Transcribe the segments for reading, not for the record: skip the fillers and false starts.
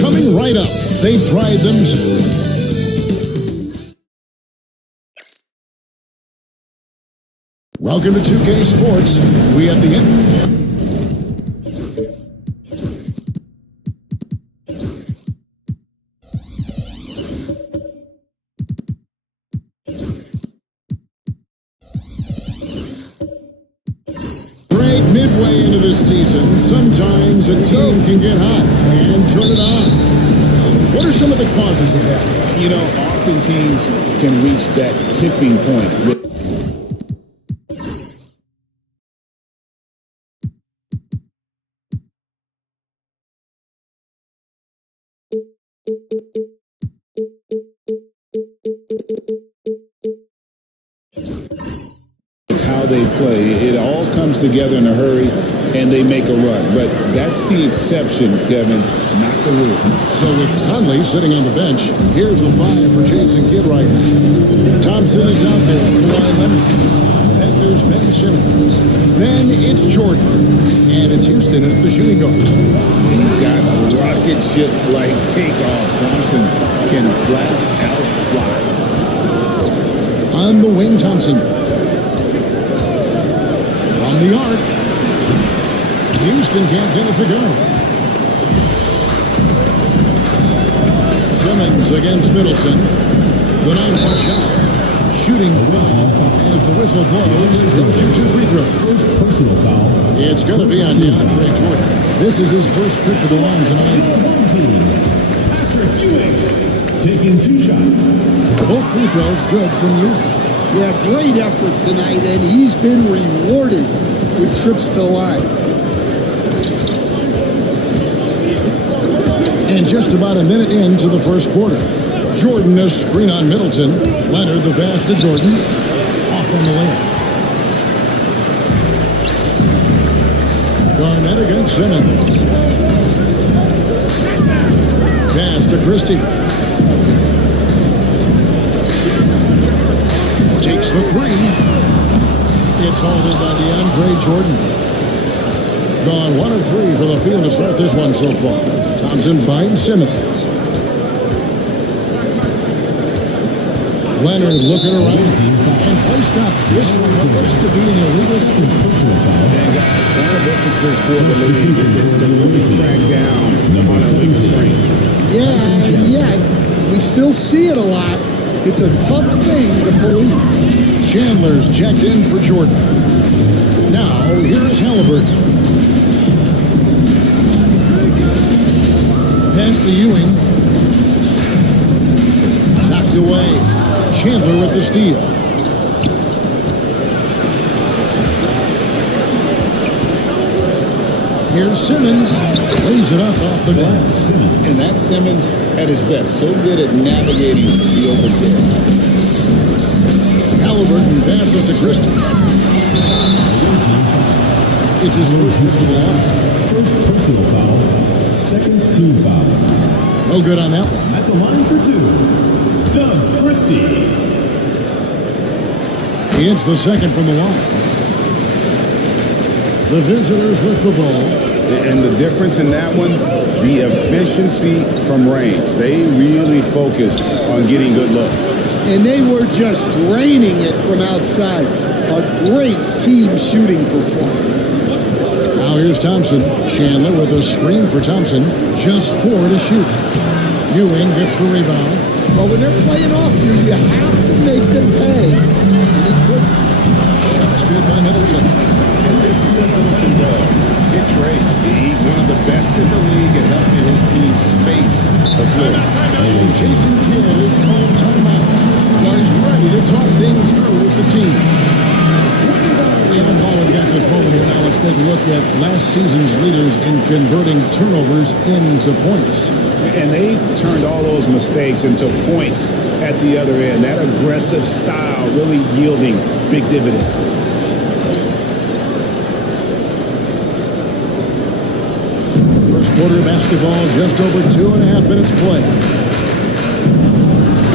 Coming right up, they pride themselves. Welcome to 2K Sports. We at the end. Midway into this season, sometimes a team can get hot and turn it on. What are some of the causes of that? You know, often teams can reach that tipping point. How they play, it all comes together in a hurry and they make a run. But that's the exception, Kevin, not the rule. So with Conley sitting on the bench, here's the five for Jason Kidd right now. Thompson is out there, Kawhi Leonard. Then there's Ben Simmons. Then it's Jordan. And it's Houston at the shooting guard. He's got a rocket ship like takeoff. Thompson can flat out fly. On the wing, Thompson. From the arc. Houston can't get it to go. Simmons against Middleton. The 9-foot shot. Shooting foul as the whistle blows. He'll shoot 2 free throws. First personal foul. It's going to be on DeAndre Jordan. This is his first trip to the line tonight. Patrick Ewing taking 2 shots. Both free throws good from Ewing. Yeah, great effort tonight, and he's been rewarded with trips to the line. And just about a minute into the first quarter. Jordan, a screen on Middleton. Leonard, the pass to Jordan. Off on the layup. Garnett against Simmons. Pass to Christie. Takes the three. It's hauled in by DeAndre Jordan. Gone 1 of 3 for the field to start this one so far. Thompson finds Simmons. Leonard looking around. And play stops whistling what looks to be an illegal screen. And guys, one of the emphasis for the league is to really crack down on illegal screens. Yeah, and yet we still see it a lot. It's a tough thing to police. Chandler's checked in for Jordan. Now, here is Halliburton. Pass to Ewing. Knocked away. Chandler with the steal. Here's Simmons. Lays it up off the glass. And that's Simmons at his best. So good at navigating the open floor. Halliburton passes to Christie. It's his first of the line. First personal foul. Second team foul. No good on that one. At the line for two, Doug Christie. He hits the second from the line. The visitors with the ball. And the difference in that one, the efficiency from range. They really focused on getting good looks. And they were just draining it from outside. A great team shooting performance. Now here's Thompson. Chandler with a screen for Thompson. Just 4 to shoot. Ewing gets the rebound. But when they're playing off you have to make them pay. And he couldn't. Shots good by Middleton. And this is what Middleton does. It trades. He's one of the best in the league at helping his team space the floor. Jason Kidd is called timeout. He's ready to talk things through with the team. We haven't already got this moment here. Now let's take a look at last season's leaders in converting turnovers into points. And they turned all those mistakes into points at the other end. That aggressive style really yielding big dividends. First quarter of basketball, just over 2.5 minutes play.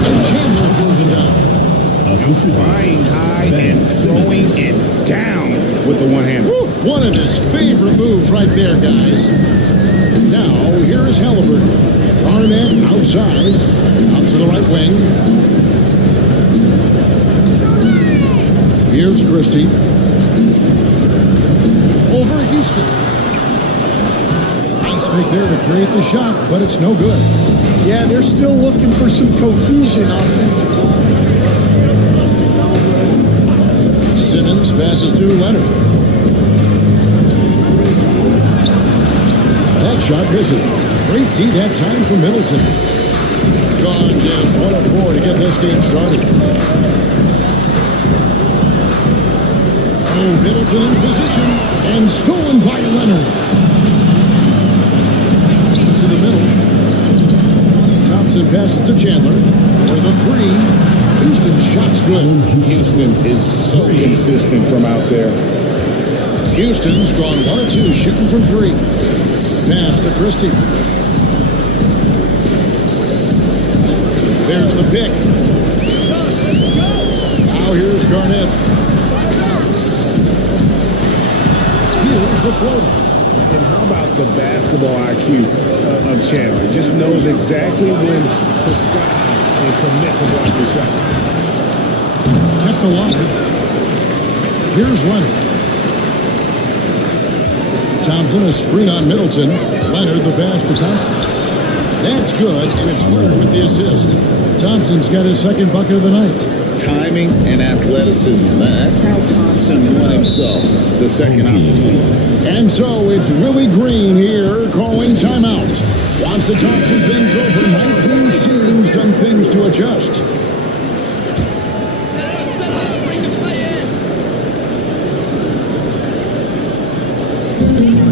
And Chandler throws it down. Flying high and throwing it down with the one-hander. One of his favorite moves right there, guys. Now, here is Halliburton. Barnett outside. Out to the right wing. Here's Christie. Over Houston. Nice fake there to create the shot, but it's no good. Yeah, they're still looking for some cohesion offensively. Simmons passes to Leonard. That shot misses. Great D that time for Middleton. Gone just 1 of 4 to get this game started. Oh, Middleton in position and stolen by Leonard. To the middle. Thompson passes to Chandler for the 3. Houston shot's good. Houston is so consistent from out there. Houston's gone 1 of 2 shooting from 3. Pass to Christie. There's the pick. Now here's Garnett. Here's the floater. And how about the basketball IQ of Chandler? Just knows exactly when to stop and commit to blocking shots. Kept alive. Here's Leonard. Thompson, a screen on Middleton. Leonard, the pass to Thompson. That's good, and it's Leonard with the assist. Thompson's got his second bucket of the night. Timing and athleticism. That's how Thompson won himself the second opportunity. And so it's Willie Green here calling timeout. Wants to talk some things over. Might be seeing some things to adjust.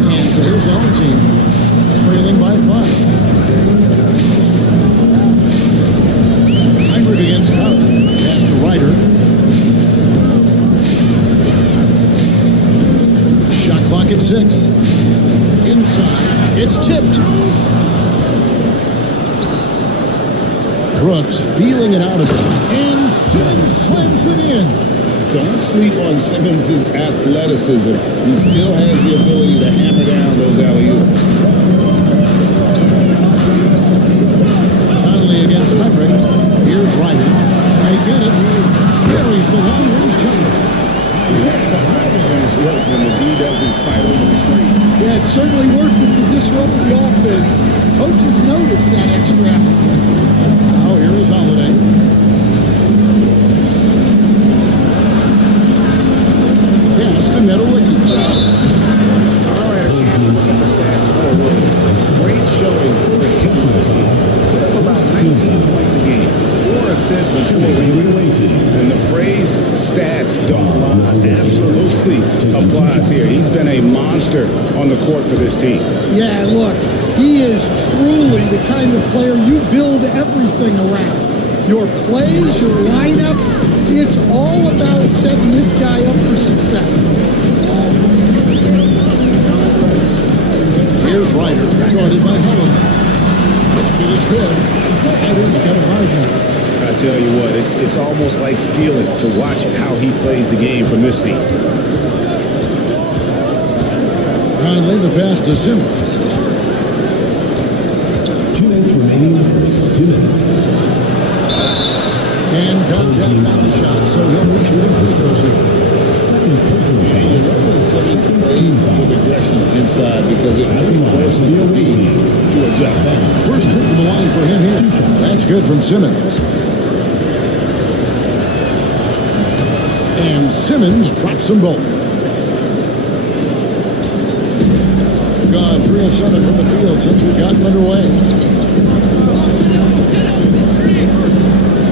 And so here's the home team, trailing by 5. Heinrich against Cobb. Pass to Ryder. Shot clock at 6. Inside. It's tipped. Brooks feeling it out of it. And Simmons slams it in. Don't sleep on Simmons' athleticism. He still has the ability to hammer down those alley-oops. Conley against Heinrich. Here's Ryder. they get it. Carries the long-range jumper. It's a high percentage work when the D doesn't fight over the screen. Yeah, it's certainly worth it to disrupt the offense. Coaches notice that extra effort. Now here is Holiday. Pass to Netolicky. All right, a chance to look at the stats for Williams. Great showing for him this season. Put up about 19 points a game, 4 assists and 4 rebounds. And the phrase stats don't lie absolutely applies here. He's been a monster on the court for this team. Yeah, look, he is truly the kind of player you build everything around. Your plays, your lineups, it's all about setting this guy up for success. Here's Ryder, guarded by Holiday. It is good. Ryder's got a 5 now. I tell you what, it's almost like stealing to watch how he plays the game from this seat. Conley the pass to Simmons. 2 minutes remaining in the first. 2 minutes. And contact on the shot, so he'll be shooting free throws here. Second personal foul. With aggression inside because it really forces the lead to adjust. First trip to the line for him here. That's good from Simmons. And Simmons drops them both. Gone 3 of 7 from the field since we've gotten underway.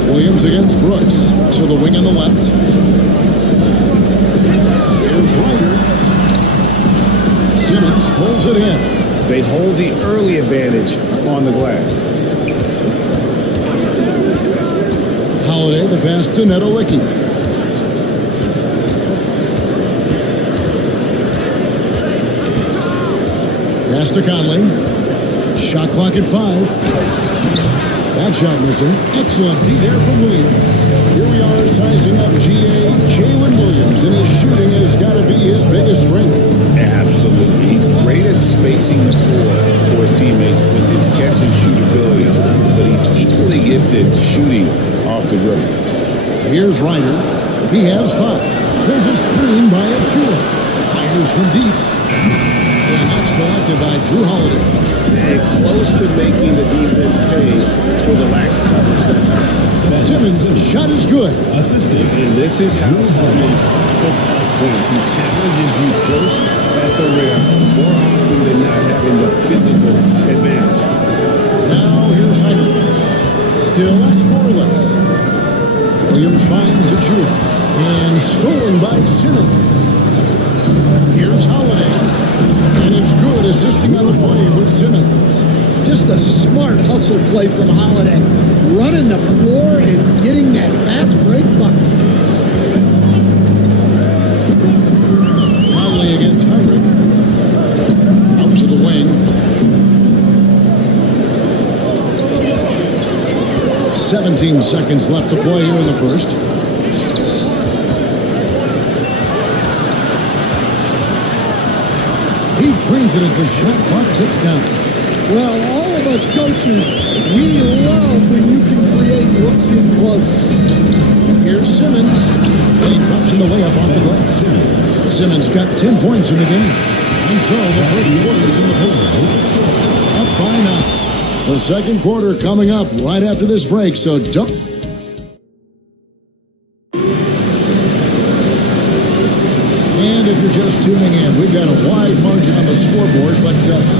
Williams against Brooks. To the wing on the left. Here's Ryder. Simmons pulls it in. They hold the early advantage on the glass. Holiday the pass to Netolicky. Pass to Conley. Shot clock at 5. That shot missing. Excellent D there from Williams. Here we are sizing up GA Jalen Williams, and his shooting has got to be his biggest strength. Absolutely. He's great at spacing the floor for his teammates with his catch and shoot abilities, but he's equally gifted shooting off the dribble. Here's Ryder. He has 5. There's a screen by Achua. Fires from deep. And that's collected by Drew Holiday. And close to making the defense pay for the lax coverage that time. Simmons' shot is good. Assisting. And this is how Simmons puts up points. He challenges you close at the rim more often than not having the physical advantage. Now here's Hyman. Still scoreless. Williams finds Achua. And stolen by Simmons. Here's Holiday. And it's good, assisting on the play with Simmons. Just a smart hustle play from Holiday. Running the floor and getting that fast break bucket. Conley against Heinrich. Out to the wing. 17 seconds left to play here in the first. He trains it as the shot clock ticks down. Well, all of us coaches, we love when you can create looks in close. Here's Simmons. And he drops in the layup off the glass. Simmons got 10 points in the game. And so the first quarter is in the books. Up by 9. The second quarter coming up right after this break, so don't... And if you're just tuning in, we've got a wide margin on the scoreboard, but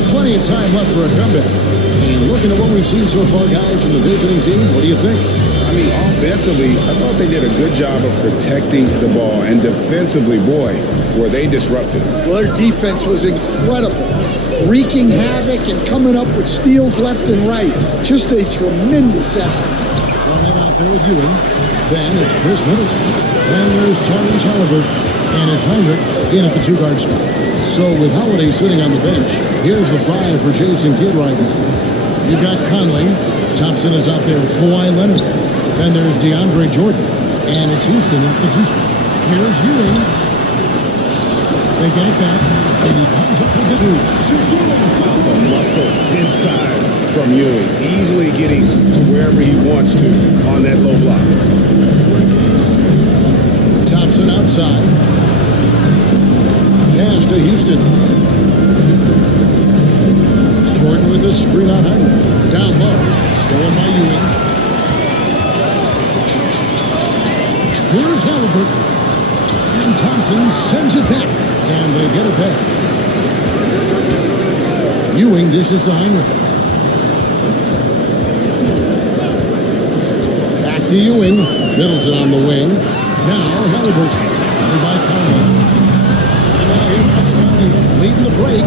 plenty of time left for a comeback. And looking at what we've seen so far, guys, from the visiting team, what do you think? I mean, offensively, I thought they did a good job of protecting the ball. And defensively, boy, were they disruptive. Well, their defense was incredible. Wreaking havoc and coming up with steals left and right. Just a tremendous effort. They'll head out there with Ewing. Then it's Chris Middleton. Then there's Tyrese Halliburton. And it's Heinrich in at the 2-guard spot. So with Holiday sitting on the bench, here's the 5 for Jason Kidd right now. You've got Conley. Thompson is out there with Kawhi Leonard. Then there's DeAndre Jordan. And it's Houston at the 2 spot. Here's Ewing. They get it back, and he comes up with the deuce. A muscle inside from Ewing. Easily getting to wherever he wants to on that low block. Thompson outside. Pass to Houston. Jordan with the screen on Henry. Down low. Stolen by Ewing. Here's Halliburton. And Thompson sends it back. And they get it back. Ewing dishes to Heinrich. Back to Ewing. Middleton on the wing. Now Halliburton. Covered by Conley. And now here comes Conley leading the break.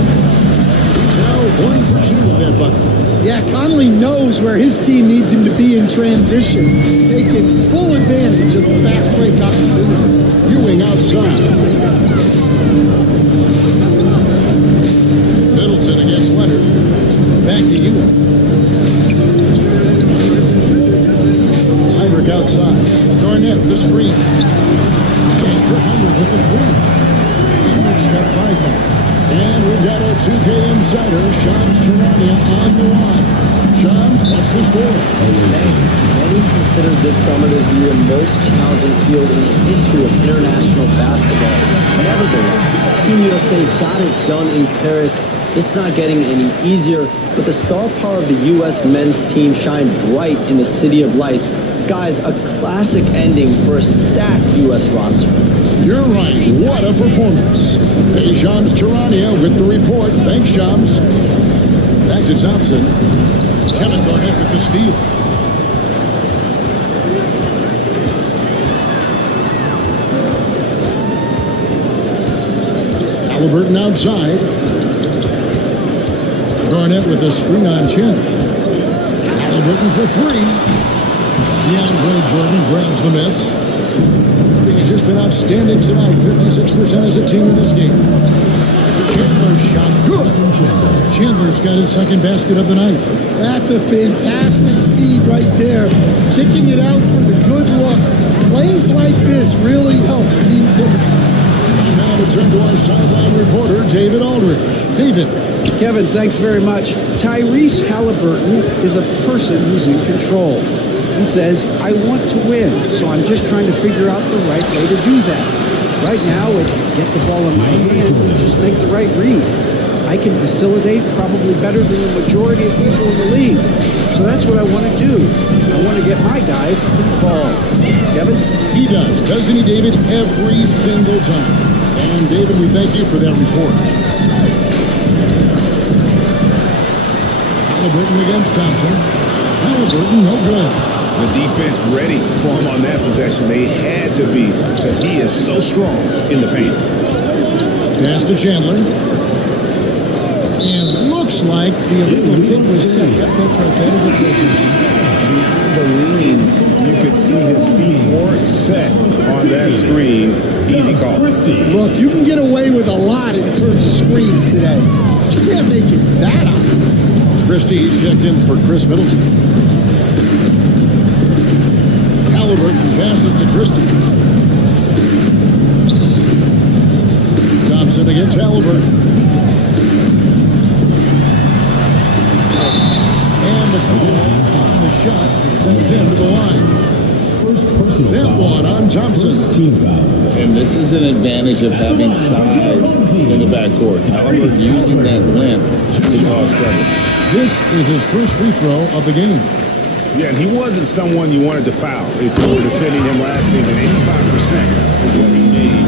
He's now 1 for 2 with that bucket. Yeah, Conley knows where his team needs him to be in transition, taking full advantage of the fast break opportunity. Ewing outside. Middleton against Leonard. Back to Ewing. Heinrich outside. Garnett, the screen. And for Heinrich with the three. Heinrich's got 5 now. And we've got a 2K insider, Shams Charania, on the line. Shams, what's the story? Many consider this summer to be the most challenging field in the history of international basketball. Nevertheless, Team USA got it done in Paris. It's not getting any easier, but the star power of the U.S. men's team shined bright in the City of Lights. Guys, a classic ending for a stacked U.S. roster. You're right. What a performance. Hey, Shams Charania with the report. Thanks, Shams. Back to Thompson. Kevin Garnett with the steal. Halliburton outside. Garnett with a screen on Chandler. Halliburton for 3. DeAndre Jordan grabs the miss. He's just been outstanding tonight. 56% as a team in this game. Chandler's shot. Good. Chandler's got his second basket of the night. That's a fantastic feed right there. Kicking it out for the good look. Plays like this really help team chemistry. And now to turn to our sideline reporter, David Aldridge. David. Kevin, thanks very much. Tyrese Halliburton is a person who's in control. He says, I want to win, so I'm just trying to figure out the right way to do that. Right now, it's get the ball in my hands and just make the right reads. I can facilitate probably better than the majority of people in the league. So that's what I want to do. I want to get my guys involved. Kevin? He does, doesn't he, David? Every single time. And, David, we thank you for that report. Halliburton against Thompson. Halliburton, no good. The defense ready for him on that possession. They had to be because he is so strong in the paint. Pass to Chandler. And looks like the illegal kick was set. Yep, that's right. That'll get the attention. Behind the lean, you could see his feet weren't set on that screen. Easy call. Look, you can get away with a lot in terms of screens today. You can't make it that obvious. Christie's checked in for Chris Middleton. Halliburton passes to Christie. Thompson against Halliburton. And the call on the shot sends him to the line. First personal That foul. one on Thompson. First team foul. And this is an advantage of having size in the backcourt. Halliburton using that length to cause trouble. This is his first free throw of the game. Yeah, and he wasn't someone you wanted to foul if you were defending him last season. 85% is what he made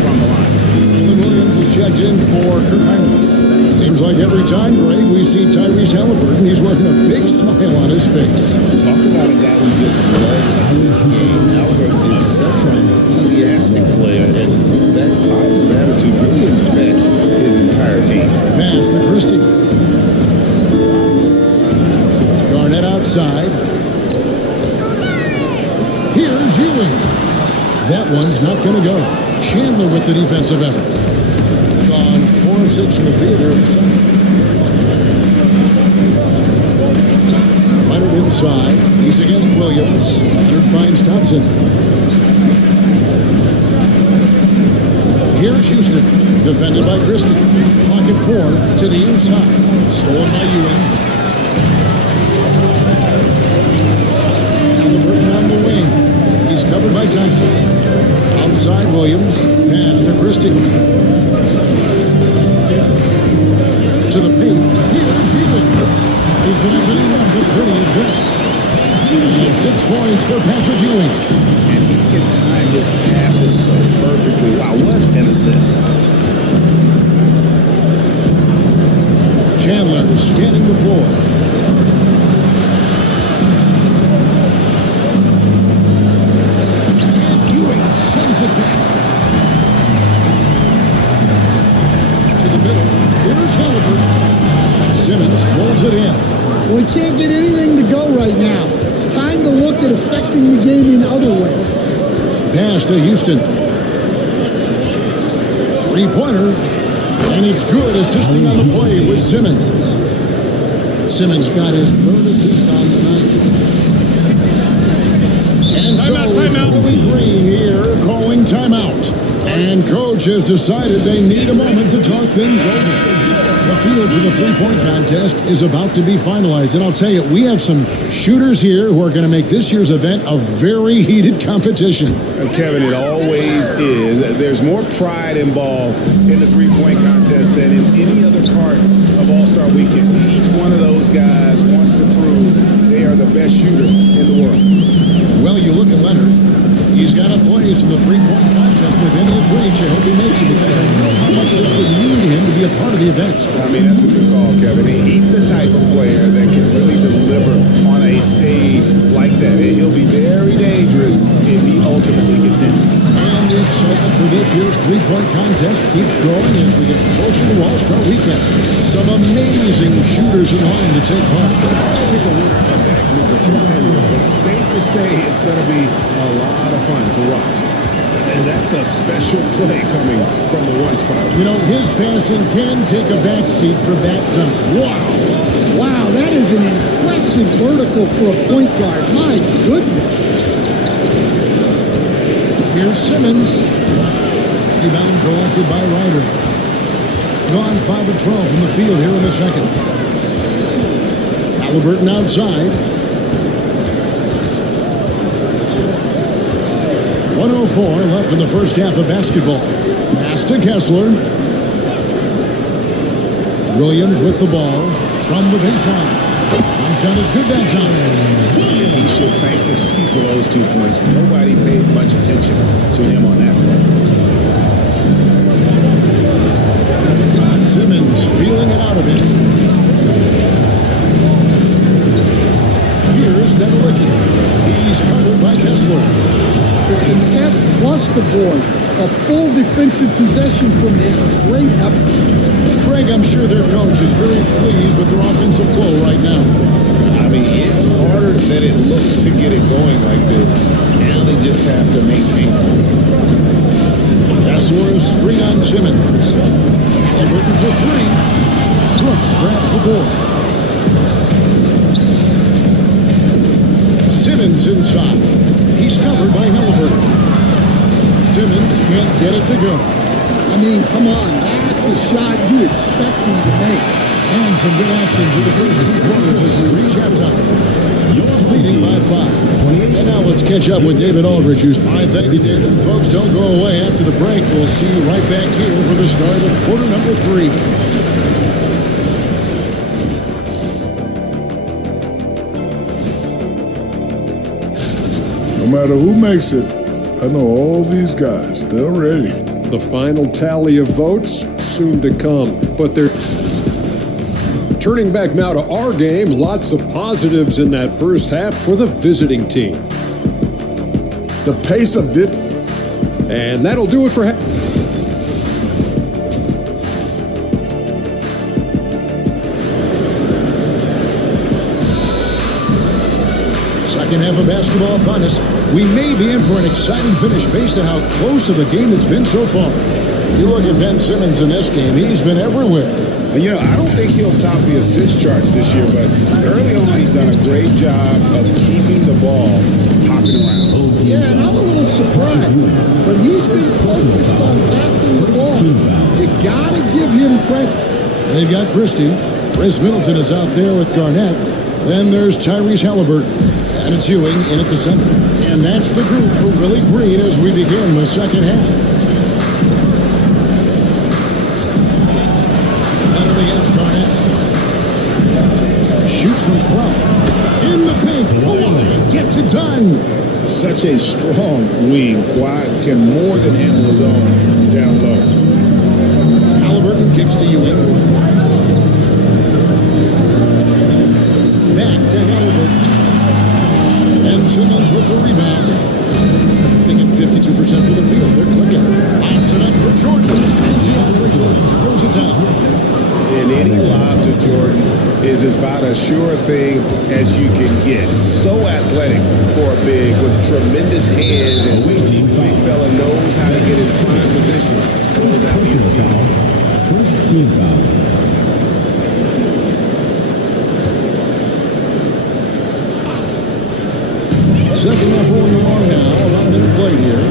from the line. Lynn Williams is checked in for Kurt Heinrich. Seems like every time, Greg, we see Tyrese Halliburton, he's wearing a big smile on his face. Talk about a guy who just loves the game. Halliburton is such an enthusiastic player, and that positive attitude really affects his entire team. Pass to Christie. Garnett outside. Here's Ewing. That one's not going to go. Chandler with the defensive effort. Gone 4 of 6 in the field here in the second. Leonard inside. He's against Williams. Leonard finds Thompson. Here's Houston, defended by Christie. Pocket 4 to the inside. Stolen by Ewing. Halliburton on the wing. He's covered by Thompson. Outside Williams. Pass to Christie. To the paint. Here's Ewing. He's going to get enough for pretty assist. And 6 points for Patrick Ewing. And he can time his passes so perfectly. Wow, what an assist. Chandler scanning the floor. And Ewing sends it back. To the middle. Here's Halliburton. Simmons pulls it in. Well, he can't get anything to go right now. It's time to look at affecting the game in other ways. Pass to Houston. Three-pointer. And it's good, assisting on the play with Simmons. Simmons got his 3rd assist on the night. And so it's Willie Green here calling timeout. And coach has decided they need a moment to talk things over. The field for the three-point contest is about to be finalized. And I'll tell you, we have some shooters here who are going to make this year's event a very heated competition. Kevin, it always is. There's more pride involved in the three-point contest than in any other part of All-Star Weekend. Each one of those guys wants to prove they are the best shooter in the world. Well, you look at Leonard. He's got a place in the three-point contest within his reach. I hope he makes it because I know how much this would mean to him to be a part of the event. I mean, that's a good call, Kevin. He's the type of player that can really deliver on a stage like that. And he'll be very dangerous if he ultimately gets in. And the excitement for this year's three-point contest keeps growing as we get closer to All-Star Weekend. Some amazing shooters in line to take part. It's safe to say it's going to be a lot of fun to watch. And that's a special play coming from the one spot. You know, his passing can take a backseat for that dunk. Wow. Wow, that is an impressive vertical for a point guard. My goodness. Here's Simmons. Rebound collected by Ryder. Gone 5 of 12 from the field here in the second. Halliburton outside. 1:04 left in the first half of basketball. Pass to Kessler. Williams with the ball from the baseline. One shot is good that time. He should thank this key for those 2 points. Nobody paid much attention to him on that play. Simmons feeling it out a bit. Here's Nevelicki. He's covered by Kessler. The contest plus the board. A full defensive possession from him. Great effort. Greg, I'm sure their coach is very pleased with their offensive flow right now. I mean, it's harder than it looks to get it going like this. Now they just have to maintain it. Kessler's screen on Simmons. Halliburton for 3. Brooks grabs the board. Simmons inside. He's covered by Halliburton. Simmons can't get it to go. I mean, come on. That's a shot you expect him to make. And some good action for the first 2 quarters as we reach halftime. You're leading by 5. And now let's catch up with David Aldridge, who's... I thank you, David. Folks, don't go away after the break. We'll see you right back here for the start of quarter number 3. No matter who makes it, I know all these guys, they're ready. The final tally of votes soon to come, but they're turning back now to our game. Lots of positives in that first half for the visiting team. The pace of this. And that'll do it for half. Second half of basketball upon us. We may be in for an exciting finish based on how close of a game it's been so far. You look at Ben Simmons in this game, he's been everywhere. And, you know, I don't think he'll top the assist charts this year, but early on he's done a great job of keeping the ball hopping around. Yeah, and I'm a little surprised. But he's been focused on passing the ball. You got to give him credit. They've got Christie. Chris Middleton is out there with Garnett. Then there's Tyrese Halliburton. And it's Ewing in at the center. And that's the group for Willie Green as we begin the second half. Leonard against Garnett. Shoots from 12. In the paint. Oh, gets it done. Such a strong wing. Kawhi can more than handle his own down low. Halliburton kicks to Ewing. Back to Halliburton. And Simmons with the rebound. Making 52% for the field. They're clicking. Lobs it up for Jordan. And DeAndre Jordan throws it down. And any lob to Jordan is about as sure thing as you can get. So athletic for a big with tremendous hands, and big fella knows how to get his prime position. Goes out in the field. First team foul. Second half rolling along now. 11 minute play here.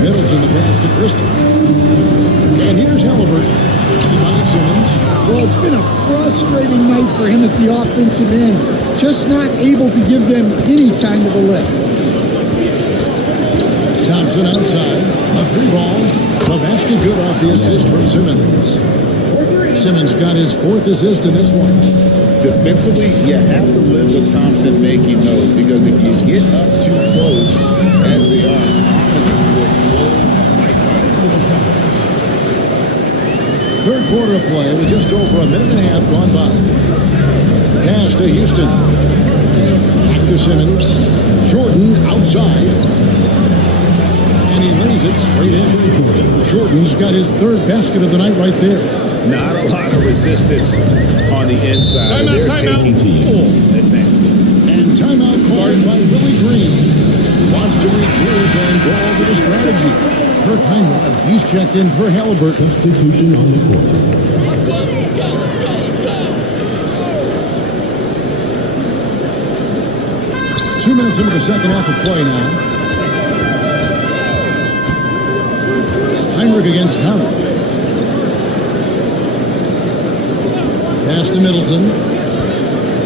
Middleton the pass to Christie. And here's Halliburton. By Simmons. Well, it's been a frustrating night for him at the offensive end. Just not able to give them any kind of a lift. Thompson outside. A three ball. The basket good off the assist from Simmons. Simmons got his fourth assist in this one. Defensively, you have to live with Thompson making those, because if you get up too close, as they are, Third quarter of play with just over a minute and a half gone by. Pass to Houston. Back to Simmons. Jordan outside. And he lays it straight in. Jordan's got his third basket of the night right there. Not a lot of resistance on the inside. They're taking full advantage. And timeout called by Willie Green. Wants to regroup and go over the strategy. Kirk Heinrich, he's checked in for Halliburton. Substitution on the court. 2 minutes into the second half of play now. Heinrich against Conley. Pass to Middleton.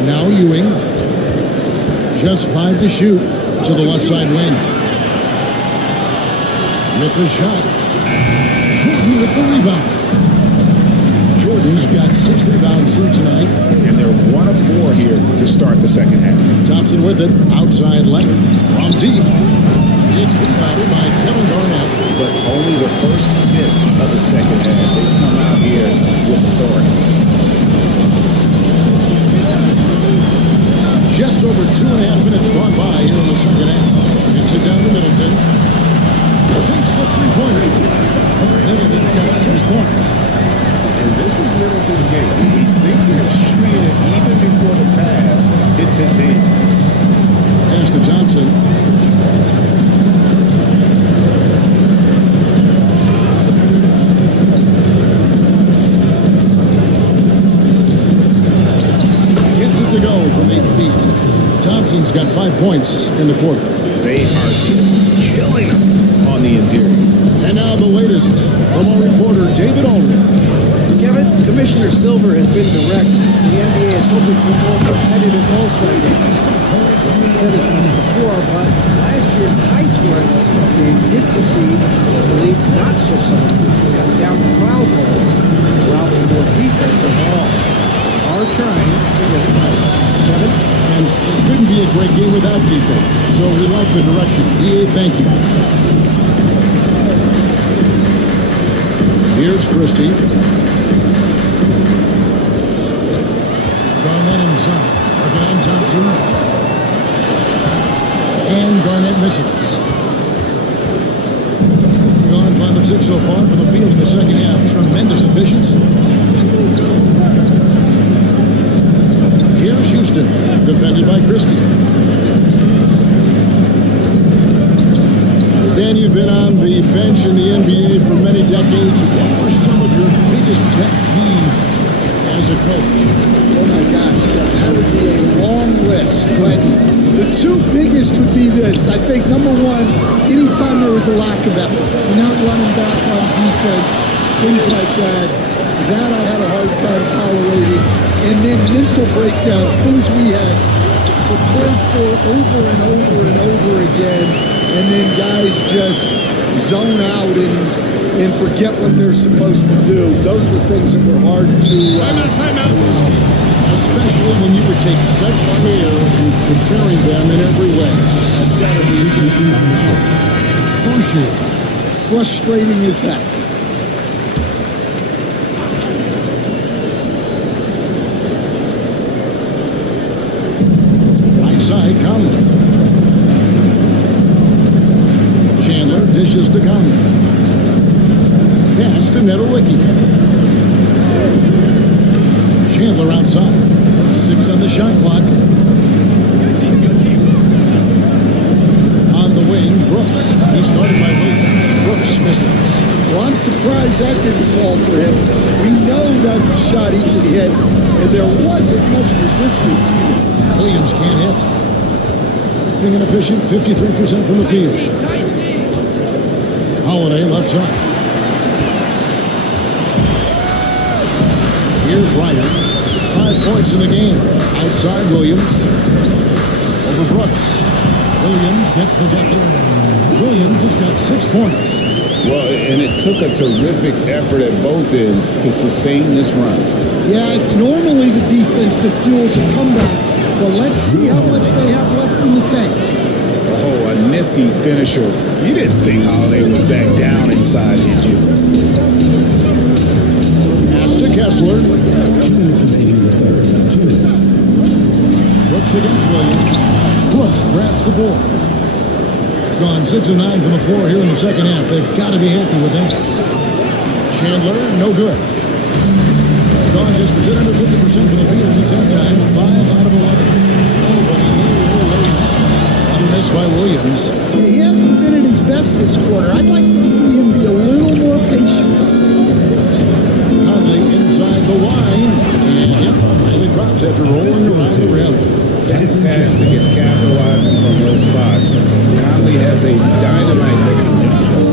Now Ewing. Just 5 to shoot to the left side wing. With the shot. Jordan with the rebound. Jordan's got 6 rebounds here tonight. And they're 1 of 4 here to start the second half. Thompson with it. Outside Leonard. From deep. It's rebounded by Kevin Garnett. But only the first miss of the second half. They come out here with authority. Just over 2.5 minutes gone by here in the second half. Gets it down to Middleton. Sinks the three-pointer. Middleton's got 6 points. And this is Middleton's game. He's thinking of shooting it even before the pass hits his hand. Pass to Thompson. Gets it to go from 8 feet. Thompson's got 5 points in the quarter. They are just killing him on the interior. And now the latest from our reporter, David Aldridge. Kevin, Commissioner Silver has been direct. The NBA is hoping for more competitive All-Star games. He said as much before, but last year's high-scoring All-Star game did proceed the league's not-so-soft to cut down the foul calls, allow for more defense overall. Are trying to get it right. Kevin? And it couldn't be a great game without defense, so we like the direction. EA, thank you. Here's Christie. Garnett himself. Working on Thompson. And Garnett misses. Gone 5 of 6 so far from the field in the second half. Tremendous efficiency. Here's Houston. Defended by Christie. Dan, you've been on the bench in the NBA for many decades. What were some of your biggest pet peeves as a coach? Oh my gosh. That would be a long list, but the two biggest would be this. I think, number one, anytime there was a lack of effort, you're not running back on defense, things like that, that I had a hard time tolerating. And then mental breakdowns, things we had prepared for over and over and over again, and then guys just zone out and forget what they're supposed to do. Those were things that were hard to... Especially when you would take such care in preparing them in every way. That's got to be excruciating. Frustrating as heck. Right side, Conley. Chandler dishes to Conley. Pass to Nedolicki. Chandler outside. 6 on the shot clock. On the wing, Brooks. He's guarded by Williams. Brooks misses. Well, I'm surprised that didn't fall for him. We know that's a shot he could hit, and there wasn't much resistance either. Williams can't hit. Being inefficient, 53% from the field. Holiday left side. Here's Ryder. 5 points in the game. Outside Williams. Over Brooks. Williams gets the bucket. Williams has got 6 points. Well, and it took a terrific effort at both ends to sustain this run. Yeah, it's normally the defense that fuels a comeback, but let's see how much they have left in the tank. Oh, a nifty finisher. You didn't think Holiday would back down inside, did you? Pass to Kessler. 2 minutes remaining in the third. 2 minutes. Brooks against Williams. Brooks grabs the board. Gone 6 of 9 from the floor here in the second half. They've got to be happy with that. Chandler, no good. Gone just a bit under 50% from the field since halftime. 5 out of 11. Nobody here. Another miss by Williams. He hasn't been at his best this quarter. I'd like to see him be a little more patient. Conley inside the line. And yep, finally drops after rolling around the rim. Fantastic at capitalizing from those spots. Conley has a dynamite jump shot.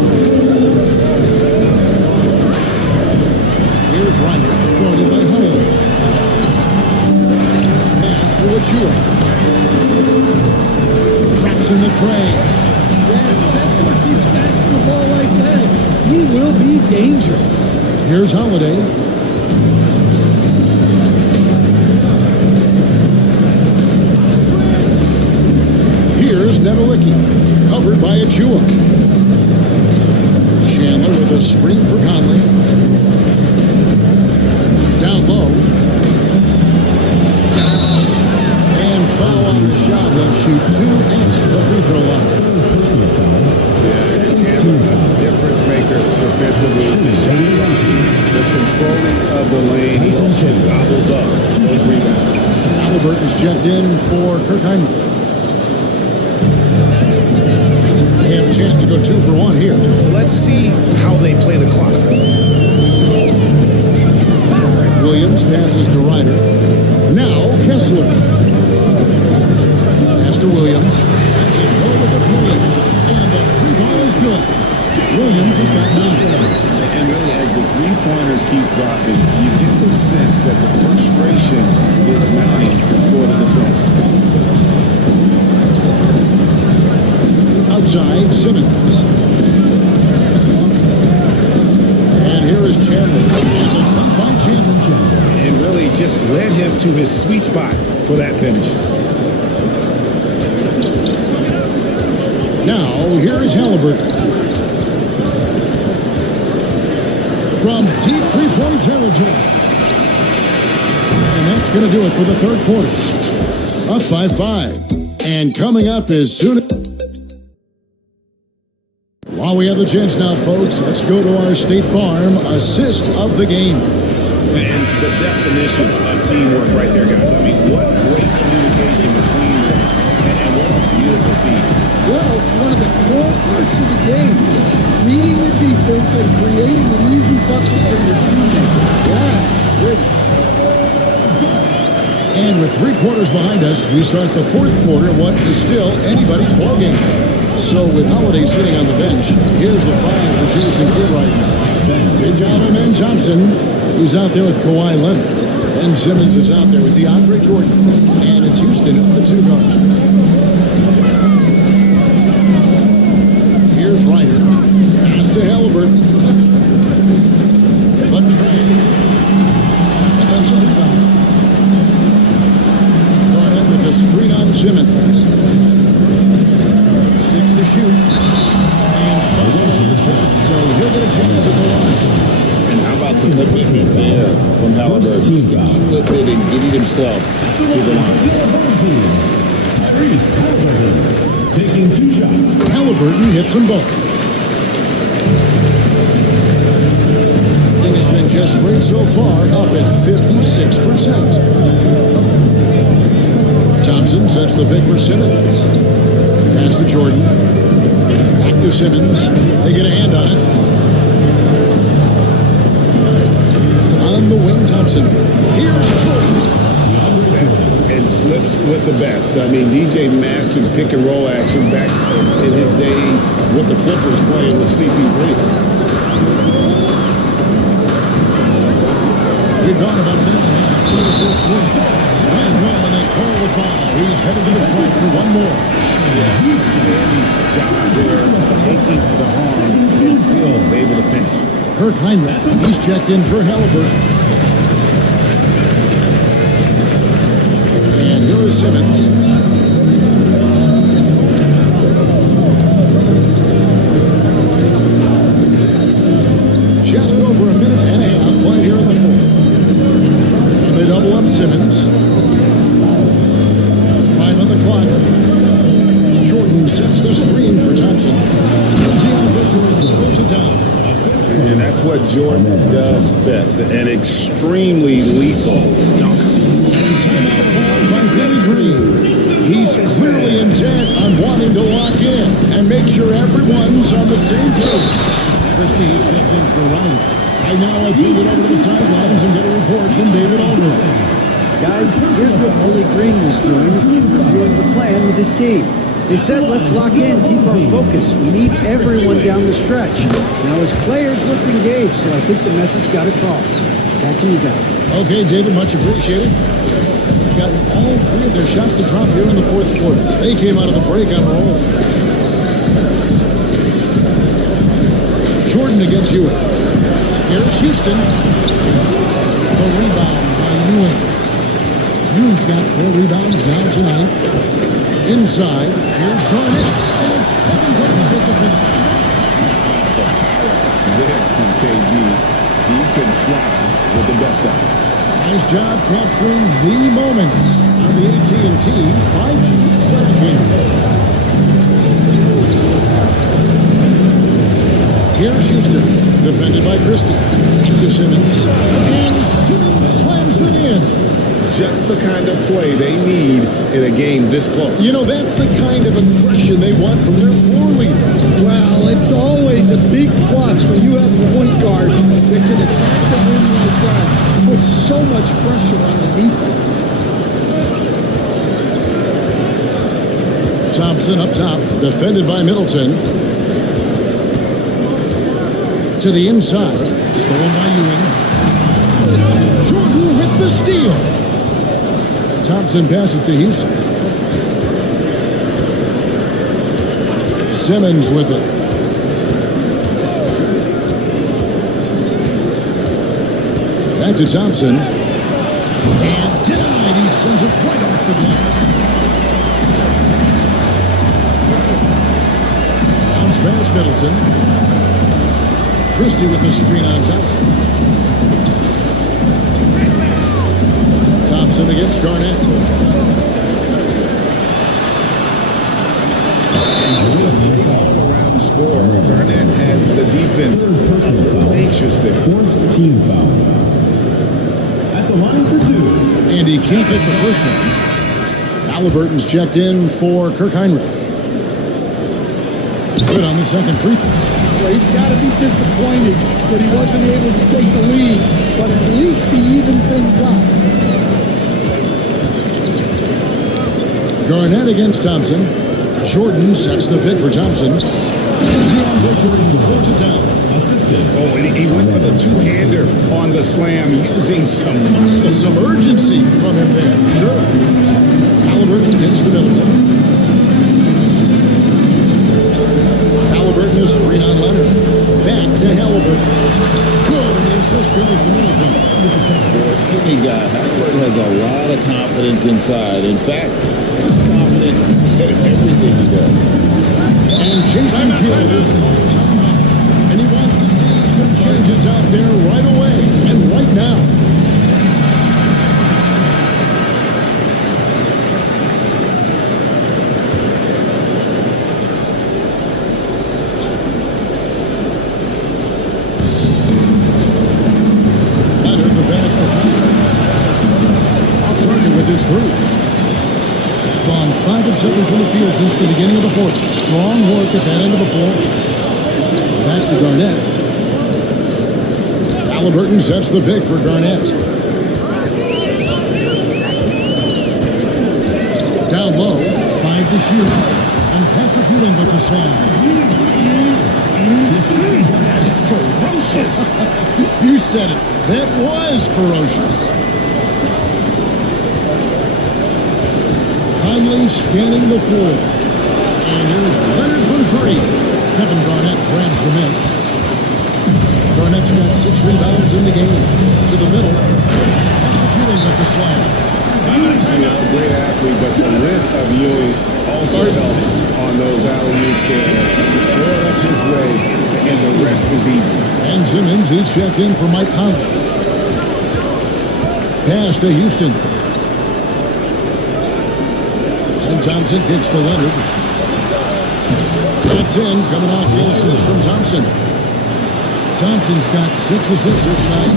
Here's Ryder, guarded by Holiday. Pass to Achua. Drops in the tray. Yeah, Kessler keeps passing the ball like that, he will be dangerous. Here's Holiday. Here's Nedolicki, covered by Achua. Chandler with a screen for Conley. Down low. And foul on the shot. He'll shoot 2 at the free throw line. Personal foul. Yeah, difference maker defensively. The shot, the controlling of the lane. He also gobbles up those rebounds. Halliburton's checked in for Kirk Hinrich. They have a chance to go 2 for 1 here. Let's see how they play the clock. Williams passes to Ryder. Now Kessler. Pass to Williams. That's it. Go with the 3. And the 3 ball is good. Williams has got 9. And really, as the three-pointers keep dropping, you get the sense that the frustration is mounting for the defense. Outside, Simmons. And here is Chandler. And the dunk by Chandler. And really just led him to his sweet spot for that finish. Now, here is Halliburton. From deep three-point territory. And that's going to do it for the third quarter. Up by 5. And coming up as soon as... While we have the chance now, folks, let's go to our State Farm assist of the game. And the definition of teamwork right there, guys. I mean, what great communication between them. And what a beautiful feat. Well, it's one of the core parts of the game. Reading the defense and creating an easy bucket for your teammate. Yeah, good. And with 3 quarters behind us, we start the 4th quarter in what is still anybody's ballgame. So with Holiday sitting on the bench, here's the 5 for Jason Kidd right now. They got him in Thompson. He's out there with Kawhi Leonard. Ben Simmons is out there with DeAndre Jordan. And it's Houston at the 2 guard. Here's Ryder. Pass to Halliburton. But Trey. Defensive foul. Garnett with a screen on Simmons. 6 to shoot. And 5 on the shot. So he'll get a chance at the line. And how about the commitment there from Halliburton? Keep lifting and getting himself to the line. Tyrese Halliburton taking 2 shots. Halliburton hits them both. Thing has been just great so far, up at 56%. Thompson sets the pick for Simmons. Pass to Jordan. Back to Simmons. They get a hand on it. On the wing, Thompson. Here's Jordan. Sets and slips with the best. I mean, DJ mastered pick and roll action back in his days with the Clippers playing with CP3. We've gone about a minute and a half to the 4th quarter. Slam home and they call the foul. He's headed to the strike for one more. Standing job there, taking the harm and still able to finish. Kirk Heinrich, he's checked in for Halliburton. And here is Simmons. Just over a minute and a half played here in the 4th. And they double up Simmons. 5 on the clock. Jordan sets the screen for Thompson. DeAndre Jordan throws it down. And that's what Jordan does best. An extremely lethal dunk. Timeout called by Billy Green. He's clearly intent on wanting to lock in and make sure everyone's on the same page. Christie is checked in for Ryan. Right now, let's move it over to the sidelines and get a report from David Aldridge. Guys, here's what Billy Green was doing, reviewing the plan with his team. They said, let's lock in, keep our focus. We need everyone down the stretch. Now, his players looked engaged, so I think the message got across. Back to you guys. Okay, David, much appreciated. We've got all 3 of their shots to drop here in the 4th quarter. They came out of the break on a roll. Jordan against Ewing. Here's Houston. The rebound by Ewing. Ewing's got 4 rebounds now tonight. Inside, here's Garnett, and it's Kevin Garnett with the finish. There from KG. He can fly with the best of it. Nice job capturing the moments on the AT&T 5G sidekick. Here's Houston, defended by Christie. To Simmons, and Simmons slams it in. Just the kind of play they need in a game this close. You know, that's the kind of aggression they want from their floor leader. Well, it's always a big plus when you have a point guard that can attack the rim like that. Puts so much pressure on the defense. Thompson up top, defended by Middleton. To the inside, stolen by Ewing. Jordan with the steal. Thompson passes to Houston. Simmons with it. Back to Thompson. And denied. He sends it right off the glass. Bounce pass Middleton. Christie with the screen on Thompson. Thompson against Garnett. All-around scorer. Garnett has the defense anxious there. 4th team foul. At the line for 2. And he can't get the first one. Halliburton's checked in for Kirk Heinrich. Good on the second free throw. Well, he's got to be disappointed that he wasn't able to take the lead, but at least he evened things up. Garnett against Thompson. Jordan sets the pick for Thompson. DeAndre Jordan throws it down. Assistant. Oh, and he went for the two-hander on the slam using some muscle. Some urgency from him there. Sure. Halliburton against Middleton. Halliburton is screen on Leonard. Back to Halliburton. Good, and the assist goes to Middleton. For a skinny guy, Halliburton has a lot of confidence inside. In fact, he's confident in everything he does. And Jason Kidd is called timeout. And he wants to see some changes out there right away and right now. Leonard the pass to Conley. Off target with his three. Gone 5 of 7 from the field since the beginning of the fourth. Strong work at that end of the floor. Back to Garnett. Halliburton sets the pick for Garnett. Down low, 5 to shoot. And Patrick Ewing with the slam. That is ferocious. You said it. That was ferocious. Conley scanning the floor. And here's Leonard from three. Kevin Garnett grabs the miss. Garnett's got 6 rebounds in the game. To the middle. Patrick Ewing with the slam. Obviously a great athlete, but the length of Ewing also helps on those alley-oops there. Throw it up his way, and the rest is easy. And Simmons is checked in for Mike Conley. Pass to Houston. And Thompson kicks to Leonard. That's in, coming off the assist from Thompson. Thompson's got 6 assists this night.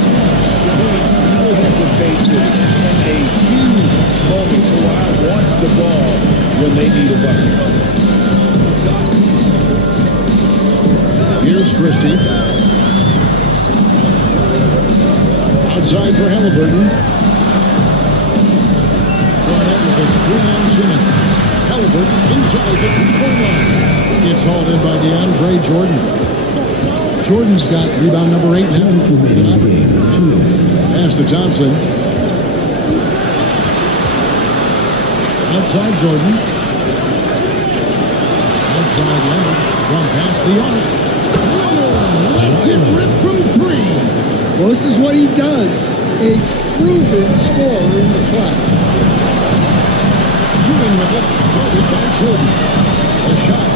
No hesitation and a huge moment. Kawhi wants the ball when they need a bucket. Here's Christie. Outside for Halliburton. Garnett with a screen on Simmons. Halliburton inside the three-point line. It's hauled in by DeAndre Jordan. Jordan's got rebound number 8 now. Pass to Thompson. Outside Jordan. Outside Leonard. From past the arc. Lets it rip from 3. Well, this is what he does. A proven scorer in the club. Ewing with it. Guarded by Jordan. A shot.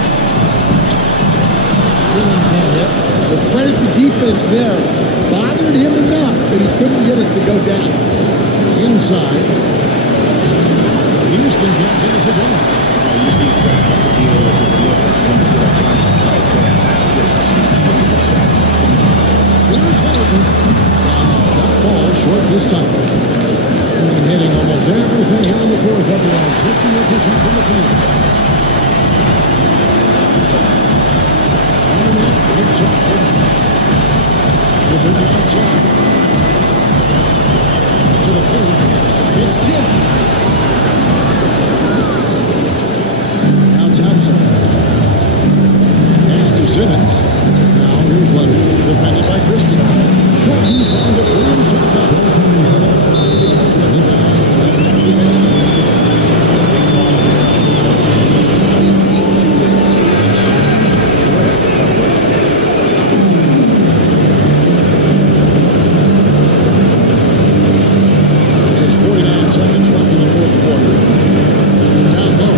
Ewing can't hit. But credit the defense there. Bothered him enough that he couldn't get it to go down. Inside. Houston can't get it to go. You need guys to be able to look when you get a line like that. That's just easy to shot. Here's Halliburton. Shot ball short this time. And hitting almost everything here in the fourth, up around 58% from the field. Inside. Halliburton outside. To the paint. It's tipped. Now Thompson. Pass to Simmons. Now here's Leonard. Defended by Christie. Jordan trying to free himself up. There's 49 seconds left in the fourth quarter. Down low.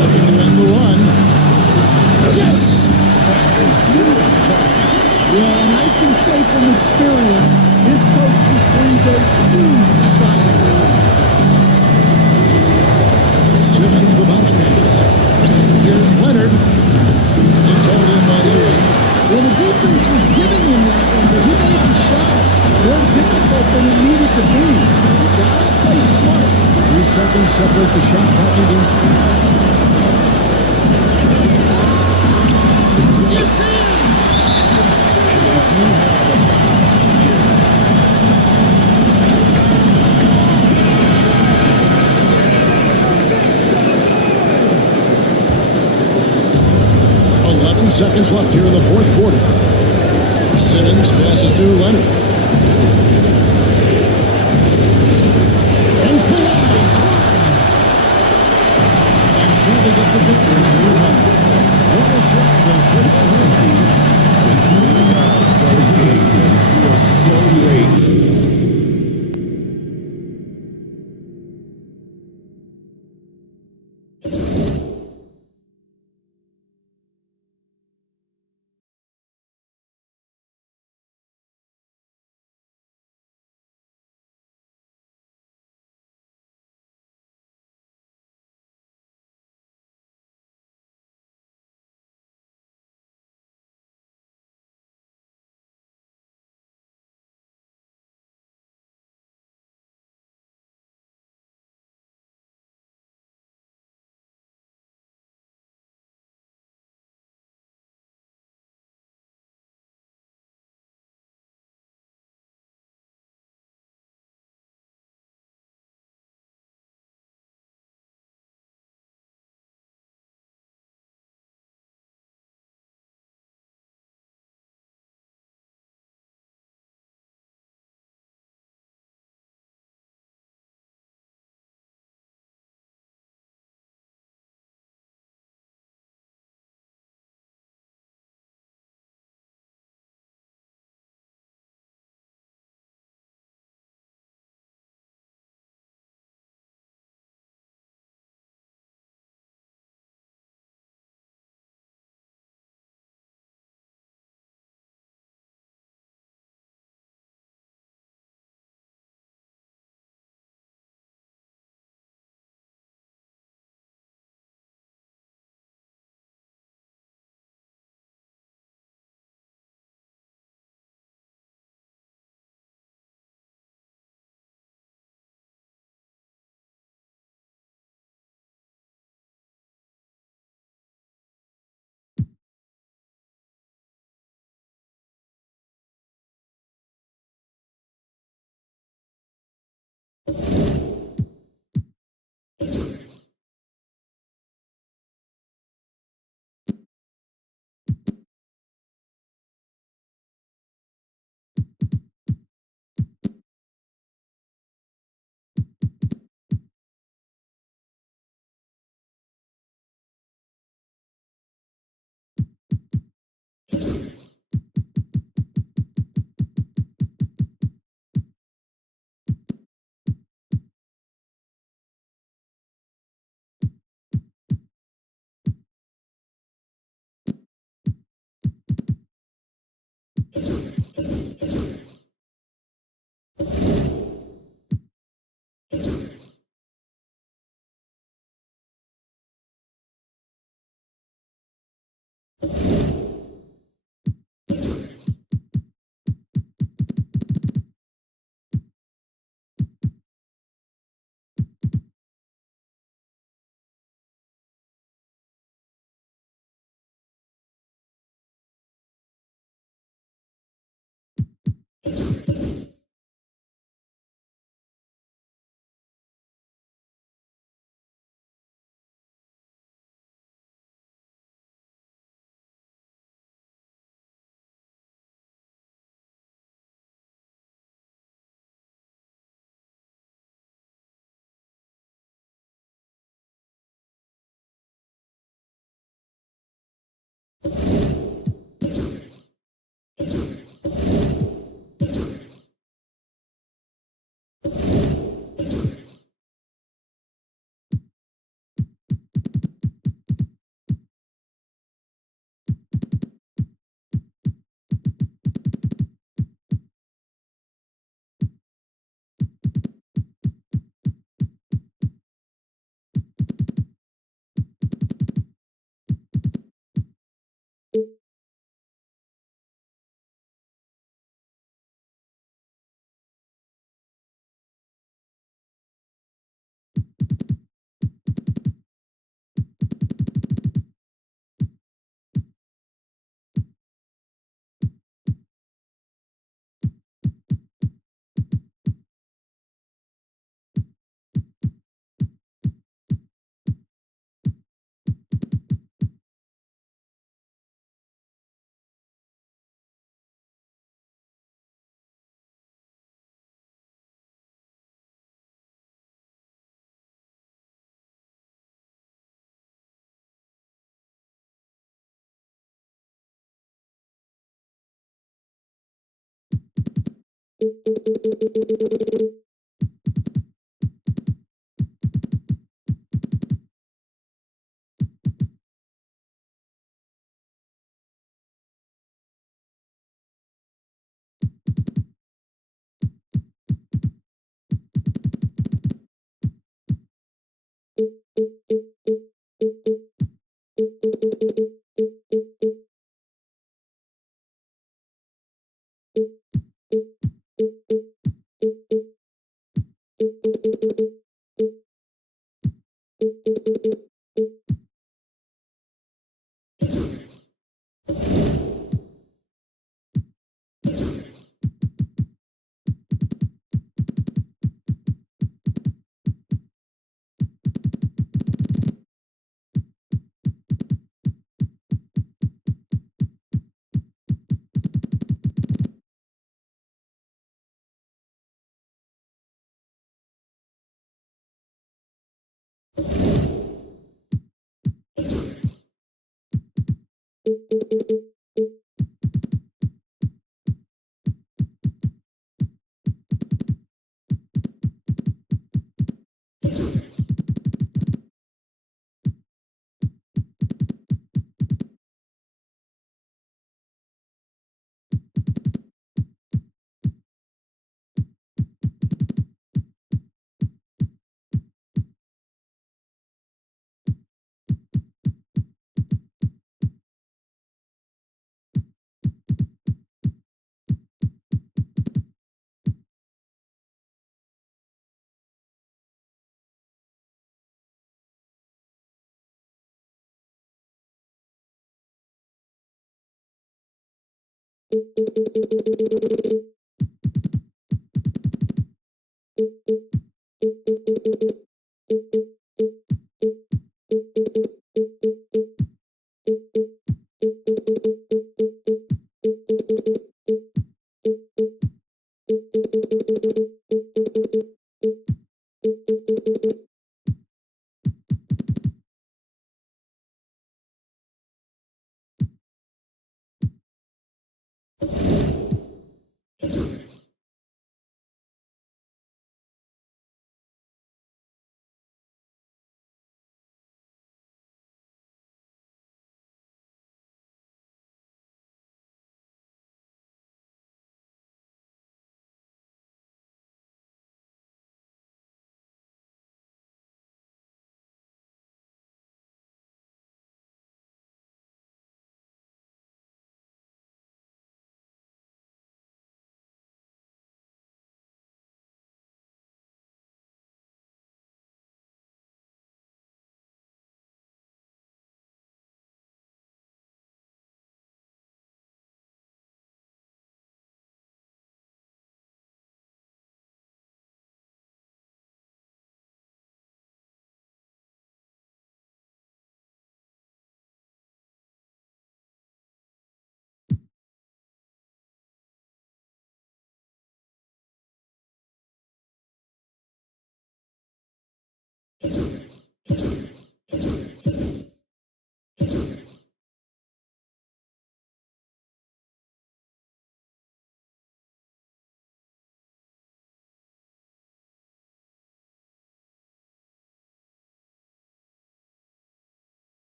Looking to end the run. Yes! Yeah, and I can say from experience, his coach was breathed a huge sigh of relief. Simmons the bounce pass. Here's Leonard. It's held in by Ewing. Well, the defense was giving him that one, but he made the shot more difficult than it needed to be. You gotta play smart. 3 seconds separate the shot clock even. It's in! 11 seconds left here in the fourth quarter. Simmons passes to Leonard. And Kawhi drives. And so they get the victory. What a shot by So great.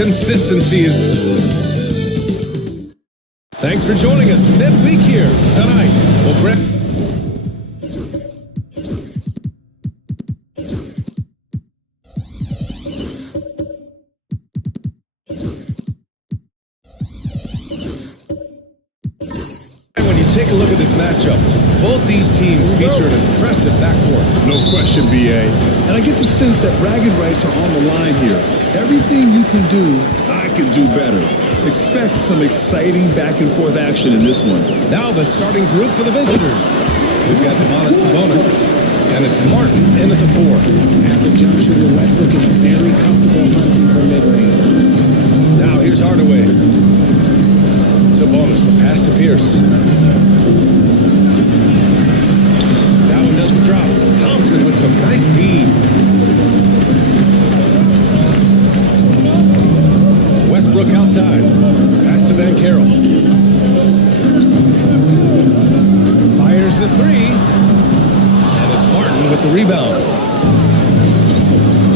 Consistency is... Thanks for joining us midweek here tonight. We'll grab... When you take a look at this matchup, both these teams feature an impressive backcourt. No question, BA. And I get the sense that bragging rights are on the line here. Everything you can do, I can do better. Expect some exciting back-and-forth action in this one. Now the starting group for the visitors. We've got Domantas Sabonis, and it's Martin in at the 4. As a jump shooter, Westbrook is very comfortable hunting for mid-range. Now here's Hardaway. Sabonis, the pass to Pierce. That one doesn't drop. Thompson with some nice D. Westbrook outside. Pass to Banchero. Fires the 3. And it's Martin with the rebound.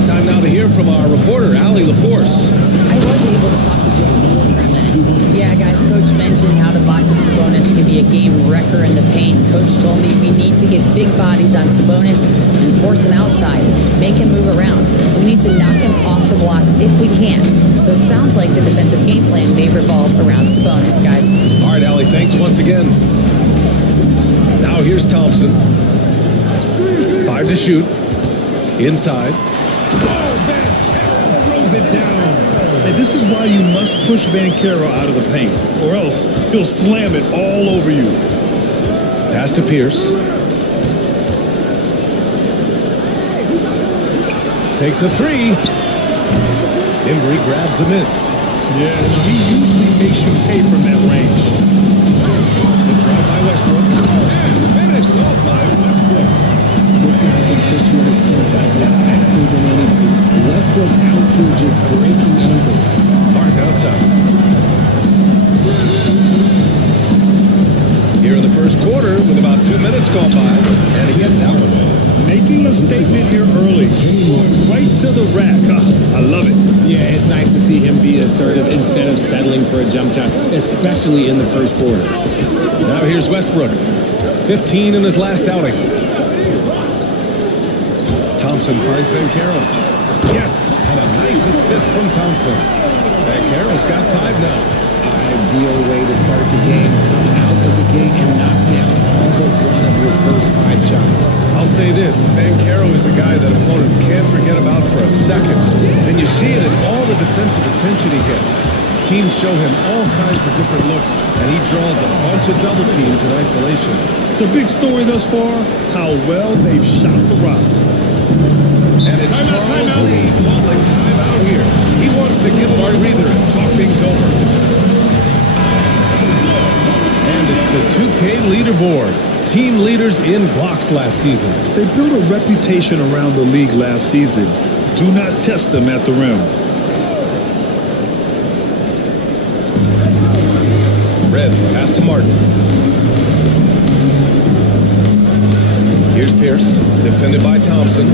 Time now to hear from our reporter, Allie LaForce. I was able to talk to James Eaton for a minute. Yeah, guys, Coach mentioned how Domantas Sabonis can be a game wrecker in the paint. Coach told me we need to get big bodies on Sabonis and force him outside, make him move around. We need to knock him off the blocks if we can. So it sounds like the defensive game plan may revolve around Sabonis, guys. All right, Allie, thanks once again. Now here's Thompson. 5 to shoot. Inside. Throws it down. And this is why you must push Banchero out of the paint, or else he'll slam it all over you. Pass to Pierce. Takes a 3. Embry grabs a miss. Yeah, he usually makes you pay from that range. The drive by Westbrook. And finished off by Westbrook. This guy can put you in his place out there faster than anybody. Westbrook out here just breaking ankles. Martin outside. Here in the first quarter with about 2 minutes gone by. And he gets out of it. Making a statement here early. Going right to the rack. I love it. Yeah, it's nice to see him be assertive instead of settling for a jump shot, especially in the first quarter. Now here's Westbrook. 15 in his last outing. Thompson finds Banchero. Yes, and a nice assist from Thompson. Banchero's got 5 now. Ideal way to start the game. Come out of the gate and knock down all but one of your first 5 shots. I'll say this, Banchero is a guy that opponents can't forget about for a second. And you see it in all the defensive attention he gets. Teams show him all kinds of different looks, and he draws a bunch of double teams in isolation. The big story thus far, how well they've shot the rock. And it's Charles Lee calling timeout here. He wants to give him a breather and talk things over. And it's the 2K leaderboard. Team leaders in blocks last season. They built a reputation around the league last season. Do not test them at the rim. Red, pass to Martin. Here's Pierce, defended by Thompson.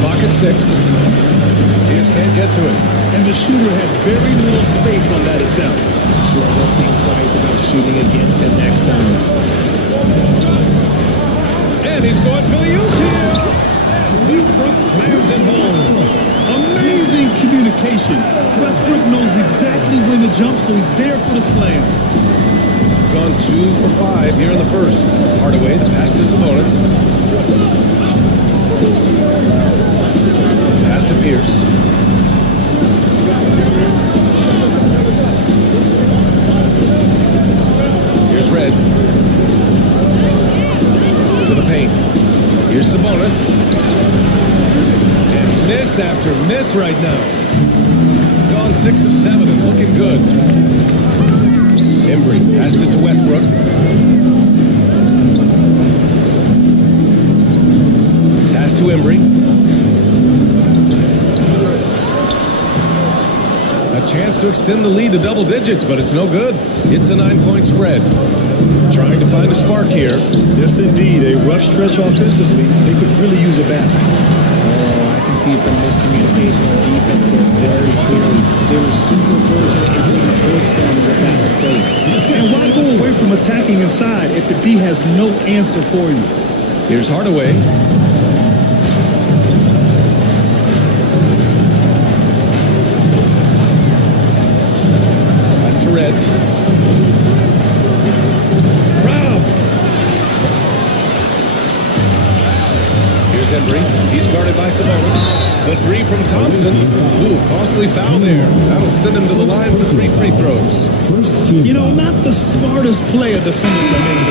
Clock at 6. Pierce can't get to it. And the shooter had very little space on that attempt. Sure, they'll think twice about shooting against him next time. And he's going for the oop here. Westbrook slams it home. Amazing communication. Westbrook knows exactly when to jump, so he's there for the slam. Gone 2 for 5 here in the first. Hardaway, the pass to Sabonis. Pass to Pierce. Here's Red. To the paint. Here's Sabonis. And miss after miss right now. Gone 6 of 7 and looking good. Embry passes to Westbrook. Pass to Embry. A chance to extend the lead to double digits, but it's no good. It's a 9-point spread. Trying to find a spark here. Yes, indeed. A rough stretch offensively. They could really use a basket. Oh, I can see see some miscommunication on defense there very clearly. They were super fortunate in taking towards them with that mistake. And why go away from attacking inside if the D has no answer for you? Here's Hardaway. That's to Red. Rob. Here's Henry. He's guarded by Sabonis. The three from Thompson. Ooh, costly foul there. That'll send him to the line for 3 free throws. You know, not the smartest player defending the main.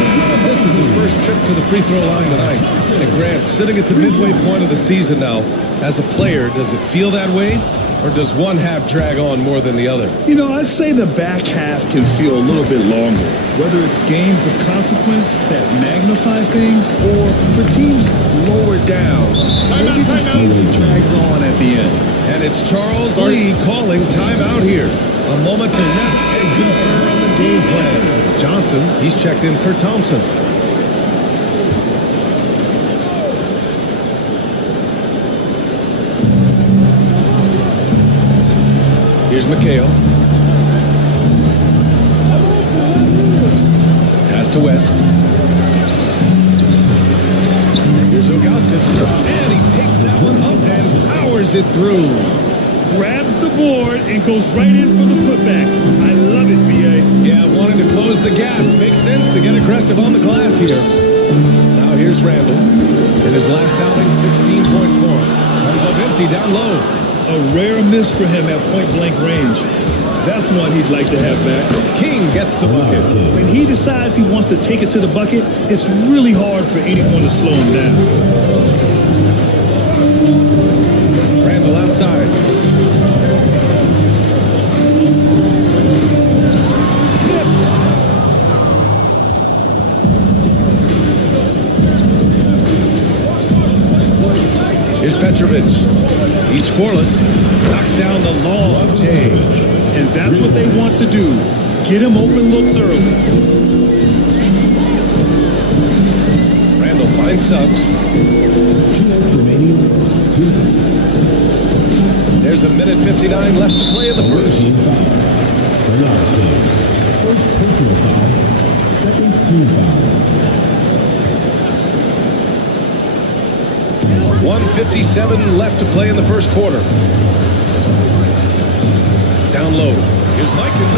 This is his first trip to the free throw line tonight. And Grant, sitting at the midway point of the season now, as a player, does it feel that way? Or does one half drag on more than the other? You know, I'd say the back half can feel a little bit longer. Whether it's games of consequence that magnify things or for teams lower down, maybe the season drags on at the end. And it's Charles Lee calling timeout here. A moment to rest and confer on the game plan. Johnson, he's checked in for Thompson. Here's McHale. Pass to West. Here's Ilgauskas. And he takes that one up and powers it through. Grabs the board and goes right in for the putback. I love it, B.A. Yeah, wanting to close the gap. Makes sense to get aggressive on the glass here. Now here's Randall. In his last outing, 16 points for him. Comes up empty down low. A rare miss for him at point-blank range. That's one he'd like to have back. King gets the bucket. When he decides he wants to take it to the bucket, it's really hard for anyone to slow him down. Randall outside. Here's Petrovic. He's scoreless. Knocks down the long change. And that's what they want to do. Get him open looks early. Randall finds subs. 2 minutes remaining. 2 minutes. There's a minute 59 left to play in the first. First personal foul. Second team foul. 1:57 left to play in the first quarter. Down low. Here's Mike and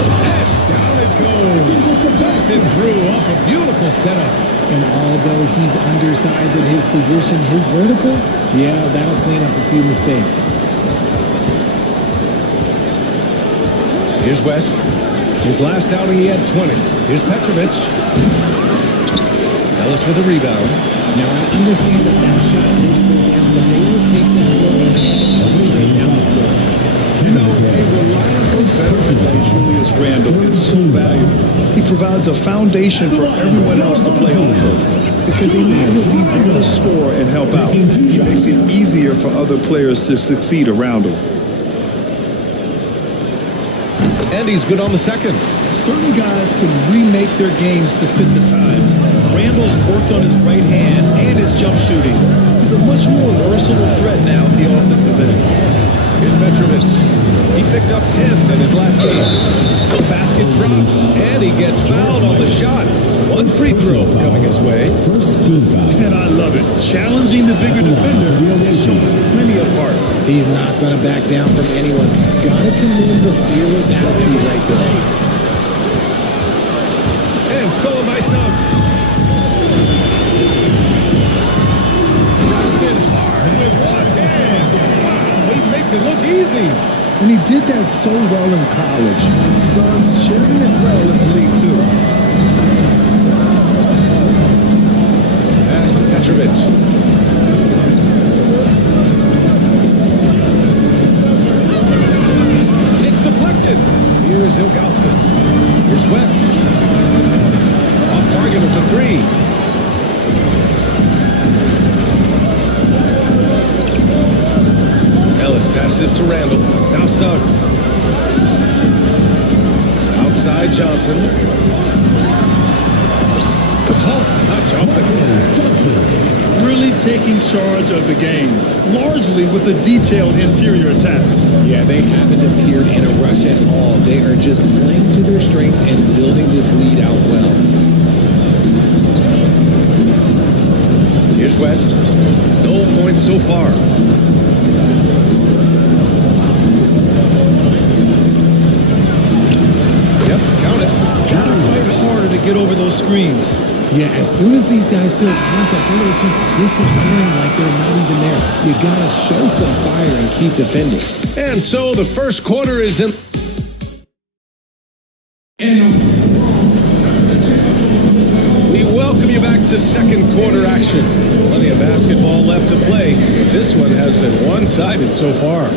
down it goes. That's it through off a beautiful setup. And although he's undersized at his position, his vertical, yeah, that'll clean up a few mistakes. Here's West. His last outing, he had 20. Here's Petrovic. Ellis with a rebound. Now, I understand that shot didn't go down, but they will take that look and right down the floor. You know, a reliable veteran like Julius Randle is so valuable. He provides a foundation for everyone else to play off of because he needs to be there to score and help out. He makes it easier for other players to succeed around him. And he's good on the second. Certain guys can remake their games to fit the times. Randall's worked on his right hand and his jump shooting. He's a much more versatile threat now at the offensive end. Here's Petrovic. He picked up 10 in his last game. The basket drops, and he gets fouled on the shot. One free throw coming his way. First team foul. And I love it. Challenging the bigger defender and showing plenty of heart. He's not going to back down from anyone. Gotta commend the fearless attitude right there. And stolen by Suggs. Johnson hard with one hand. Wow, he makes it look easy. And he did that so well in college. Suggs sharing it well in the league, too. Pass to Petrovic. It's deflected. Here's Ilgauskas. Here's West. Off target with the three. Ellis passes to Randall. Now Suggs. Outside Johnson. Soft touch off the glass. really taking charge of the game, largely with a detailed interior attack. Yeah, they haven't appeared in a rush at all. They are just playing to their strengths and building this lead out well. Here's West. No points so far. Yep, count it. Gotta fight harder to get over those screens. Yeah, as soon as these guys build contact, they are just disappearing like they're not even there. You gotta show some fire and keep defending. And so the first quarter is in. We welcome you back to second quarter action. Plenty of basketball left to play. This one has been one-sided so far.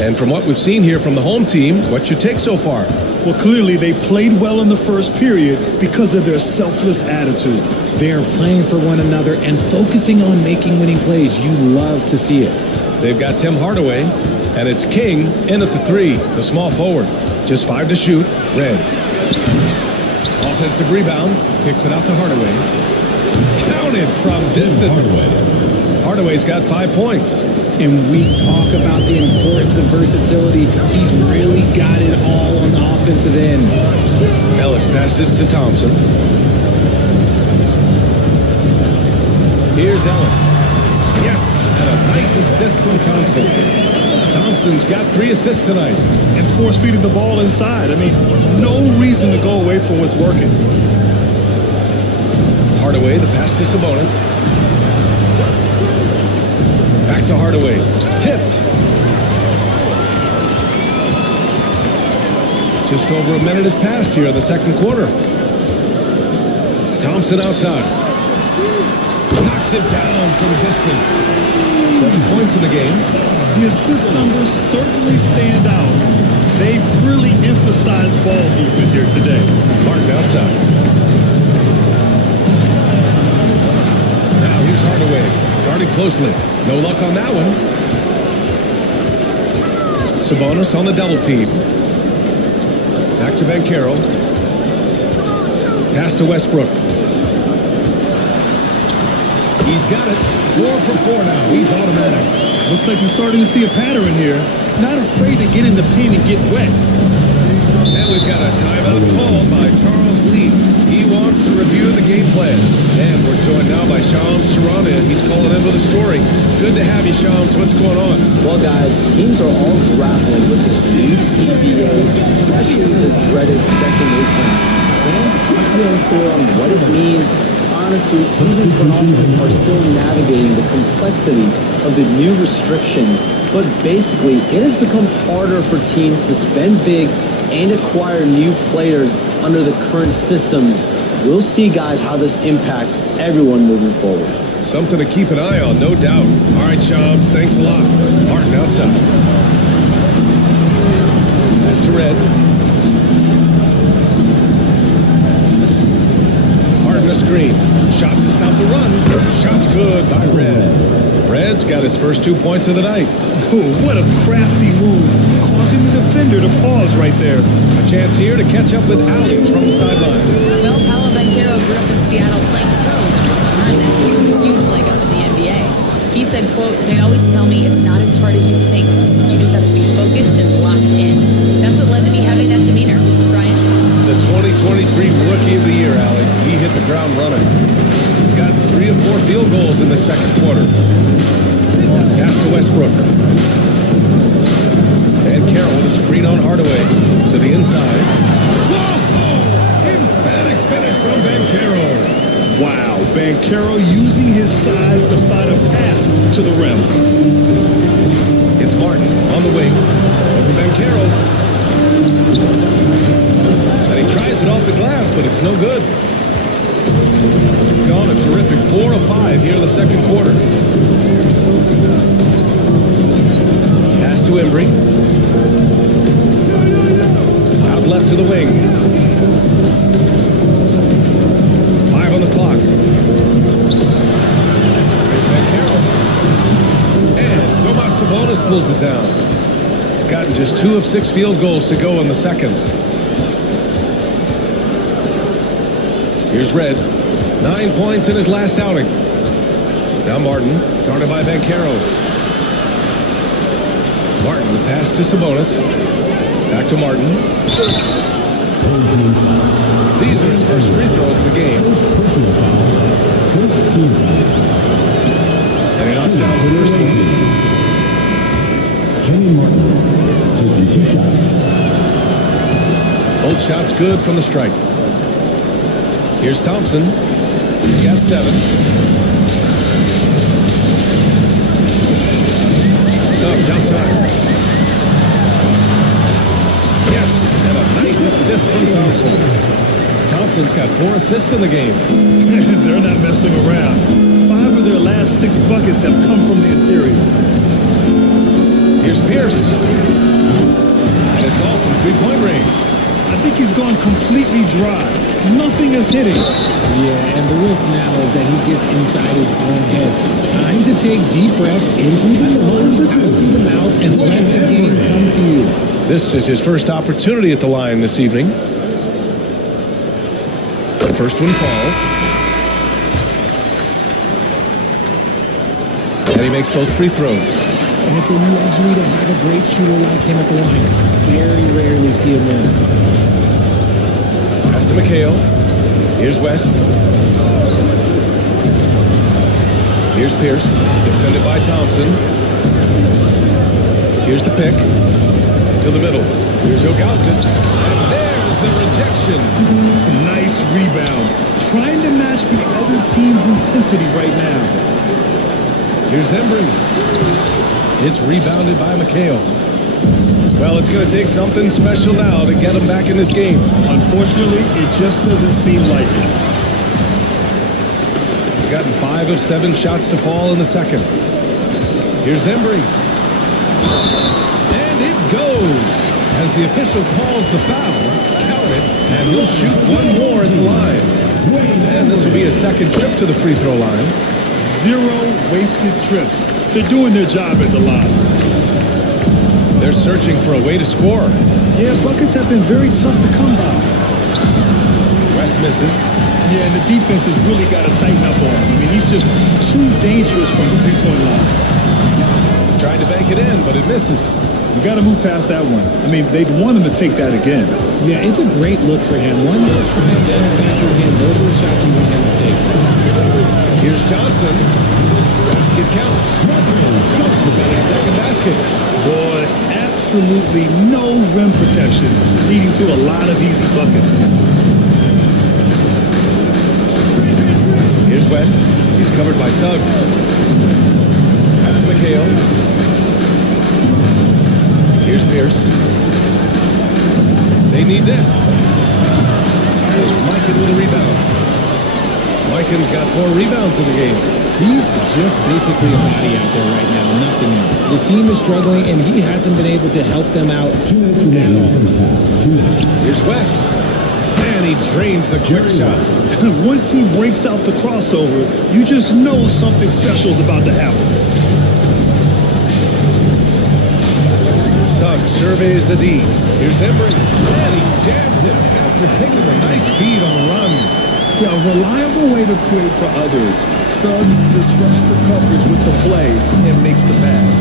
And from what we've seen here from the home team, what's your take so far? Well, clearly they played well in the first period because of their selfless attitude. They are playing for one another and focusing on making winning plays. You love to see it. They've got Tim Hardaway, and it's King in at the three, the small forward. Just 5 to shoot. Red. Offensive rebound. Kicks it out to Hardaway. Counted from distance. Hardaway's got 5 points. And we talk about the importance of versatility. He's really got it all on the offensive end. Ellis passes to Thompson. Here's Ellis. Yes, and a nice assist from Thompson. Thompson's got 3 assists tonight. And force-feeding the ball inside. I mean, no reason to go away from what's working. Hardaway, the pass to Sabonis. Back to Hardaway. Tipped. Just over a minute has passed here in the second quarter. Thompson outside. Knocks it down from distance. 7 points in the game. The assist numbers certainly stand out. They've really emphasized ball movement here today. Martin outside. Now here's Hardaway. Guarded closely. No luck on that one. Sabonis on the double team. Back to Banchero. Pass to Westbrook. He's got it. 4 for 4 now. He's automatic. Looks like we're starting to see a pattern here. Not afraid to get in the paint and get wet. And we've got a timeout called by Charles Lee. He wants to review the game plan. And we're joined now by Shams Charania. He's calling in with a story. Good to have you, Shams. What's going on? Well, guys, teams are all grappling with this new CBA, especially the dreaded second nation. Fans aren't really clear on what it means. Honestly, season front offices are still navigating the complexities of the new restrictions. But basically, it has become harder for teams to spend big and acquire new players under the current systems. We'll see, guys, how this impacts everyone moving forward. Something to keep an eye on, no doubt. All right, Shams, thanks a lot. Martin outside. Pass to Red. Harden a screen. Shot to stop the run. Shot's good by Red. Red's got his first 2 points of the night. Oh, what a crafty move, causing the defender to pause right there. A chance here to catch up with Ali from the sideline. Well, Paolo Banchero grew up in Seattle playing pros every summer and then took a huge leg up in the NBA. He said, quote, "They'd always tell me it's not as hard as you think. You just have to be focused and locked in." That's what led to me having that demeanor. Ryan? The 2023 Rookie of the Year, Ali. He hit the ground running. Got 3 of 4 field goals in the second quarter. Pass to Westbrook. And Carroll with a screen on Hardaway. To the inside. Whoa! Emphatic finish from Banchero. Wow, Banchero using his size to find a path to the rim. It's Martin on the wing. Over Banchero. And he tries it off the glass, but it's no good. Gone a terrific 4 of 5 here in the second quarter. Pass to Embry. Out left to the wing. 5 on the clock. Here's Banchero. And Domas Sabonis pulls it down. Gotten just 2 of 6 field goals to go in the second. Here's Red. 9 points in his last outing. Now Martin, guarded by Banchero. Martin, the pass to Sabonis. Back to Martin. These are his first free throws of the game. And he knocks down the first one. Kenny Martin taking 2 shots. Both shots good from the stripe. Here's Thompson. He's got 7. Suggs outside. Yes, and a nice assist from Thompson. Thompson's got 4 assists in the game. They're not messing around. 5 of their last 6 buckets have come from the interior. Here's Pierce. And it's all from 3-point range. I think he's gone completely dry. Nothing is hitting. Yeah, and the risk now is that he gets inside his own head. Time to take deep breaths in through the nose, out through the mouth, and let the game come to you. This is his first opportunity at the line this evening. The first one falls. And he makes both free throws. And it's a luxury to have a great shooter like him at the line. Very rarely see a miss. Pass to McHale. Here's West. Here's Pierce, defended by Thompson. Here's the pick. To the middle. Here's Ilgauskas. And there's the rejection. Nice rebound. Trying to match the other team's intensity right now. Here's Embry. It's rebounded by McHale. Well, it's going to take something special now to get him back in this game. Unfortunately, it just doesn't seem like it. He's gotten 5 of 7 shots to fall in the second. Here's Embry. And it goes. As the official calls the foul, count it, and he'll shoot 1 more at the line. And this will be his second trip to the free throw line. 0 wasted trips. They're doing their job at the line. They're searching for a way to score. Yeah, buckets have been very tough to come by. West misses. Yeah, and the defense has really got to tighten up on him. I mean, he's just too dangerous from the three-point line. Tried to bank it in, but it misses. You got to move past that one. I mean, they'd want him to take that again. Yeah, it's a great look for him. One look for him, manufactured him. Those are the shots you want him to take. Here's Johnson. Basket counts. Johnson's got his second basket. Boy, absolutely no rim protection, leading to a lot of easy buckets. Here's West. He's covered by Suggs. Pass to McHale. Here's Pierce. They need this. It's Mikan with a rebound. Mikan's got 4 rebounds in the game. He's just basically a body out there right now, nothing else. The team is struggling, and he hasn't been able to help them out. 2 minutes remaining in the first half. 2 minutes. Here's West. And he drains the quick shot. Once he breaks out the crossover, you just know something special is about to happen. Suggs surveys the D. Here's Embry. And he jams it after taking a nice feed on the run. Yeah, a reliable way to create for others. Suggs disrupts the coverage with the play and makes the pass.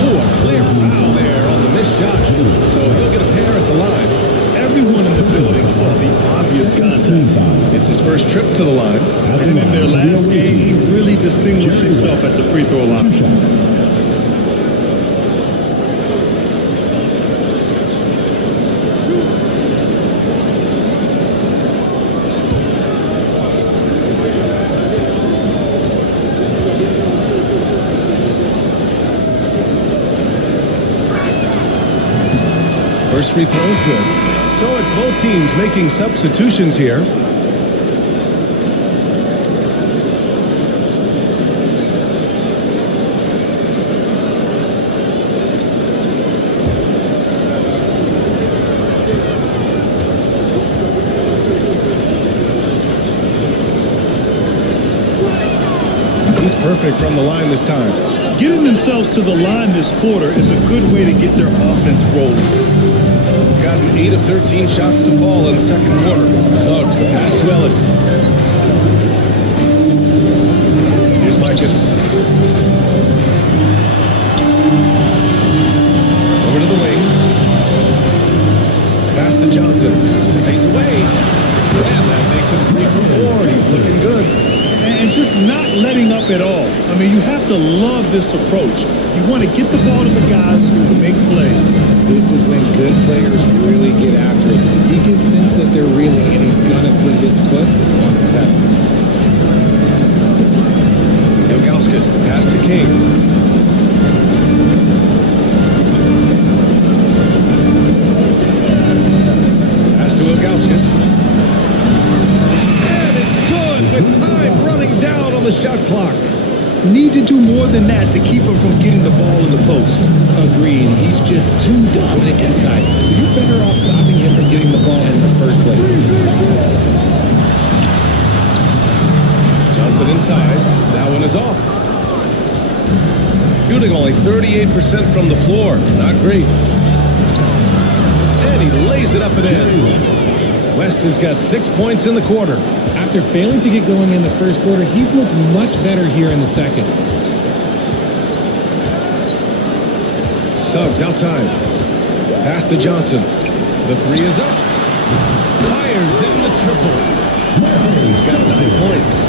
Oh, a clear foul there on the missed shot. So he'll get a pair at the line. Everyone in the building saw the obvious contact. It's his first trip to the line. And in their last game, he really distinguished himself at the free throw line. 2 shots. First free throw is good. So it's both teams making substitutions here. He's perfect from the line this time. Getting themselves to the line this quarter is a good way to get their offense rolling. gotten 8 of 13 shots to fall in the second quarter. Suggs, the pass to Ellis. Here's Micah. Over to the wing. Pass to Johnson. Fades away. And that makes him 3 for 4. He's looking good. And just not letting up at all. I mean, you have to love this approach. You want to get the ball to the guys who can make plays. This is when good players really get after it. He can sense that they're reeling, and he's gonna put his foot on the pedal. Ilgauskas, the pass to King. Pass to Ilgauskas. And it's good with time running down on the shot clock. Need to do more than that to keep him from getting the ball in the post. Agreed. He's just too dominant inside. So you're better off stopping him from getting the ball in the first place. Johnson inside. That one is off. Shooting only 38% from the floor. Not great. And he lays it up and in. West has got 6 points in the quarter. After failing to get going in the first quarter, he's looked much better here in the second. Suggs outside. Pass to Johnson. The three is up. Fires in the triple. Johnson's got 9 points.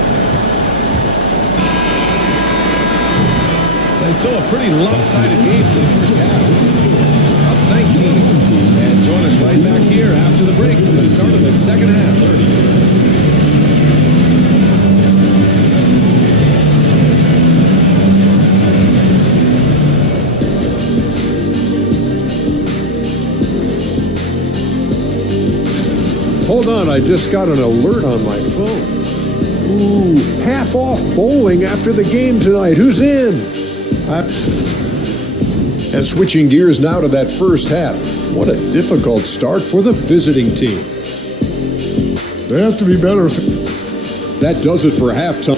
And so a pretty lopsided game for the first half. Up 19. And join us right back here after the break for the start of the second half. Hold on, I just got an alert on my phone. Ooh, half off bowling after the game tonight. Who's in? And switching gears now to that first half. What a difficult start for the visiting team. They have to be better. That does it for halftime.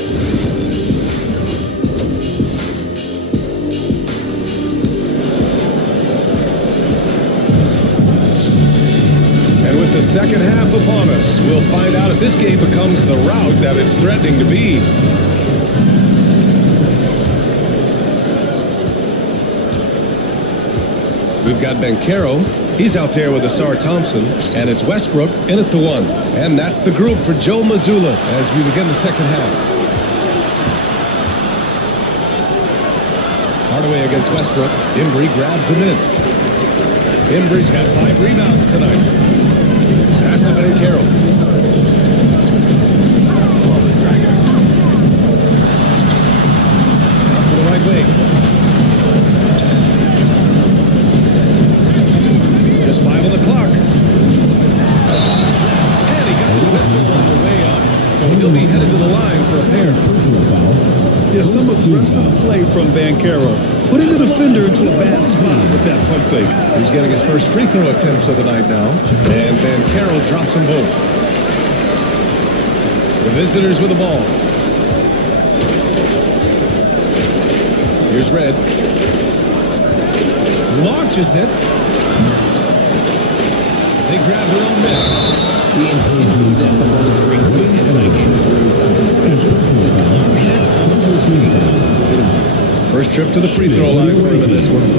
And with the second half upon us, we'll find out if this game becomes the rout that it's threatening to be. We've got Banchero. He's out there with Asar Thompson. And it's Westbrook in at the 1. And that's the group for Joe Mazzulla as we begin the second half. Hardaway against Westbrook. Embry grabs a miss. Embry's got 5 rebounds tonight. Pass to Banchero. Out to the right wing. Just 5 on the clock. And he got the whistle on the way up. So he'll be headed to the line for a pair. Yeah, some aggressive play from Banchero. Putting the defender into a bad spot with that pump fake. He's getting his first free throw attempts of the night now. And Banchero drops them both. The visitors with the ball. Here's Red. Launches it. They grab their own miss. The intensity that Sabonis brings to his inside game is really something special. The contact almost First trip to the free throw line for this one. And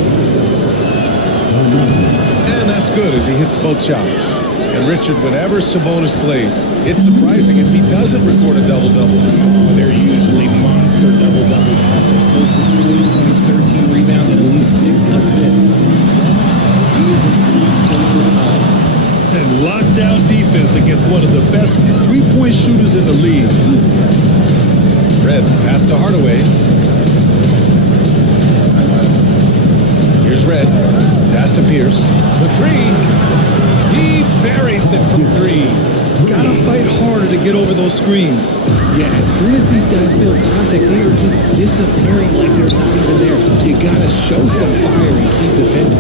that's good as he hits both shots. And Richard, whenever Sabonis plays, it's surprising if he doesn't record a double-double. Oh, they're usually monster double-doubles. Also close to 20 points, 13 rebounds, and at least 6 assists. He is an offensive power. And lockdown defense against one of the best three-point shooters in the league. Red, pass to Hardaway. Here's Red. Pass to Pierce. The three. He buries it from 3. Gotta fight harder to get over those screens. Yeah, as soon as these guys feel contact, they are just disappearing like they're not even there. You gotta show some fire and keep defending.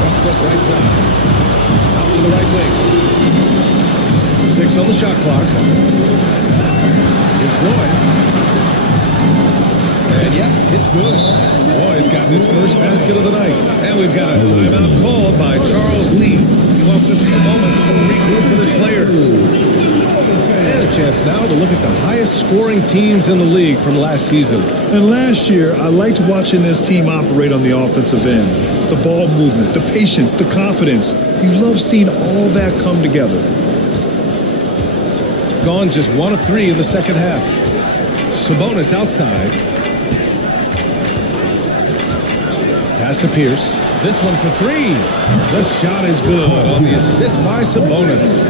Westbrook right side. Out to the right wing. 6 on the shot clock. Here's Roy. And yeah, it's good. Boy, he's gotten his first basket of the night. And we've got a timeout called by Charles Lee. He wants a few moments to regroup with his players. And a chance now to look at the highest scoring teams in the league from last season. And last year, I liked watching this team operate on the offensive end. The ball movement, the patience, the confidence. You love seeing all that come together. Gone just 1 of 3 in the second half. Sabonis outside. Pass to Pierce. This one for 3. The shot is good on the assist by Sabonis.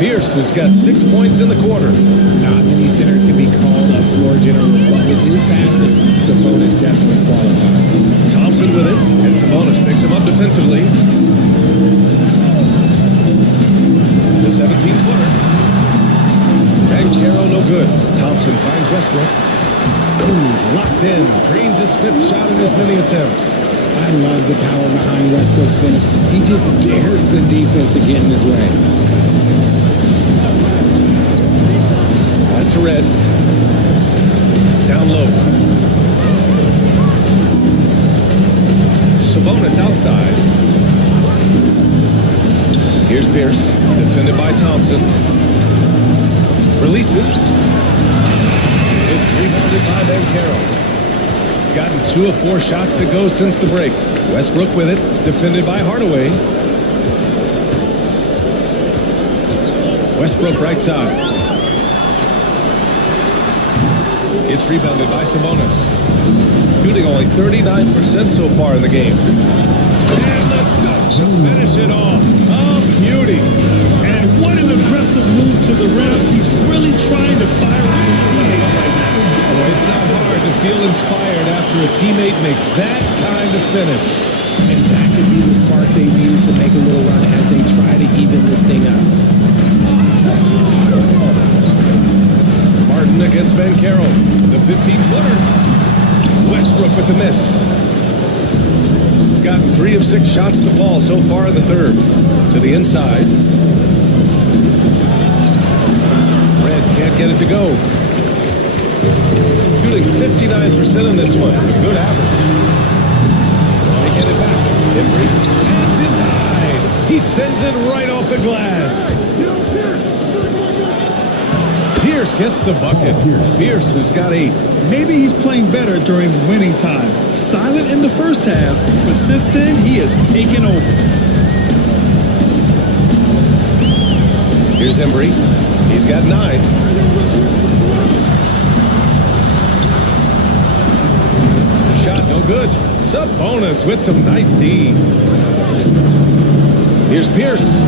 Pierce has got 6 points in the quarter. Not many centers can be called a floor general, but with his passing, Sabonis definitely qualifies. Thompson with it, and Sabonis picks him up defensively. The 17-footer. And Carroll no good. Thompson finds Westbrook. He's locked in. Drains his 5th shot in as many attempts. I love the power behind Westbrook's finish. He just dares the defense to get in his way. Pass to Red. Down low. Sabonis outside. Here's Pierce. Defended by Thompson. Releases. It's rebounded by Banchero. Gotten 2 of 4 shots to go since the break. Westbrook with it. Defended by Hardaway. Westbrook right side. It's rebounded by Sabonis. Shooting only 39% so far in the game. And the dunk to finish it off. A beauty. And what an aggressive move to the rim. He's really trying to fire on his teammates right now. Oh, it's not hard to feel inspired after a teammate makes that kind of finish. And that could be the spark they need to make a little run as they try to even this thing up. Martin against Banchero. The 15-footer. Westbrook with the miss. Gotten 3 of 6 shots to fall so far in the third. To the inside. Red can't get it to go. Shooting 59% in this one. A good average. They get it back. Embry. And denied. He sends it right off the glass. Pierce gets the bucket. Pierce has got 8. Maybe he's playing better during winning time. Silent in the first half, but since then, he has taken over. Here's Embry. He's got 9. Shot no good. Sabonis with some nice D. Here's Pierce.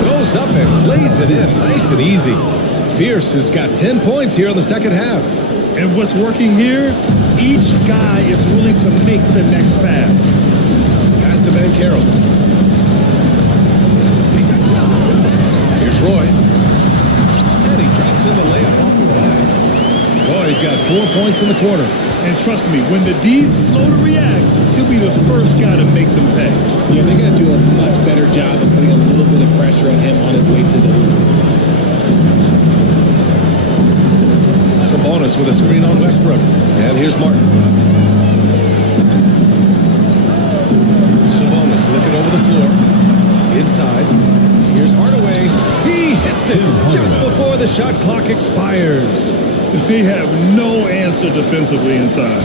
Goes up and lays it in. Nice and easy. Pierce has got 10 points here in the second half. And what's working here? Each guy is willing to make the next pass. Pass to Banchero. Here's Roy. And he drops in the layup off the glass. Boy, he's got 4 points in the quarter. And trust me, when the D's slow to react, he'll be the first guy to make them pay. Yeah, they're going to do a much better job of putting a little bit of pressure on him on his way to the hoop. Sabonis with a screen on Westbrook. And here's Martin. Sabonis looking over the floor. Inside. Here's Hardaway. He hits it just before the shot clock expires. They have no answer defensively inside.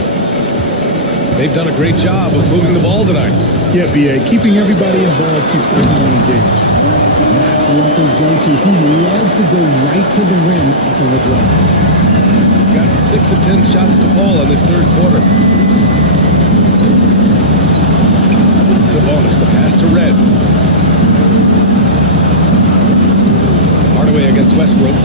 They've done a great job of moving the ball tonight. Yeah, B.A. Keeping everybody involved, keeps everyone engaged. Matt Russell's go-to. He loves to go right to the rim off of a drive. Got 6 of 10 shots to fall in this third quarter. Sabonis, the pass to Red. Hardaway against Westbrook.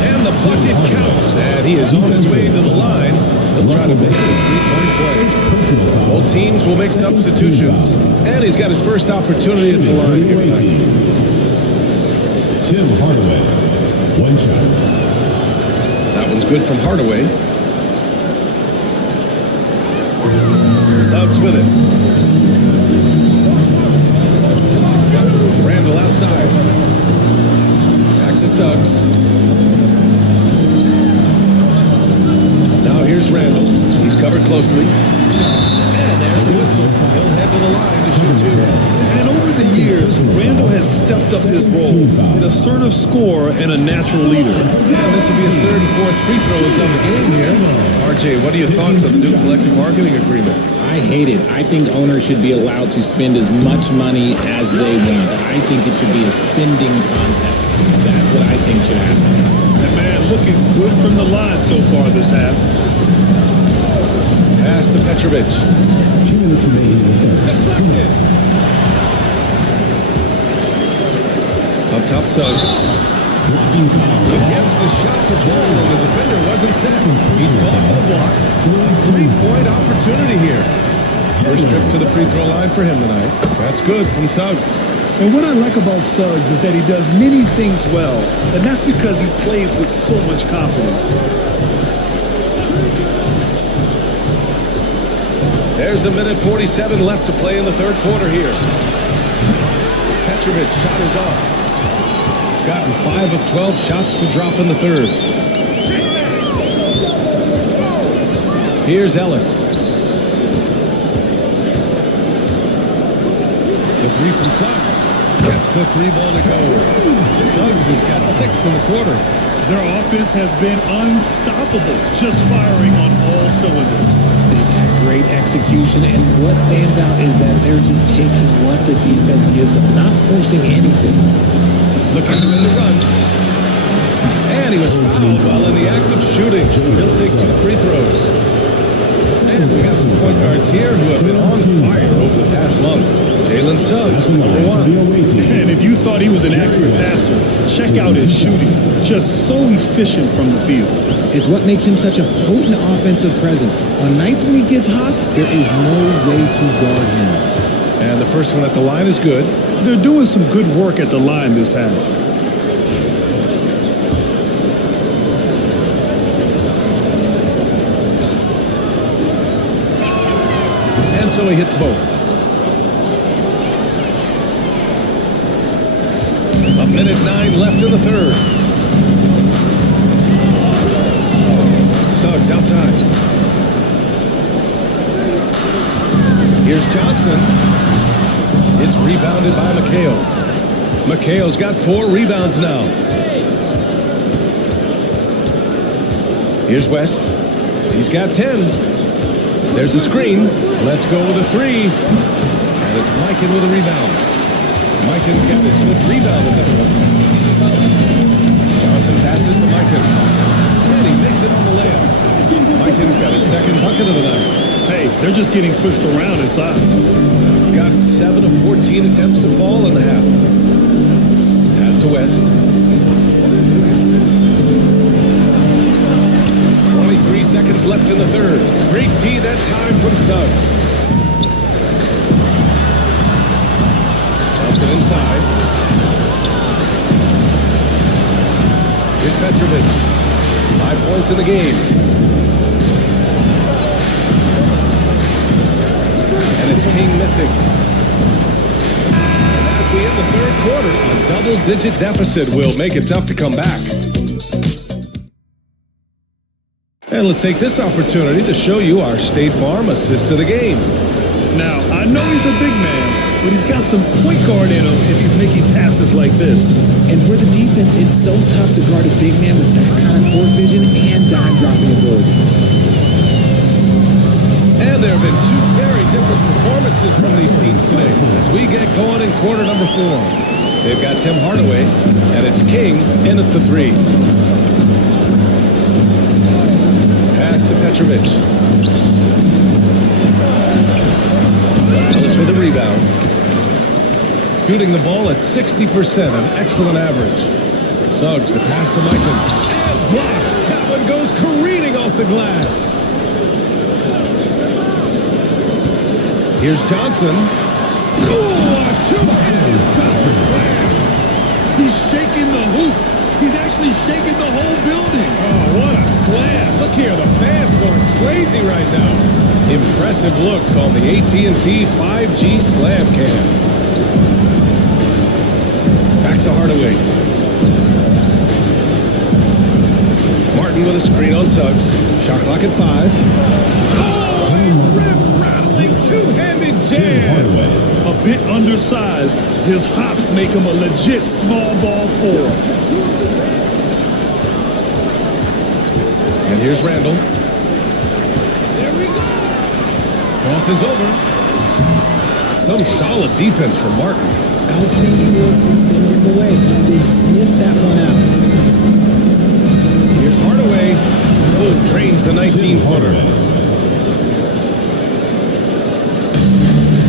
And the bucket counts. And he is on his way to the line. He'll try to make it a 3-point play. Both teams will make substitutions. And he's got his first opportunity at the line here. Tim Hardaway. 1 shot. That one's good from Hardaway. Suggs with it. Randall outside. Back to Suggs. Randall. He's covered closely. And there's a whistle. He'll head to the line to shoot two. And over the years, Randall has stepped up his role, an assertive scorer and a natural leader. And this will be his third and fourth free throws of the game here. RJ, what are your thoughts on the new collective bargaining agreement? I hate it. I think owners should be allowed to spend as much money as they want. I think it should be a spending contest. That's what I think should happen. And man, looking good from the line so far this half. Pass to Petrovic. 2 minutes remaining in the third. 2 minutes. Up top, Suggs. Against the shot to fall, and the defender wasn't set. He's ball for the block. A 3-point opportunity here. First trip to the free throw line for him tonight. That's good from Suggs. And what I like about Suggs is that he does many things well, and that's because he plays with so much confidence. There's a minute 47 left to play in the third quarter here. Petrovic shot is off. Gotten 5 of 12 shots to drop in the third. Here's Ellis. The three from Suggs. Gets the 3-ball to go. Suggs has got 6 in the quarter. Their offense has been unstoppable, just firing on all cylinders. They've had great execution, and what stands out is that they're just taking what the defense gives them, not forcing anything. Looking to win the run. And he was fouled while in the act of shooting. He'll take 2 free throws. And we got some point guards here who have been on fire over the past month. Jalen Suggs, number 1. And if you thought he was an accurate passer, check out his shooting. Just so efficient from the field. It's what makes him such a potent offensive presence. On nights when he gets hot, there is no way to guard him. And the first one at the line is good. They're doing some good work at the line this half. And so he hits both. A minute 9 left in the third. Suggs outside. Here's Johnson. It's rebounded by McHale. McHale's got 4 rebounds now. Here's West. He's got 10. There's a screen. Let's go with a 3. And it's Mikan with a rebound. Mikan's got his 5th rebound in this one. Johnson passes to Mikan. And he makes it on the layup. Mikan's got his 2nd bucket of the night. Hey, they're just getting pushed around inside. Got 7 of 14 attempts to fall in the half. Pass to West. 23 seconds left in the third. Great D that time from Suggs. Johnson inside. Here's Petrovic. 5 points in the game. And it's King missing. And as we end the third quarter, a double-digit deficit will make it tough to come back. And let's take this opportunity to show you our State Farm assist to the game. Now, I know he's a big man, but he's got some point guard in him if he's making passes like this. And for the defense, it's so tough to guard a big man with that kind of court vision and dime-dropping ability. And there have been 2 very different performances from these teams today as we get going in quarter number 4. They've got Tim Hardaway, and it's King in at the 3. Pass to Petrovic. Ellis with a rebound. Shooting the ball at 60%, an excellent average. Suggs, the pass to Mikan. And blocked. That one goes careening off the glass. Here's Johnson. He's shaking the hoop. He's actually shaking the whole building. Oh, what a slam. Look here, the fans going crazy right now. Impressive looks on the AT&T 5G Slam Cam. Back to Hardaway. Martin with a screen on Suggs. Shot clock at 5. Oh, a rip-rattling two-handed jam. A bit undersized, his hops make him a legit small ball four. And here's Randall. There we go. Cross is over. Some solid defense from Martin. Outstanding work to send him away. They sniffed that one out. Here's Hardaway. Oh, trains the 19-footer.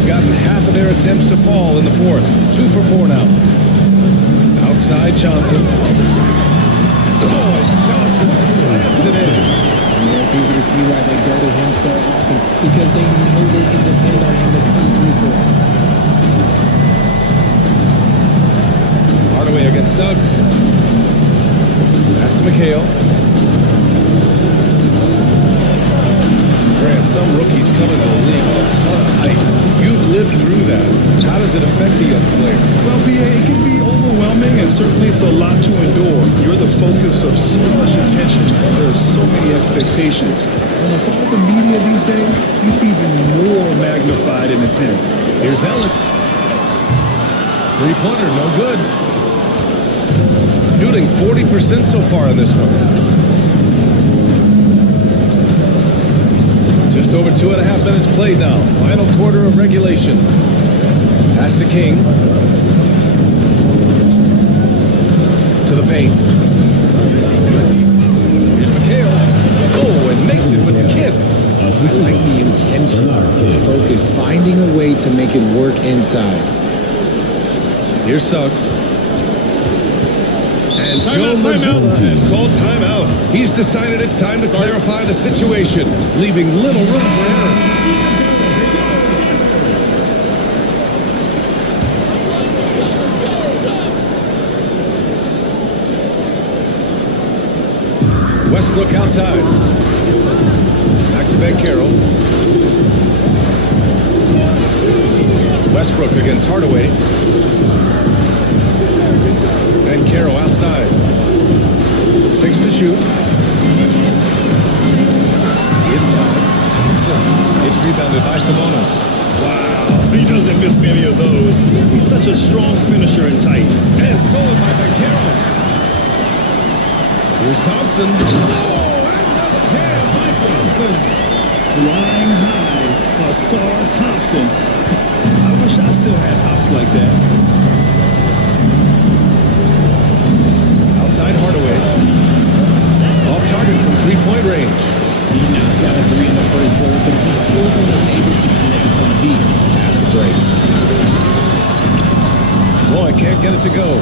Gotten half of their attempts to fall in the fourth. 2 for 4 now. Outside Johnson. Oh, Johnson slams it in. Yeah, it's easy to see why they go to him so often, because they know they can depend on him to come through for them. Hardaway against Suggs. Pass to McHale. Grant, some rookies come into the league with a ton of height. You've lived through that. How does it affect the young player? Well, PA, it can be overwhelming, and certainly it's a lot to endure. You're the focus of so much attention. There are so many expectations. And with all the media these days, it's even more magnified and intense. Here's Ellis. Three-pointer, no good. Shooting 40% so far in this one. Just over 2.5 minutes played now. Final quarter of regulation. Pass to King. To the paint. Here's McHale. Oh, and makes it with the kiss. I like the intention, the focus, finding a way to make it work inside. Here's Suggs. And Joe Timeout. Mazzulla has called timeout. He's decided it's time to clarify the situation, leaving little room for error. Westbrook outside. Back to Banchero. Westbrook against Hardaway. Banchero outside. 6 to shoot. Inside. Thompson. It's rebounded by Sabonis. Wow, he doesn't miss many of those. He's such a strong finisher and tight. And stolen by Banchero. Here's Thompson. Oh, another jam by Thompson. Flying high, Ausar Thompson. I wish I still had hops like that. Outside Hardaway. Off target from three-point range. He knocked down a 3 in the first quarter, but he's still been unable to connect from deep past the break. Roy can't get it to go.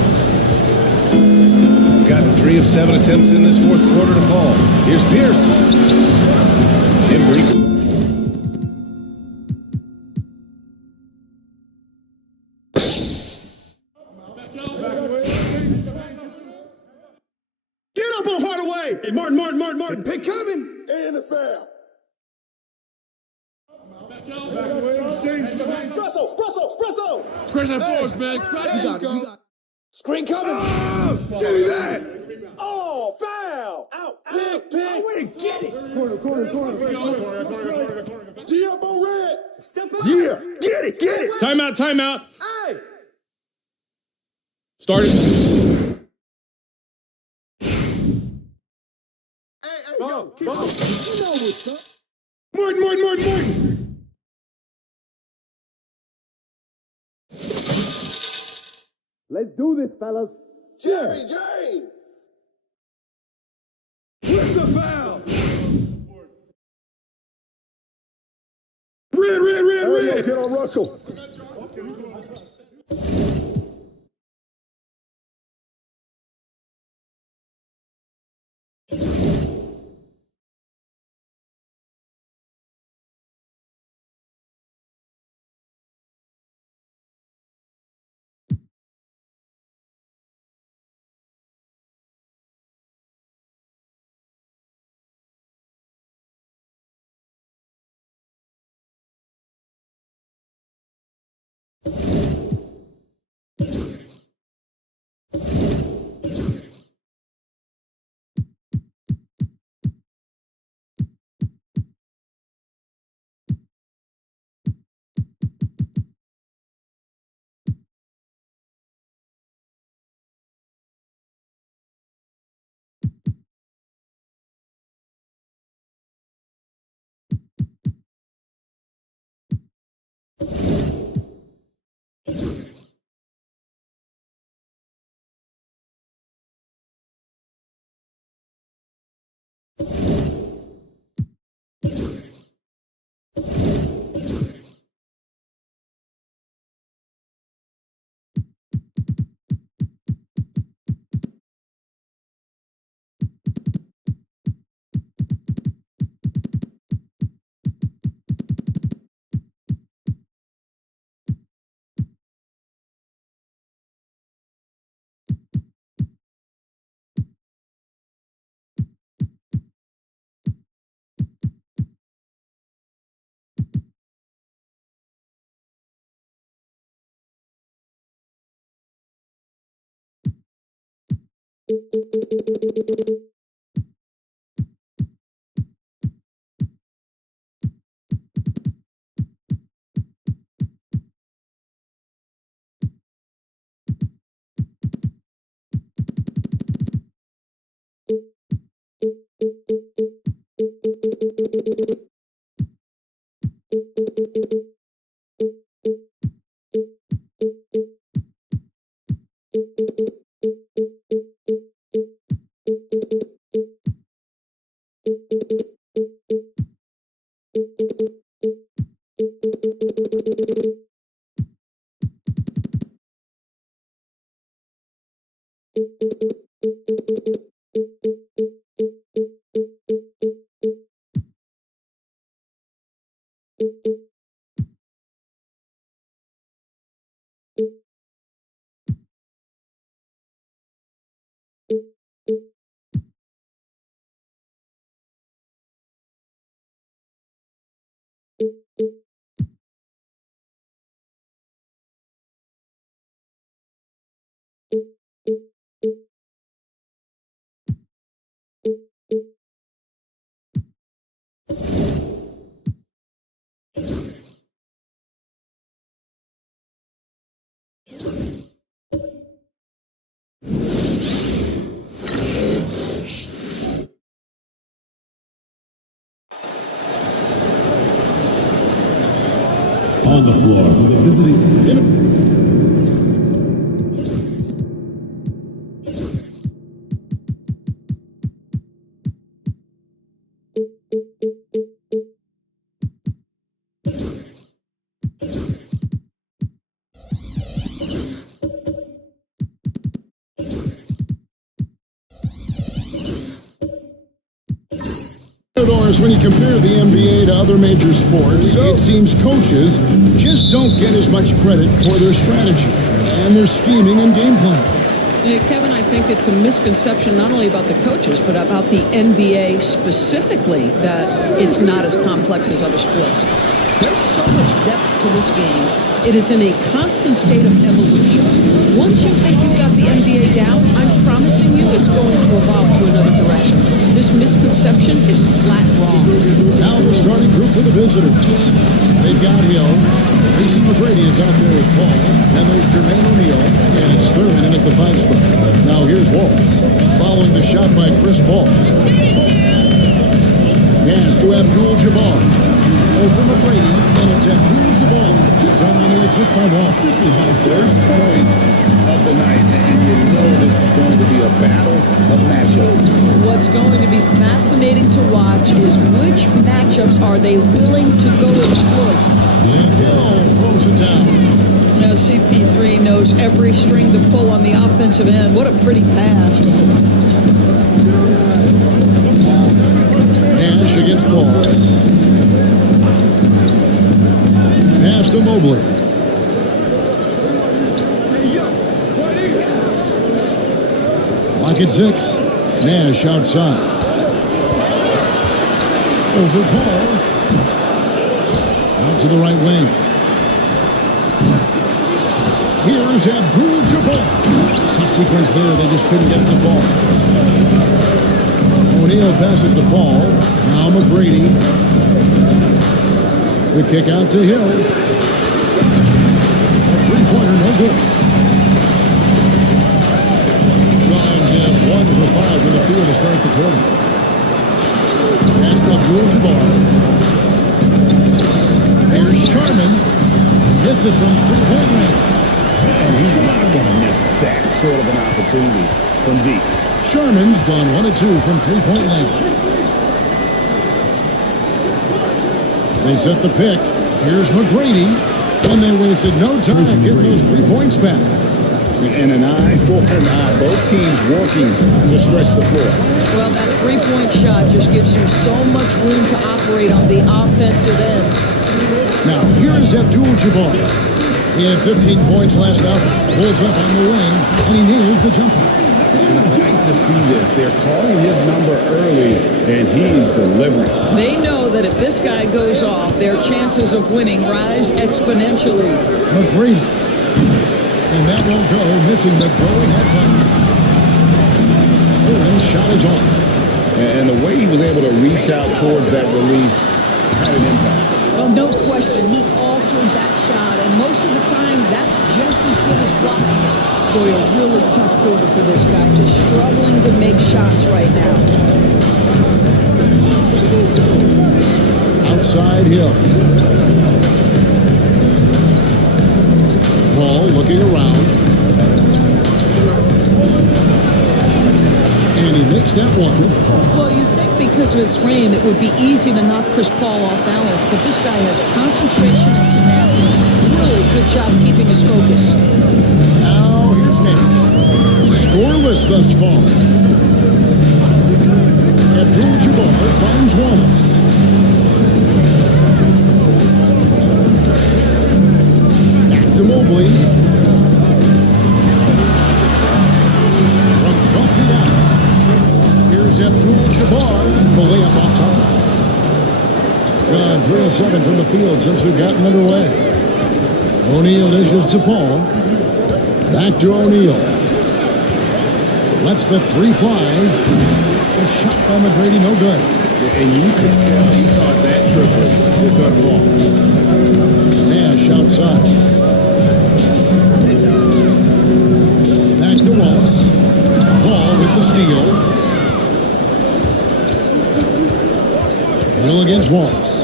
Gotten 3 of 7 attempts in this fourth quarter to fall. Here's Pierce. Embry. Get up on Hardaway! Hey, Martin. Pick coming. And the foul. Russell! Pressure force, man. Pressure. Screen coming. Give me that! Oh, foul! Out! Pick! Get it. Diabo Red! Step up. Yeah! Get it! Timeout. Hey! Started. Go! You know what's up. Martin! Let's do this, fellas. Jerry! Where's the foul? Red! Get on Russell! On the floor for the visiting. When you compare the NBA to other major sports, it seems coaches just don't get as much credit for their strategy and their scheming and game plan. Yeah, Kevin, I think it's a misconception not only about the coaches, but about the NBA specifically, that it's not as complex as other sports. There's so much depth to this game. It is in a constant state of evolution. Once you think you've got the NBA down, I'm promising you it's going to evolve to another direction. This misconception is flat wrong. Now the starting group for the visitors. They've got Hill. Tracy McGrady is out there with Paul. And there's Jermaine O'Neal. And it's Thurman in at the 5 spot. Now here's Walls. Following the shot by Chris Paul. Pass to Abdul-Jabbar. Over McGrady. And it's Abdul-Jabbar. Done on the assist by Walls. First points of the night, and you know this is going to be a battle of matchups. What's going to be fascinating to watch is which matchups are they willing to go exploit. And Hill throws it down. Now CP3 knows every string to pull on the offensive end. What a pretty pass. Nash against Paul. Pass to Mobley. Clock at 6. Nash outside. Over Paul. Out to the right wing. Here's Abdul-Jabbar. Tough sequence there. They just couldn't get it to fall. O'Neal passes to Paul. Now McGrady. The kick out to Hill. A three-pointer, no good. John just 1 for 5 in the field to start the quarter. Pass to Abdul-Jabbar. Here's Sharman. Hits it from three-point range. And he's not going to miss that sort of an opportunity from deep. Sharman's gone 1 of 2 from three-point land. They set the pick. Here's McGrady. And they wasted no time getting those 3 points back. And an eye for an eye. Both teams working to stretch the floor. Well, that three-point shot just gives you so much room to operate on the offensive end. Now, here's Abdul-Jabbar. He had 15 points last out. Pulls up on the wing, and he nails the jumper. And I like to see this. They're calling his number early, and he's delivering. They know that if this guy goes off, their chances of winning rise exponentially. McGrady. And that won't go, missing the go-ahead button. And shot is off. And the way he was able to reach out towards that release had an impact. Well, no question, he altered that shot, and most of the time, that's just as good as blocking it. Boy, a really tough quarter for this guy, just struggling to make shots right now. Outside Hill. Paul looking around. And he makes that one. Well, you'd think because of his frame, it would be easy to knock Chris Paul off balance, but this guy has concentration and tenacity. Really good job keeping his focus. Now here's Nash. Scoreless thus far. Abdul-Jabbar finds Wallace. Back to Mobley. From 12 feet out. Here's Abdul-Jabbar, the layup off target. Gone 3 of 7 from the field since we've gotten underway. O'Neal dishes to Paul. Back to O'Neal. Lets the three fly. The shot by McGrady, no good. And you could tell he thought that triple was going to fall. Nash outside. Back to Wallace. Paul with the steal. Hill against Wallace.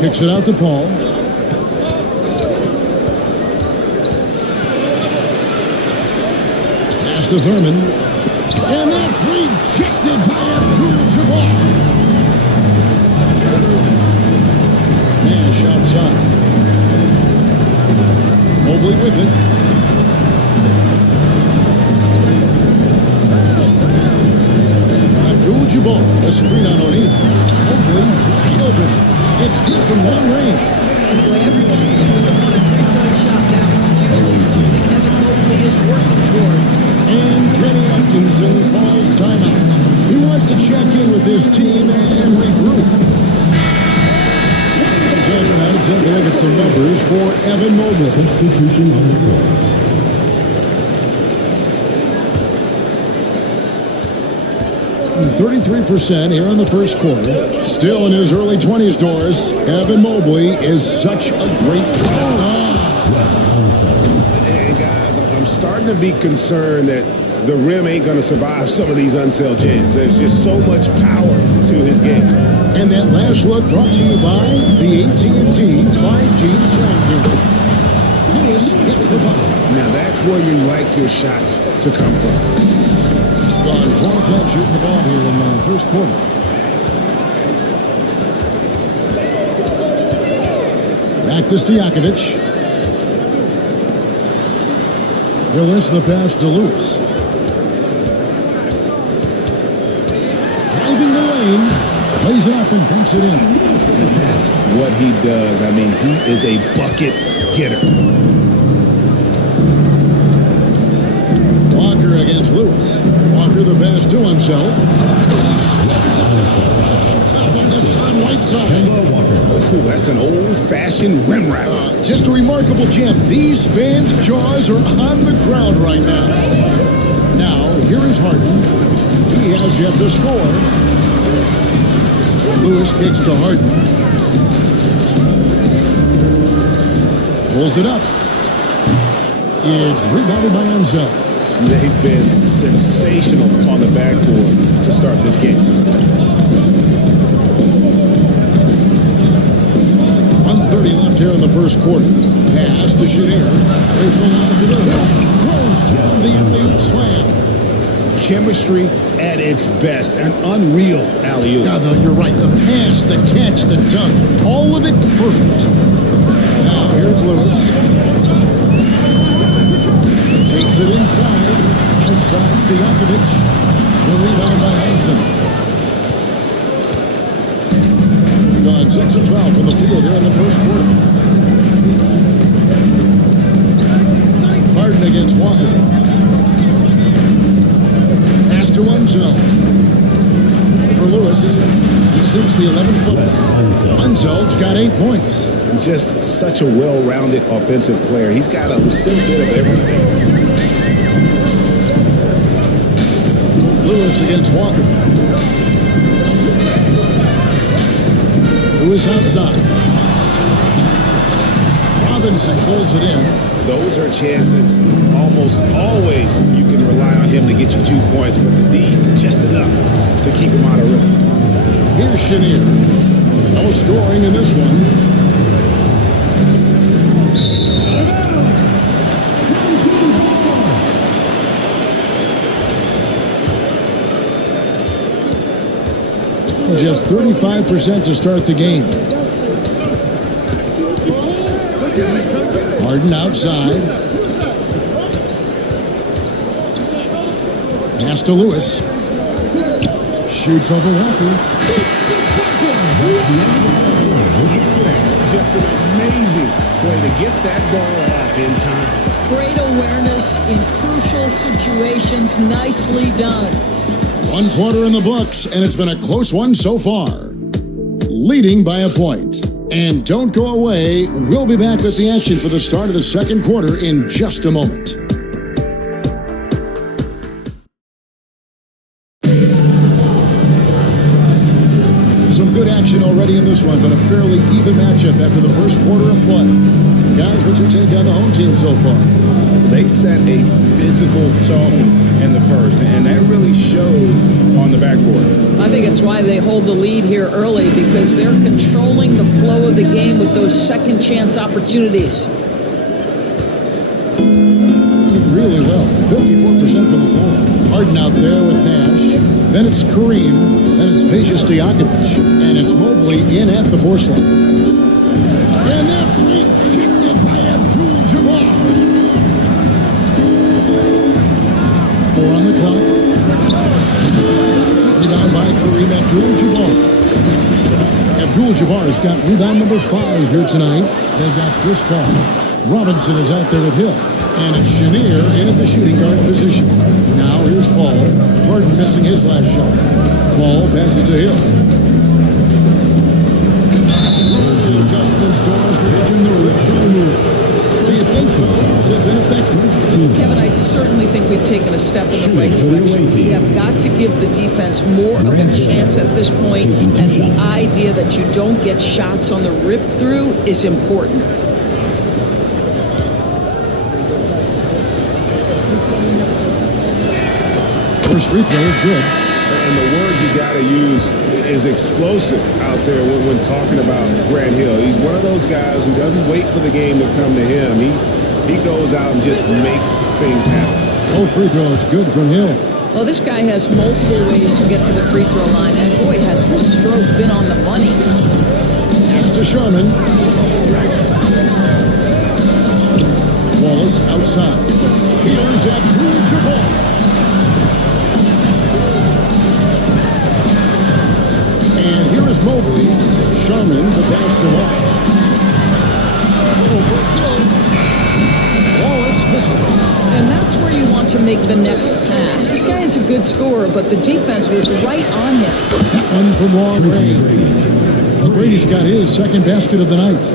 Kicks it out to Paul. Pass to Thurman. And that's rejected by Abdul-Jabbar. Nash outside. Mobley with it. Abdul-Jabbar, a screen on O'Neal. Mobley, wide open. It's deep from long range. Boy, everyone seems to want a three-point shot now. Clearly something Evan Mobley is working towards. And Kenny Atkinson calls timeout. He wants to check in with his team and regroup. Time now to take a look at some numbers for Evan Mobley. Substitution on the court. 33% here in the first quarter. Still in his early 20s, Doris. Evan Mobley is such a great player. And guys, I'm starting to be concerned that the rim ain't going to survive some of these unsell jams. There's just so much power to his game. And that last look brought to you by the AT&T 5G Sound. Lewis hits the button. Now that's where you like your shots to come from. Gone 4-10 shooting the ball here in the first quarter. Back to Stojakovic. Lewis the pass to Lewis. Driving the lane. Plays it up and banks it in. And that's what he does. I mean, he is a bucket getter. Walker against Lewis. Walker the pass to himself. Top on the Son Whiteside. Ooh, that's an old-fashioned rim wrap. Just a remarkable jam. These fans' jaws are on the ground right now. Now, here is Harden. He has yet to score. Lewis kicks to Harden. Pulls it up. It's rebounded by Enzo. They've been sensational on the backboard to start this game. 1:30 left here in the first quarter. Pass to Shadir. There's the line to the hill. Throws down the alley-oop slam. Chemistry at its best. An unreal alley-oop. Yeah, you're right. The pass, the catch, the dunk. All of it perfect. Now here's Lewis. Takes it inside. Outside Stojakovic. The rebound by Hansen. Gone 6 of 12 from the field here in the first quarter. Harden against Walker. Pass to Unzel. For Lewis. He sinks the 11-footer. Unzel's got 8 points. Just such a well-rounded offensive player. He's got a little bit of everything. Lewis against Walker. Lewis outside. Robinson pulls it in. Those are chances. Almost always you can rely on him to get you 2 points, but the D, just enough to keep him out of rhythm. Here's Chenier. No scoring in this one. Just 35% to start the game. Harden outside. Pass to Lewis. Shoots over Walker. Just an amazing way to get that ball off in time. Great awareness in crucial situations. Nicely done. 1 quarter in the books, and it's been a close one so far. Leading by a point. And don't go away. We'll be back with the action for the start of the second quarter in just a moment. Some good action already in this one, but a fairly even matchup after the first quarter of play. Guys, what's your take on the home team so far? They set a physical tone in the first, and that really showed on the backboard. I think it's why they hold the lead here early, because they're controlling the flow of the game with those second chance opportunities. Really well. 54% from the floor. Harden out there with Nash. Then it's Kareem. Then it's Peja Stojakovic. And it's Mobley in at the force line. And that three kicked it by Abdul-Jabbar. 4 on the clock. Rebound by Kareem Abdul-Jabbar. Abdul-Jabbar has got rebound number 5 here tonight. They've got Chris Paul. Robinson is out there with Hill. And it's Chenier in at the shooting guard position. Now here's Paul. Harden missing his last shot. Paul passes to Hill. Adjustments, doors for reaching the move. Do you think so? Has it been effective? Kevin, I certainly think we've taken a step in the right direction. We have got to give the defense more of a chance at this point, and the idea that you don't get shots on the rip through is important. First free throw is good. And the words you got to use is explosive out there when talking about Grant Hill. He's one of those guys who doesn't wait for the game to come to him. He goes out and just makes things happen. Oh, free throw is good from Hill. Well, this guy has multiple ways to get to the free throw line, and boy, has his stroke been on the money. Pass to Sherman. Wallace outside. Here's Abdul-Jabbar. And here is Mobley. Sherman the pass to Wallace. Wallace missing. And that's where you want to make the next pass. This guy is a good scorer, but the defense was right on him. That one from long range. McGrady's got his second basket of the night.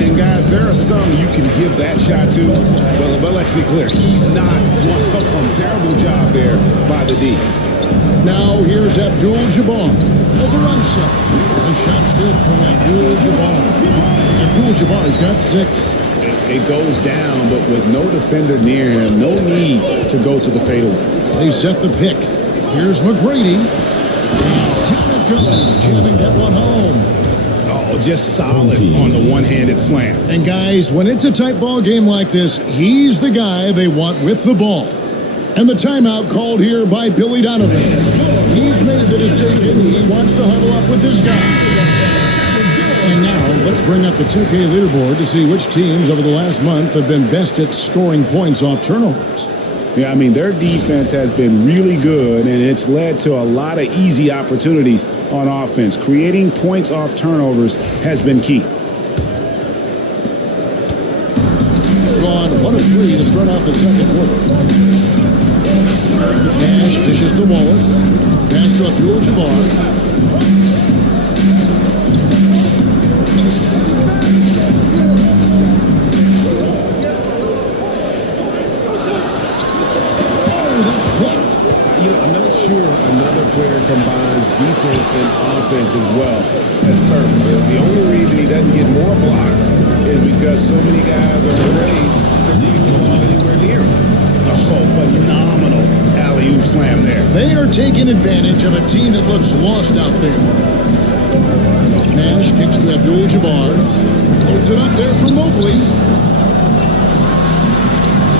And guys, there are some you can give that shot to, but let's be clear, he's not one of them. Terrible job there by the D. Now here's Abdul-Jabbar. Over Unset. The shot's good from Abdul-Jabbar. Abdul-Jabbar's got 6. It goes down, but with no defender near him, no need to go to the fadeaway. They set the pick. Here's McGrady. Down it goes. Jamming that one home. Oh, just solid on the one-handed slam. And guys, when it's a tight ball game like this, he's the guy they want with the ball. And the timeout called here by Billy Donovan. He's made the decision. He wants to huddle up with this guy. And now, let's bring up the 2K leaderboard to see which teams over the last month have been best at scoring points off turnovers. Yeah, I mean, their defense has been really good, and it's led to a lot of easy opportunities on offense. Creating points off turnovers has been key. Gone 1 of 3 to start off the second quarter. Nash dishes to Wallace. Pass to Abdul-Jabbar. I'm not sure combines defense and offense as well as Thurman. The only reason he doesn't get more blocks is because so many guys are afraid to bring the ball anywhere near him. Oh, phenomenal alley-oop slam there. They are taking advantage of a team that looks lost out there. Nash kicks to Abdul-Jabbar. Holds it up there for Mobley.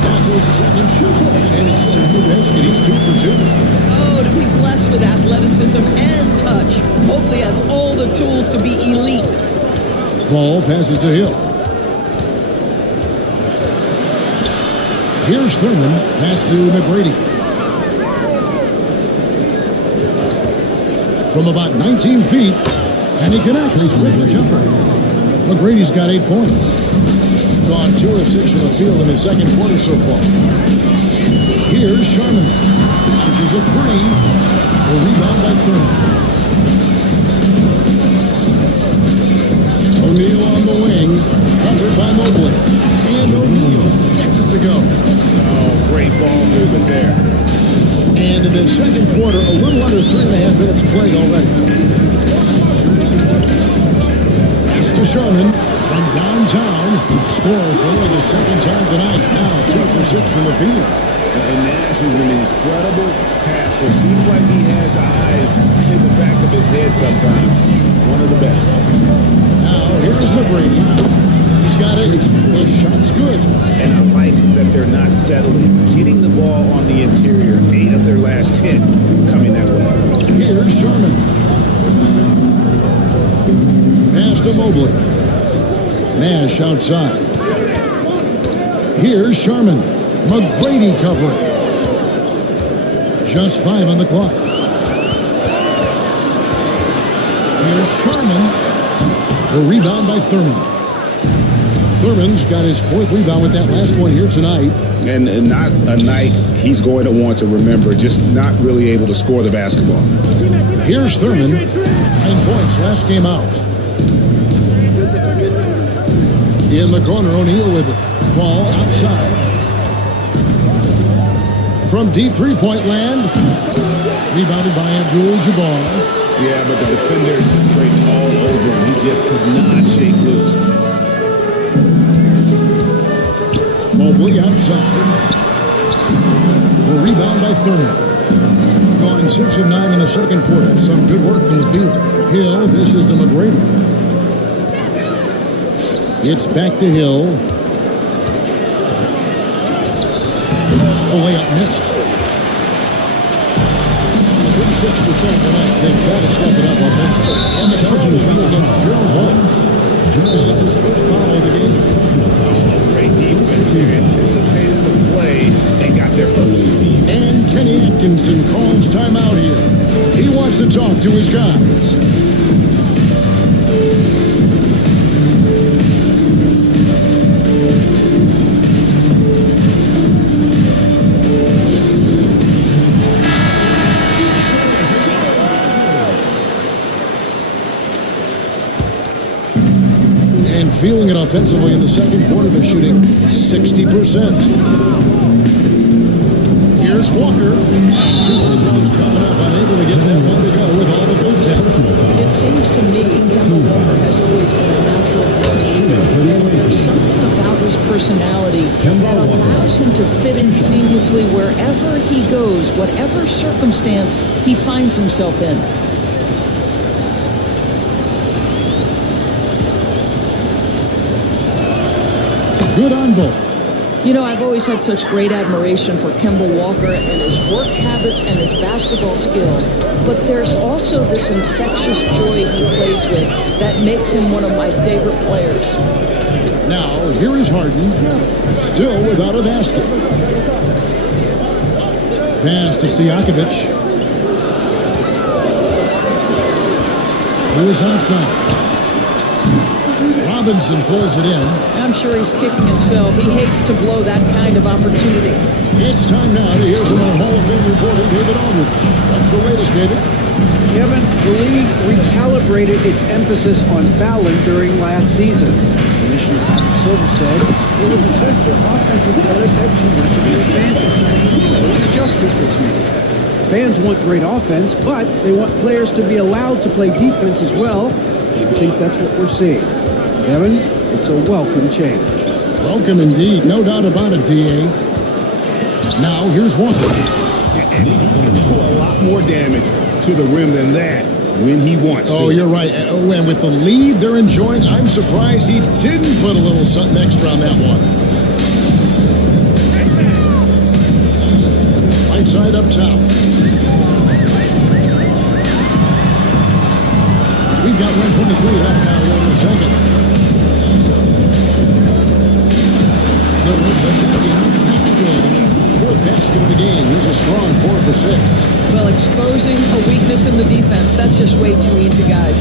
That's his second shot. And his second basket. He's 2 for 2. Oh, to be blessed with athleticism and touch. Mobley has all the tools to be elite. Ball passes to Hill. Here's Thurman. Pass to McGrady. From about 19 feet. And he connects with the jumper. McGrady's got 8 points. Gone 2 of 6 from the field in the second quarter so far. Here's Sharman. Launches a 3. A rebound by Thurman. O'Neal on the wing. Covered by Mobley. And O'Neal exits to go. Oh, great ball movement there. And in the second quarter, a little under 3.5 minutes played already. To Sharman from downtown, scores for the second time tonight. Now 2 for 6 from the field. And Nash is an incredible passer. Seems like he has eyes in the back of his head sometimes. One of the best. Now here's McGrady. He's got it. The shot's good. And I like that they're not settling. Getting the ball on the interior. 8 of their last 10 coming that way. Here's Sharman. Pass to Mobley. Nash outside. Here's Sharman. McGrady covering. Just 5 on the clock. Here's Sharman. The rebound by Thurman. Thurman's got his 4th rebound with that last one here tonight. And not a night he's going to want to remember, just not really able to score the basketball. Here's Thurman. 9 points last game out. In the corner, O'Neal with it. Ball outside. From deep three-point land. Rebounded by Abdul-Jabbar. Yeah, but the defenders draped all over him. He just could not shake loose. Mobley outside. A rebound by Thurman. Gone 6 of 9 in the second quarter. Some good work from the field. Hill dishes to McGrady. It's back to Hill. The layup missed. 36% tonight. They've got to step it up offensively. And the foul will be against Gerald Holmes. That is his first foul of the game. Great defense here. Anticipated the play and got there first. And Kenny Atkinson calls timeout here. He wants to talk to his guys. Feeling it offensively in the second quarter. They're shooting 60%. Here's Walker. 2 free throws coming up. Unable to get that one to go with all the contact. It seems to me Kemba Walker has always been a natural born shooter. There's something about his personality that allows him to fit in seamlessly wherever he goes, whatever circumstance he finds himself in. Good on both. You know, I've always had such great admiration for Kemba Walker and his work habits and his basketball skill. But there's also this infectious joy he plays with that makes him one of my favorite players. Now, here is Harden, still without a basket. Pass to Stojakovic. Who is outside? Robinson pulls it in. I'm sure he's kicking himself. He hates to blow that kind of opportunity. It's time now to hear from our Hall of Fame reporter, David Aldridge. What's the latest, David? Kevin, the league recalibrated its emphasis on fouling during last season. Commissioner Adam Silver said there was a sense that offensive players had too much of an advantage. So an adjustment was made. Fans want great offense, but they want players to be allowed to play defense as well. I think that's what we're seeing. Kevin, it's a welcome change. Welcome indeed. No doubt about it, D.A. Now, here's Walker. And he can do a lot more damage to the rim than that when he wants to. Oh, you're right. Oh, and with the lead they're enjoying, I'm surprised he didn't put a little something extra on that one. Right side up top. We've got 123 left now here in the second. Lewis sets it again. Next game. Fourth basket of the game. He's a strong 4 for 6. Well, exposing a weakness in the defense, that's just way too easy, guys.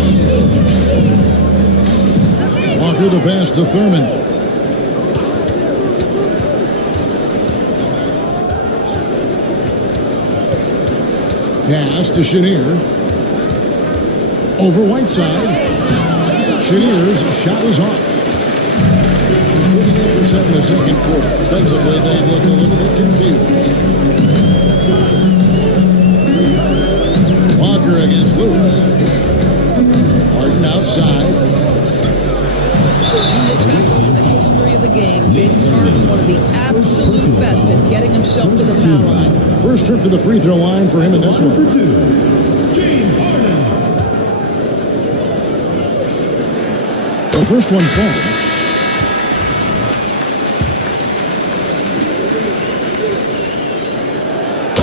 Walker the pass to Thurman. Pass to Chenier. Over Whiteside. Chenier's shot is off. 48% in the second quarter. Defensively, they look a little bit confused. Walker against Lewis. Harden outside. The history of the game, James Harden, one of the absolute best at getting himself to the foul line. First trip to the free throw line for him in this one. James Harden. The first one falls.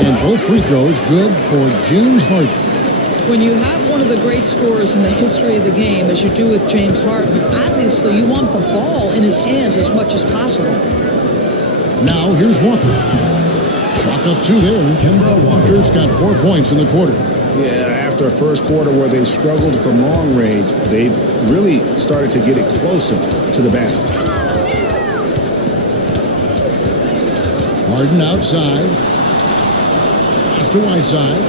And both free throws good for James Harden. When you have one of the great scorers in the history of the game, as you do with James Harden, obviously you want the ball in his hands as much as possible. Now here's Walker. Chalk up 2 there. Walker's got 4 points in the quarter. Yeah, after a first quarter where they struggled from long range, they've really started to get it closer to the basket. Harden outside. Pass to Whiteside.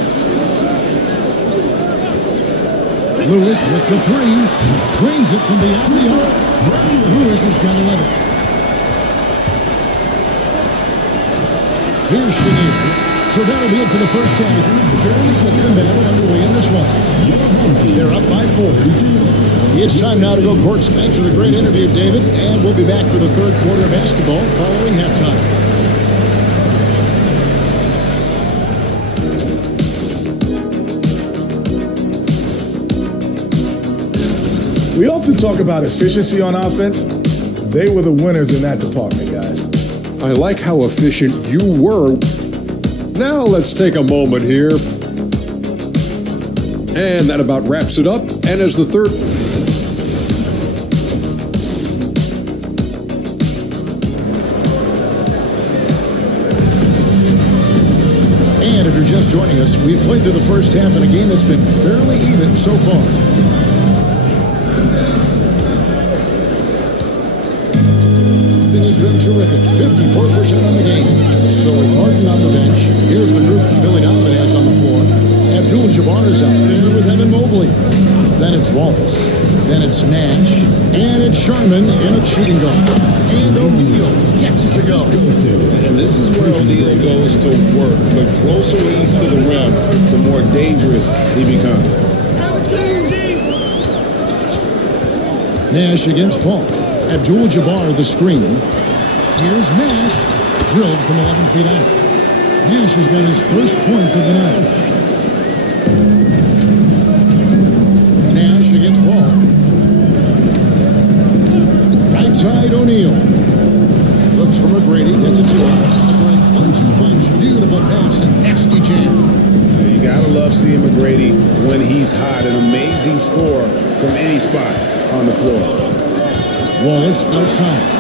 Lewis with the 3. Drains it from beyond the arc. Lewis has got 11. Here's Chenier. So that'll be it for the first half. Fairly clean battle underway in this one. They're up by 4. It's time now to go courts. Thanks for the great interview, David. And we'll be back for the third quarter of basketball following halftime. We often talk about efficiency on offense. They were the winners in that department, guys. I like how efficient you were. Now let's take a moment here. And that about wraps it up. And as the third... And if you're just joining us, we've played through the first half in a game that's been fairly even so far. Has been terrific. 54% on the game. So with Harden on the bench, here's the group Billy Donovan has on the floor. Abdul-Jabbar is out there with Evan Mobley. Then it's Wallace. Then it's Nash. And it's Sharman in a shooting guard. And O'Neal gets it to go. And this is where O'Neal goes to work. The closer he is to the rim, the more dangerous he becomes. Nash against Paul. Abdul-Jabbar the screen. Here's Nash, drilled from 11 feet out. Nash has got his first points of the night. Nash against Paul. Right side O'Neal. Looks for McGrady, gets it to him. McGrady, 1-2 punch, beautiful pass and nasty jam. You gotta love seeing McGrady when he's hot. An amazing score from any spot on the floor. Wallace outside.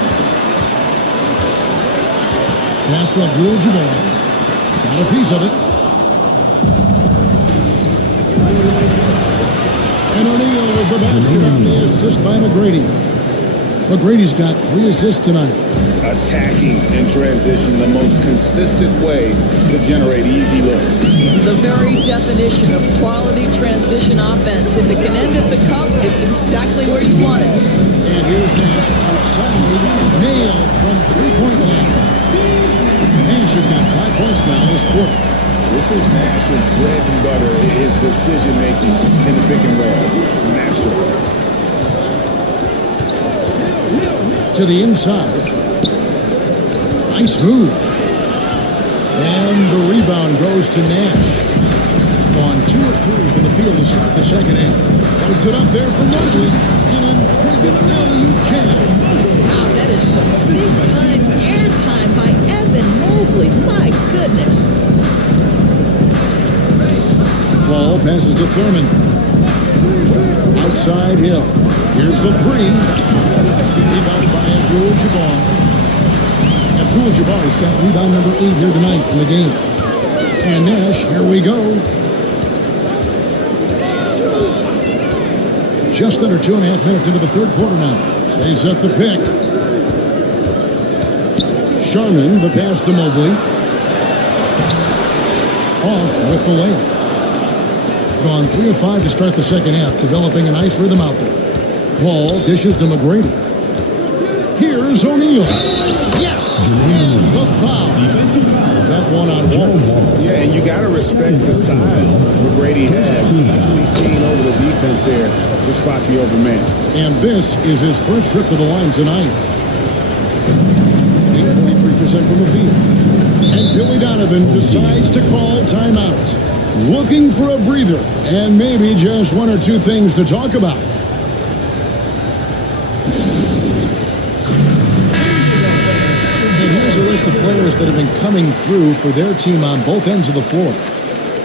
Pass to Abdul-Jabbar. Got a piece of it. And O'Neal with the basket on the assist by McGrady. McGrady's got 3 assists tonight. Attacking in transition, the most consistent way to generate easy looks. The very definition of quality transition offense. If it can end at the cup, it's exactly where you want it. And here's Nash outside. Nailed from 3-point line. Nash has got 5 points now this quarter. This is Nash's bread and butter, his decision-making in the pick and roll. Masterful. To the inside. Nice move. And the rebound goes to Nash. On 2 of 3 from the field to start the second half. Puts it up there for Mobley. And in David alley-oop jam. Wow, that is some big-time airtime by Evan Mobley. My goodness. Paul passes to Thurman. Outside Hill. Here's the 3. Rebound by Abdul-Jabbar. Abdul-Jabbar's got rebound number 8 here tonight in the game. And Nash, here we go. Just under 2.5 minutes into the third quarter now. They set the pick. Sharman, the pass to Mobley. Off with the layup. Gone 3 of 5 to start the second half, developing a nice rhythm out there. Paul dishes to McGrady. Here's O'Neal. Yes! And the foul. That one on Wallace. Yeah, and you got to respect the size McGrady has. Easily seen over the defense there to spot the open man. And this is his first trip to the line tonight. 43% from the field. And Billy Donovan decides to call timeout. Looking for a breather and maybe just 1 or 2 things to talk about. Here's a list of players that have been coming through for their team on both ends of the floor.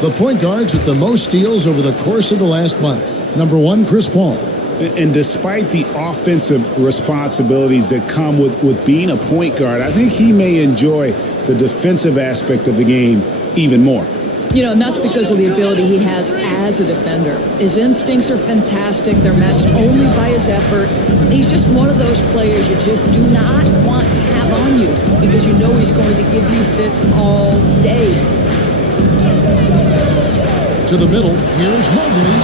The point guards with the most steals over the course of the last month. Number 1, Chris Paul. And despite the offensive responsibilities that come with being a point guard, I think he may enjoy the defensive aspect of the game even more. You know, and that's because of the ability he has as a defender. His instincts are fantastic. They're matched only by his effort. He's just one of those players you just do not want to have on you because you know he's going to give you fits all day. To the middle, here's Mobley.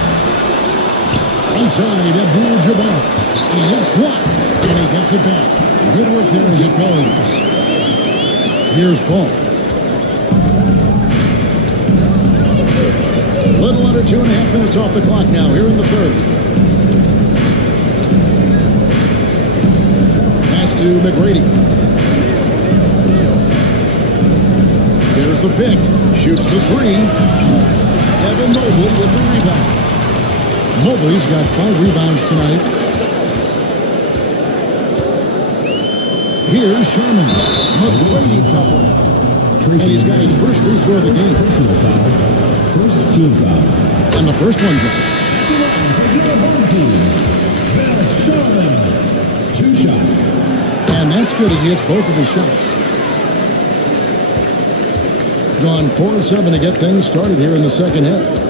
Outside, Abdul-Jabbar. And it's blocked. And he gets it back. Good work there as it goes. Here's Paul. Little under 2.5 minutes off the clock now, here in the third. Pass to McGrady. There's the pick. Shoots the 3. Evan Mobley with the rebound. Mobley's got 5 rebounds tonight. Here's Sherman. McGrady covering. And he's got his first free throw of the game. First team foul. And the first one drops. Sherman. 2 shots. And that's good as he hits both of his shots. Gone 4 of 7 to get things started here in the second half.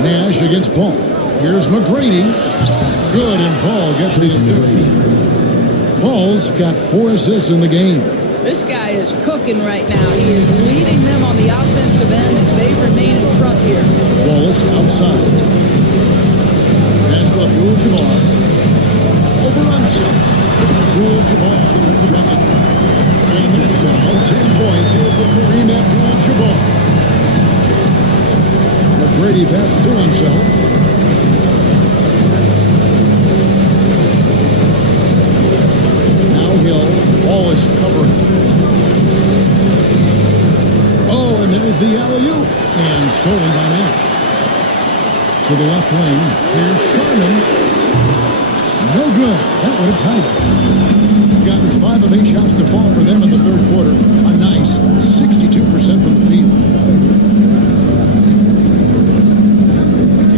Nash against Paul. Here's McGrady. Good, and Paul gets the assist. Paul's got 4 assists in the game. This guy is cooking right now. He is leading them on the offensive end as they remain in front here. Wallace outside. Pass to Abdul-Jabbar. Overruns him. Abdul-Jabbar with the bucket. And that's now 10 points here for Kareem Abdul-Jabbar. McGrady passes to himself. Now Hill. Wallace covering. Oh, and there's the alley-oop. And stolen by Nash. To the left wing. Here's Sharman. No good. That would have tied it. Gotten 5 of 8 shots to fall for them in the third quarter. A nice 62% from the field.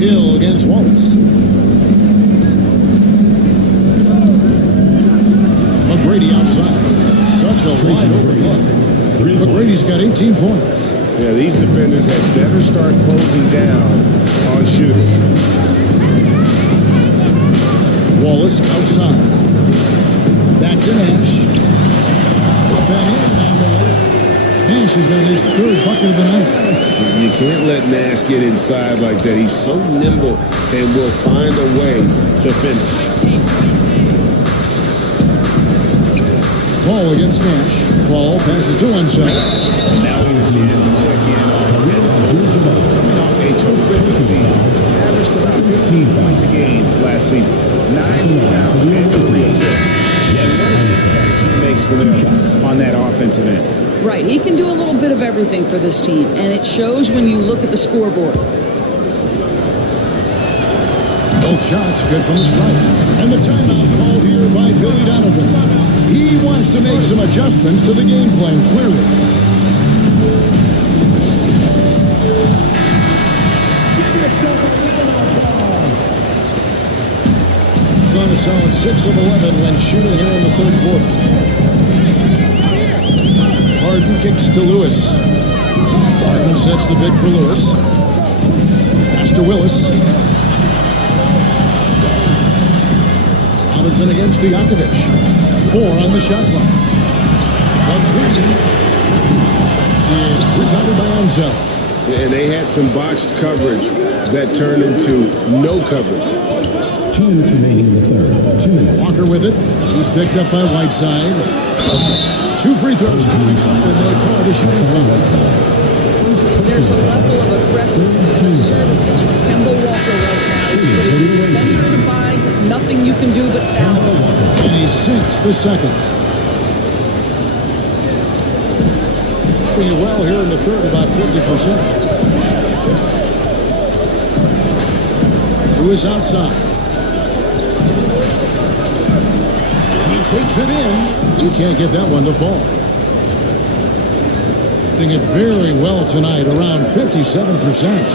Hill against Wallace. McGrady outside. Such a wide open look. McGrady's got 18 points. Yeah, these defenders had better start closing down on shooting. Wallace outside. Back to Nash. Put that in on the way. Nash has got his 3rd bucket of the night. You can't let Nash get inside like that. He's so nimble and will find a way to finish. Paul against Nash. Paul passes to Unseld. And now we have a chance to check in on coming off a terrific season. Averaged about 15 points a game last season. 9 rebounds and 3 assists. And what an impact he makes for them on that offensive end. Right, he can do a little bit of everything for this team, and it shows when you look at the scoreboard. Both shots good from the stripe. And the timeout called here by Billy Donovan. He wants to make some adjustments to the game plan, clearly. Gone a solid 6 of 11 when shooting here in the third quarter. Harden kicks to Lewis. Harden sets the big for Lewis. Pass to Willis. Robinson against Stojakovic. 4 on the shot clock. A 3 is rebounded by Unseld. And they had some botched coverage that turned into no coverage. 2 minutes remaining in the third. 2 minutes. Walker with it. He's picked up by Whiteside. 2 free throws coming up, and they call the shooting foul. There's a level of aggressiveness and assertiveness from Kemba Walker right now. He's putting the defender in a bind. Nothing you can do but foul. And he sinks the second. Doing well here in the third, about 50%. Lewis outside. He takes it in. You can't get that one to fall. Doing it very well tonight, around 57%.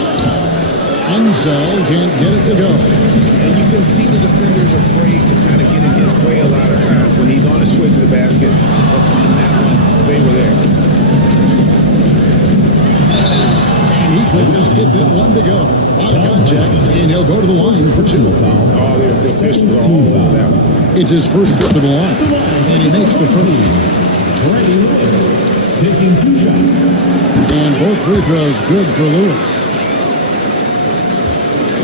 Unseld can't get it to go. And you can see the defenders afraid to kind of get in his way a lot of times when he's on his way to the basket. But on that one, they were there. And he could not get that one to go. A lot of contact, and he'll go to the line for 2. Oh, the officials are all over that one. It's his first trip to the line, and he makes the first. Taking 2 shots. And both free throws good for Lewis.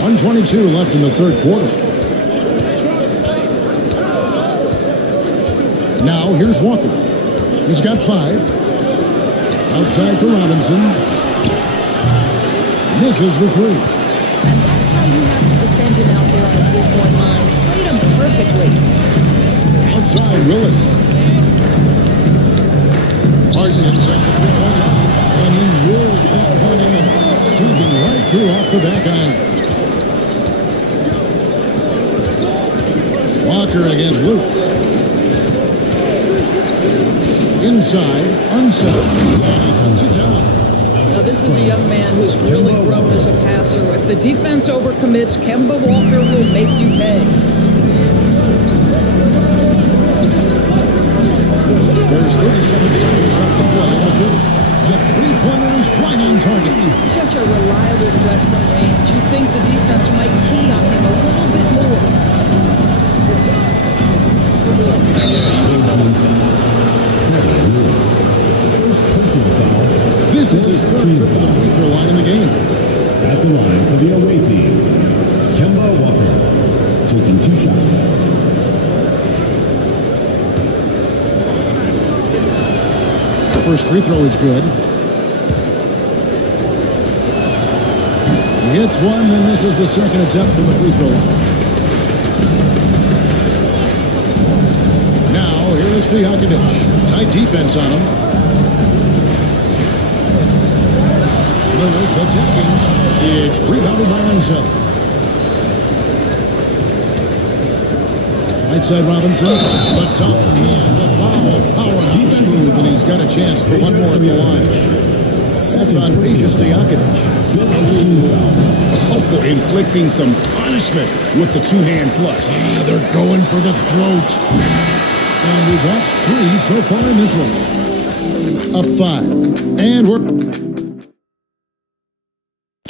1:22 left in the third quarter. Now here's Walker. He's got 5. Outside to Robinson. Misses the 3. And that's how you have to defend him out there on the three-point line. Played him perfectly. Outside Willis. Harden inside the three-point line. And he wheels that one in, sweeping right through off the back iron. Walker against Lewis. Inside, Unseld. And he turns it down. Now, this is a young man who's really grown as a passer. If the defense overcommits, Kemba Walker will make you pay. There's 37 seconds left to play in the third. The three-pointer is right on target. Such a reliable threat from range. You think the defense might key on him a little bit more. This is his third trip to the free throw line in the game. At the line for the away team, Kemba Walker, taking 2 shots. The first free throw is good. He hits one, then misses the second attempt from the free throw line. Now, here is Stojakovic. Tight defense on him. Lewis attacking. It's rebounded by Unseld. Right side Robinson. The top and the foul. Powerhouse move, and he's got a chance for one more at the line. That's on Peja Stojakovic. Oh, inflicting some punishment with the two-hand flush. Yeah, they're going for the throat. And we've watched 3 so far in this one. Up 5. And we're...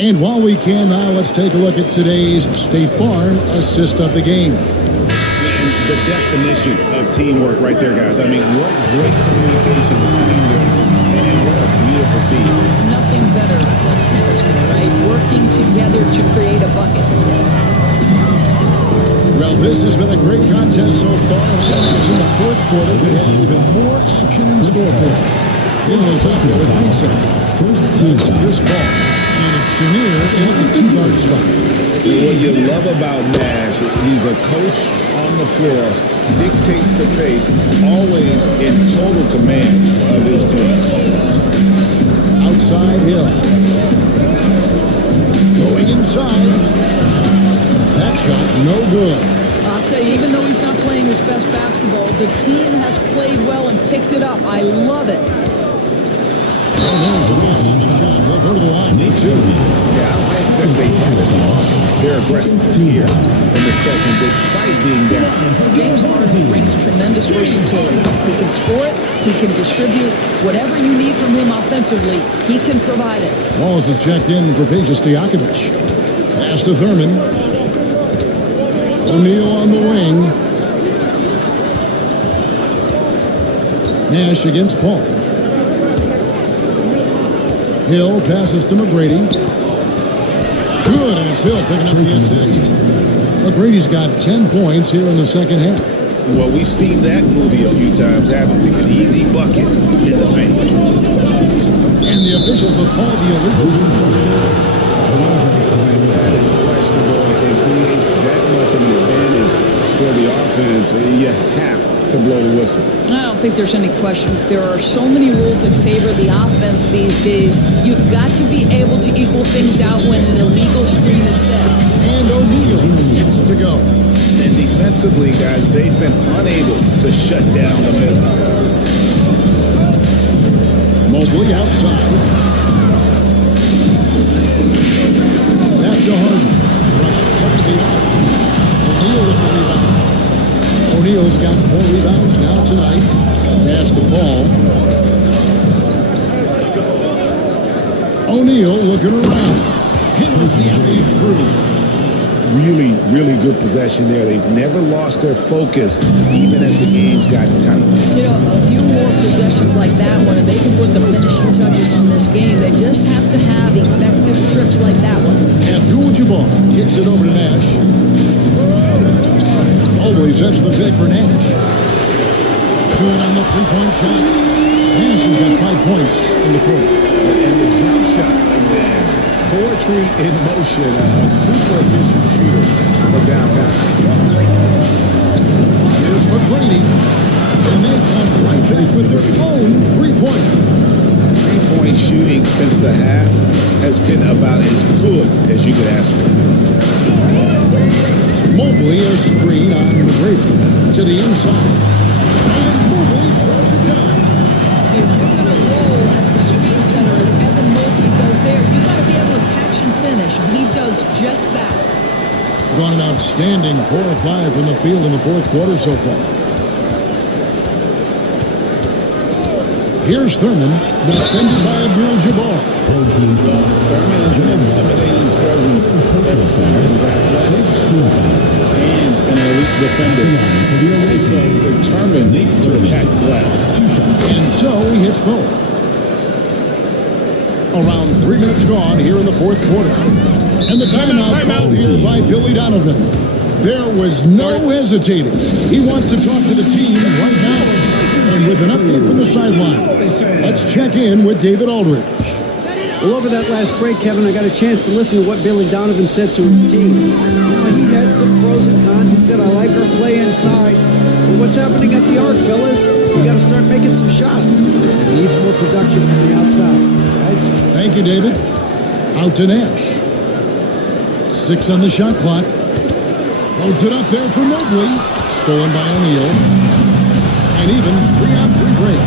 And while we can now, let's take a look at today's State Farm assist of the game. And the definition of teamwork right there, guys. I mean, what great communication between them, and what a beautiful feed. Nothing better than chemistry, right? Working together to create a bucket. Well, this has been a great contest so far. And I imagine the fourth quarter we have even more action in store for us. Hill is up there with Heinsohn. Chris Paul. And it's Chenier in at the 2-guard spot. What you love about Nash, he's a coach on the floor, dictates the pace, always in total command of his team. Outside Hill. Going inside. That shot, no good. I'll tell you, even though he's not playing his best basketball, the team has played well and picked it up. I love it. And there's the foul on the shot. He'll go to the line for 2. Yeah, I like that they haven't lost their aggressiveness here in the second, despite being down. James Harden brings tremendous versatility. He can score it, he can distribute. Whatever you need from him offensively, he can provide it. Wallace is checked in for Peja Stojakovic. Pass to Thurman. O'Neal on the wing. Nash against Paul. Hill passes to McGrady. Good, and it's Hill picking up the assist. McGrady's got 10 points here in the second half. Well, we've seen that movie a few times, haven't we? An easy bucket in the paint. And the officials have called the illegal shot. That is questionable. It creates that much of an advantage for the offense. You have to blow the whistle. I don't think there's any question. There are so many rules that favor the offense these days. You've got to be able to equal things out when an illegal screen is set. And O'Neal gets it to go. And defensively, guys, they've been unable to shut down the middle. Mobley outside. Back to Harden. Right outside the arc. O'Neal with the rebound. O'Neal's got 4 rebounds now tonight. Pass to Paul. O'Neal looking around. Hits the alley through. Really, really good possession there. They've never lost their focus, even as the game's gotten tight. You know, a few more possessions like that one, and they can put the finishing touches on this game. They just have to have effective trips like that one. Abdul-Jabbar kicks it over to Nash. Mobley sets the pick for Nash. Good on the 3-point shot. Nash has got 5 points in the quarter. And the jump shot of Nash. Poetry in motion. A super efficient shooter from downtown. Here's McGrady. And they come right back with their own 3-pointer. 3-point shooting since the half has been about as good as you could ask for. Mobley a screen on McGrady to the inside. And Mobley throws it down. If you're going to roll as the shooting center as Evan Mobley does there, you got to be able to catch and finish, and he does just that. Gone an outstanding 4 of 5 from the field in the fourth quarter so far. Here's Thurman, defended by Abdul-Jabbar. Thurman is an intimidating presence at center. He's athletic and an elite defender. Also determined to attack the glass. And so he hits both. Around 3 minutes gone here in the fourth quarter. And the timeout called here by Billy Donovan. There was no hesitating. He wants to talk to the team right now. And with an update from the sideline, let's check in with David Aldridge. Well, over that last break, Kevin, I got a chance to listen to what Billy Donovan said to his team. He had some pros and cons. He said, I like our play inside. But what's happening at the arc, fellas? We got to start making some shots. It needs more production from the outside. Guys? Thank you, David. Out to Nash. 6 on the shot clock. Holds it up there for Mobley. Stolen by O'Neal. And even 3-on-3 break.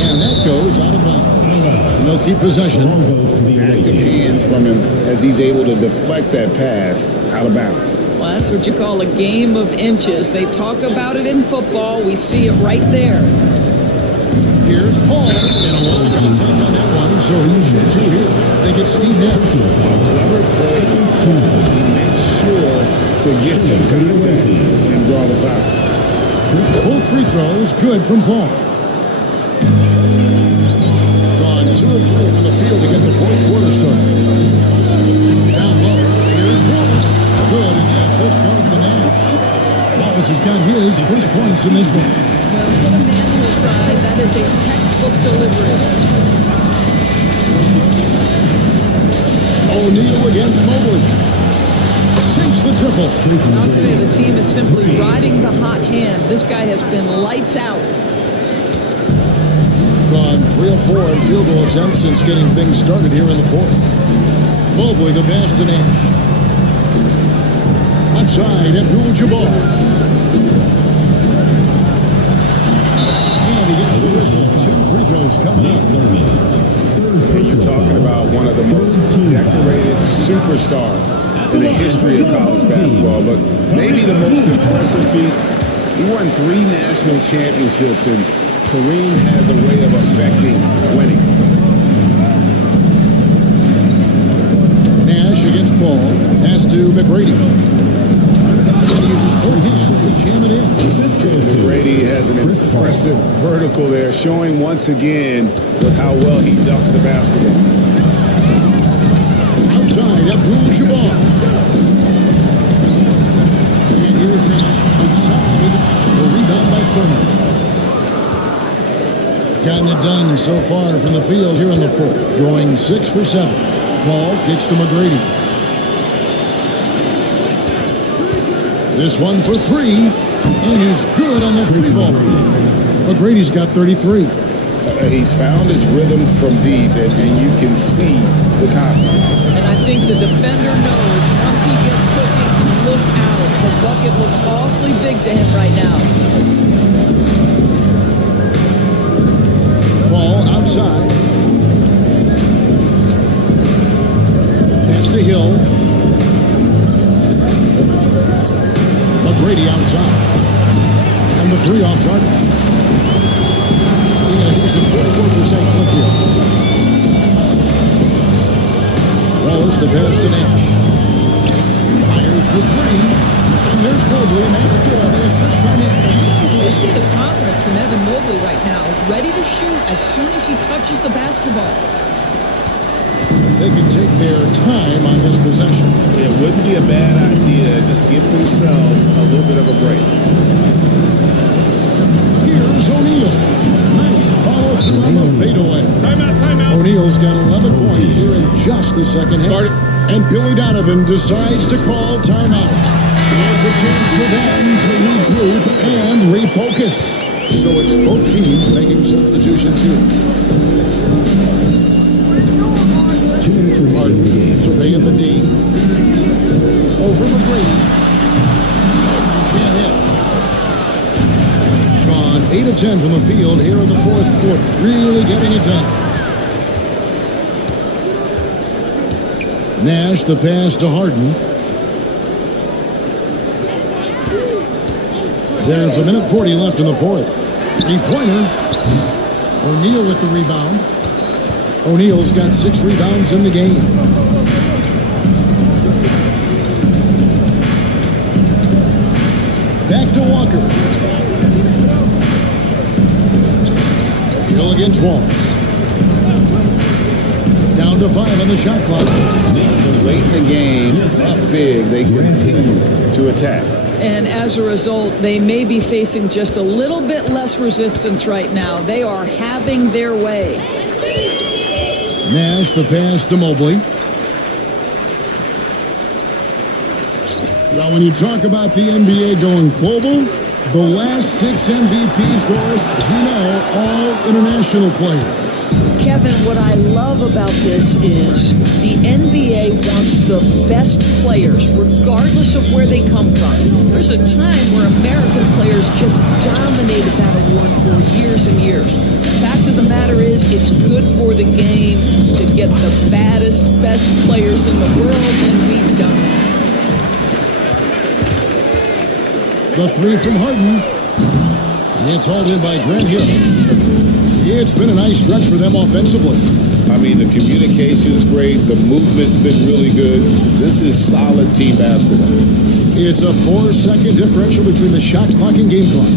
And that goes out of bounds. And they'll keep possession. Active hands from him as he's able to deflect that pass out of bounds. Well, that's what you call a game of inches. They talk about it in football. We see it right there. Here's Paul. And a lot of contact on that one. So he's shooting 2 here. They get Steve Nash. Clever play. He makes sure to get some contact and draw the foul. Both free throws good from Paul. Gone 2 of 3 from the field to get the fourth quarter started. Down low. Here's Wallace. has got his first points in this one. Well, put a man to stride. That is a textbook delivery. O'Neal against Mobley. Sinks the triple. Now today, the team is simply riding the hot hand. This guy has been lights out. Gone 3 of 4 in field goal attempts since getting things started here in the fourth. Mobley the pass to Nash. Left side, Abdul-Jabbar. And he gets the whistle. 2 free throws coming up. You're talking about one of the most decorated superstars in the history of college basketball, but maybe the most impressive feat. He won 3 national championships, and Kareem has a way of affecting winning. Nash against Paul. Pass to McGrady. He uses both hands to jam it in. McGrady has an impressive vertical there, showing once again with how well he ducks the basketball. Outside, Abdul-Jabbar. And here's Nash outside. The rebound by Thurman. Gotten it done so far from the field here in the fourth. Going 6 for 7. Paul kicks to McGrady. This one for 3. And he's good on the 3 ball. McGrady's got 33. He's found his rhythm from deep, and you can see the confidence. And I think the defender knows once he gets cooking, look out. The bucket looks awfully big to him right now. Paul outside. Pass to Hill. McGrady outside. And the 3 off target. He's a 44% clip here. Wallace the pass to Nash. Fires for 3. And there's Mobley, and that's good on the assist by Nash. You see the confidence from Evan Mobley right now, ready to shoot as soon as he touches the basketball. They can take their time on this possession. It wouldn't be a bad idea. Just give themselves a little bit of a break. Here's O'Neal. Nice follow through on the fadeaway. Timeout. O'Neal's got 11 points here in just the second half. And Billy Donovan decides to call timeout. It's a chance for them to regroup and refocus. So it's both teams making substitutions here. Martin surveying the D. Over McGrady. Can't hit. Gone 8 of 10 from the field here in the fourth quarter. Really getting it done. Nash the pass to Harden. There's 1:40 left in the fourth. 3-pointer. O'Neal with the rebound. O'Neal's got 6 rebounds in the game. Back to Walker. Hill against Wallace. Down to 5 on the shot clock. Late in the game, up big, they continue to attack. And as a result, they may be facing just a little bit less resistance right now. They are having their way. Nash the pass to Mobley. Well, when you talk about the NBA going global, the last 6 MVPs, Doris, you know, all international players. Kevin, what I love about this is the NBA wants the best players, regardless of where they come from. There's a time where American players just dominated that award for years and years. The fact of the matter is, it's good for the game to get the baddest, best players in the world, and we've done that. The 3 from Harden. It's hauled in by Grant Hill. It's been a nice stretch for them offensively. I mean, the communication's great. The movement's been really good. This is solid team basketball. It's a 4-second differential between the shot clock and game clock.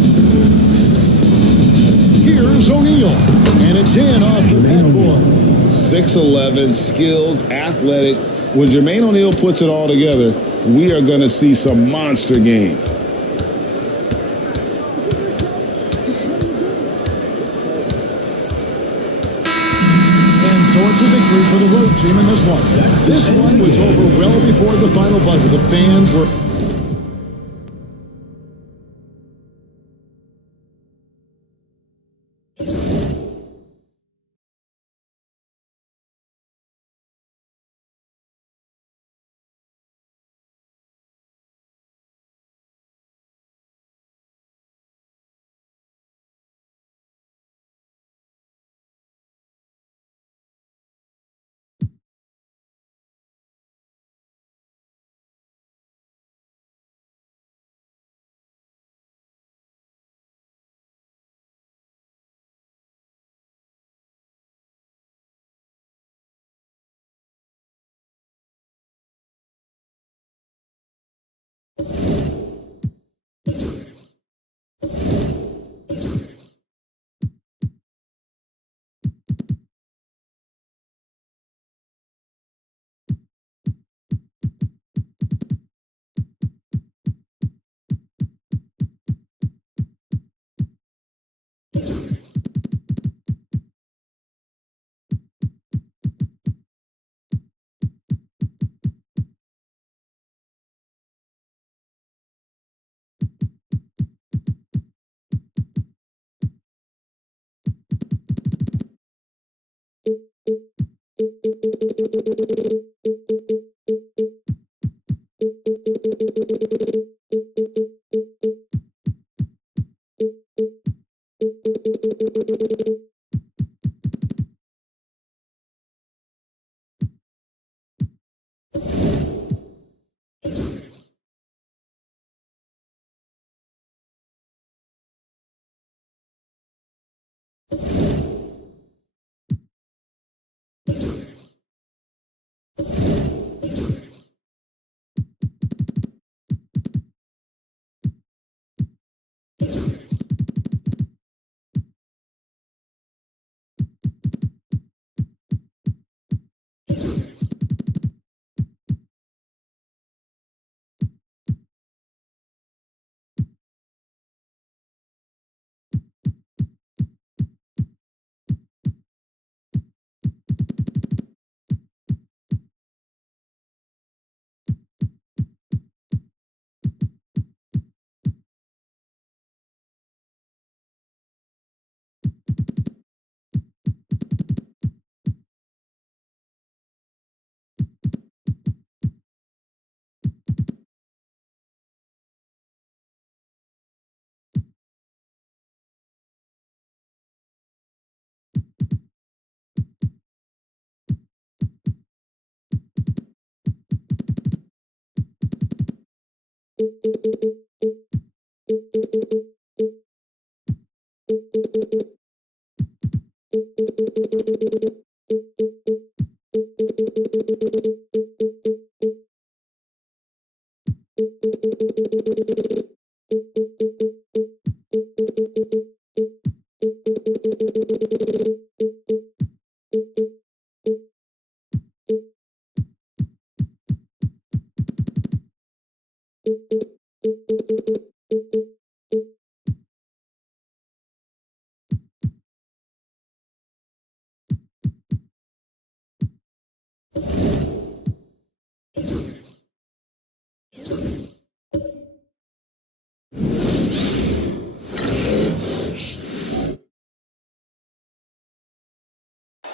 Here's O'Neal. And it's in off the backboard. 6'11", skilled, athletic. When Jermaine O'Neal puts it all together, we are going to see some monster games. for the road team in this one. This one was over well before the final buzzer. The fans were...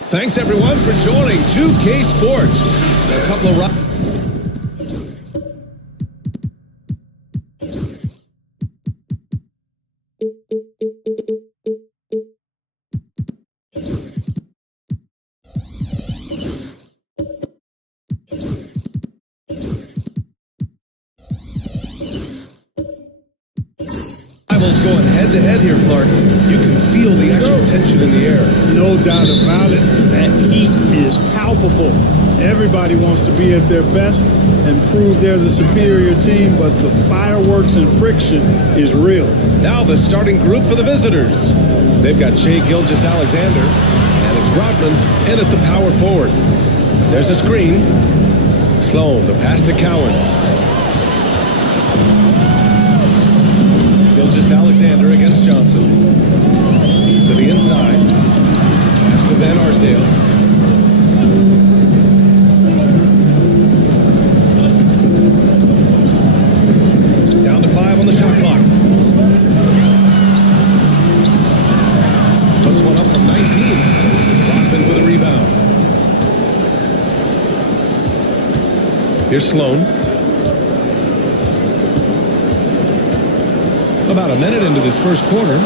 Thanks, everyone, for joining 2K Sports. A couple of... Rivals going head-to-head here, Clark. You can feel the extra tension in the air. No doubt about it. That heat is palpable. Everybody wants to be at their best and prove they're the superior team, but the fireworks and friction is real. Now the starting group for the visitors. They've got Shai Gilgeous-Alexander, and it's Rodman in at the power forward. There's a screen. Sloan, the pass to Cowens. Gilgeous-Alexander against Johnson. To the inside. Pass to Van Arsdale. Here's Sloan. About a minute into this first quarter.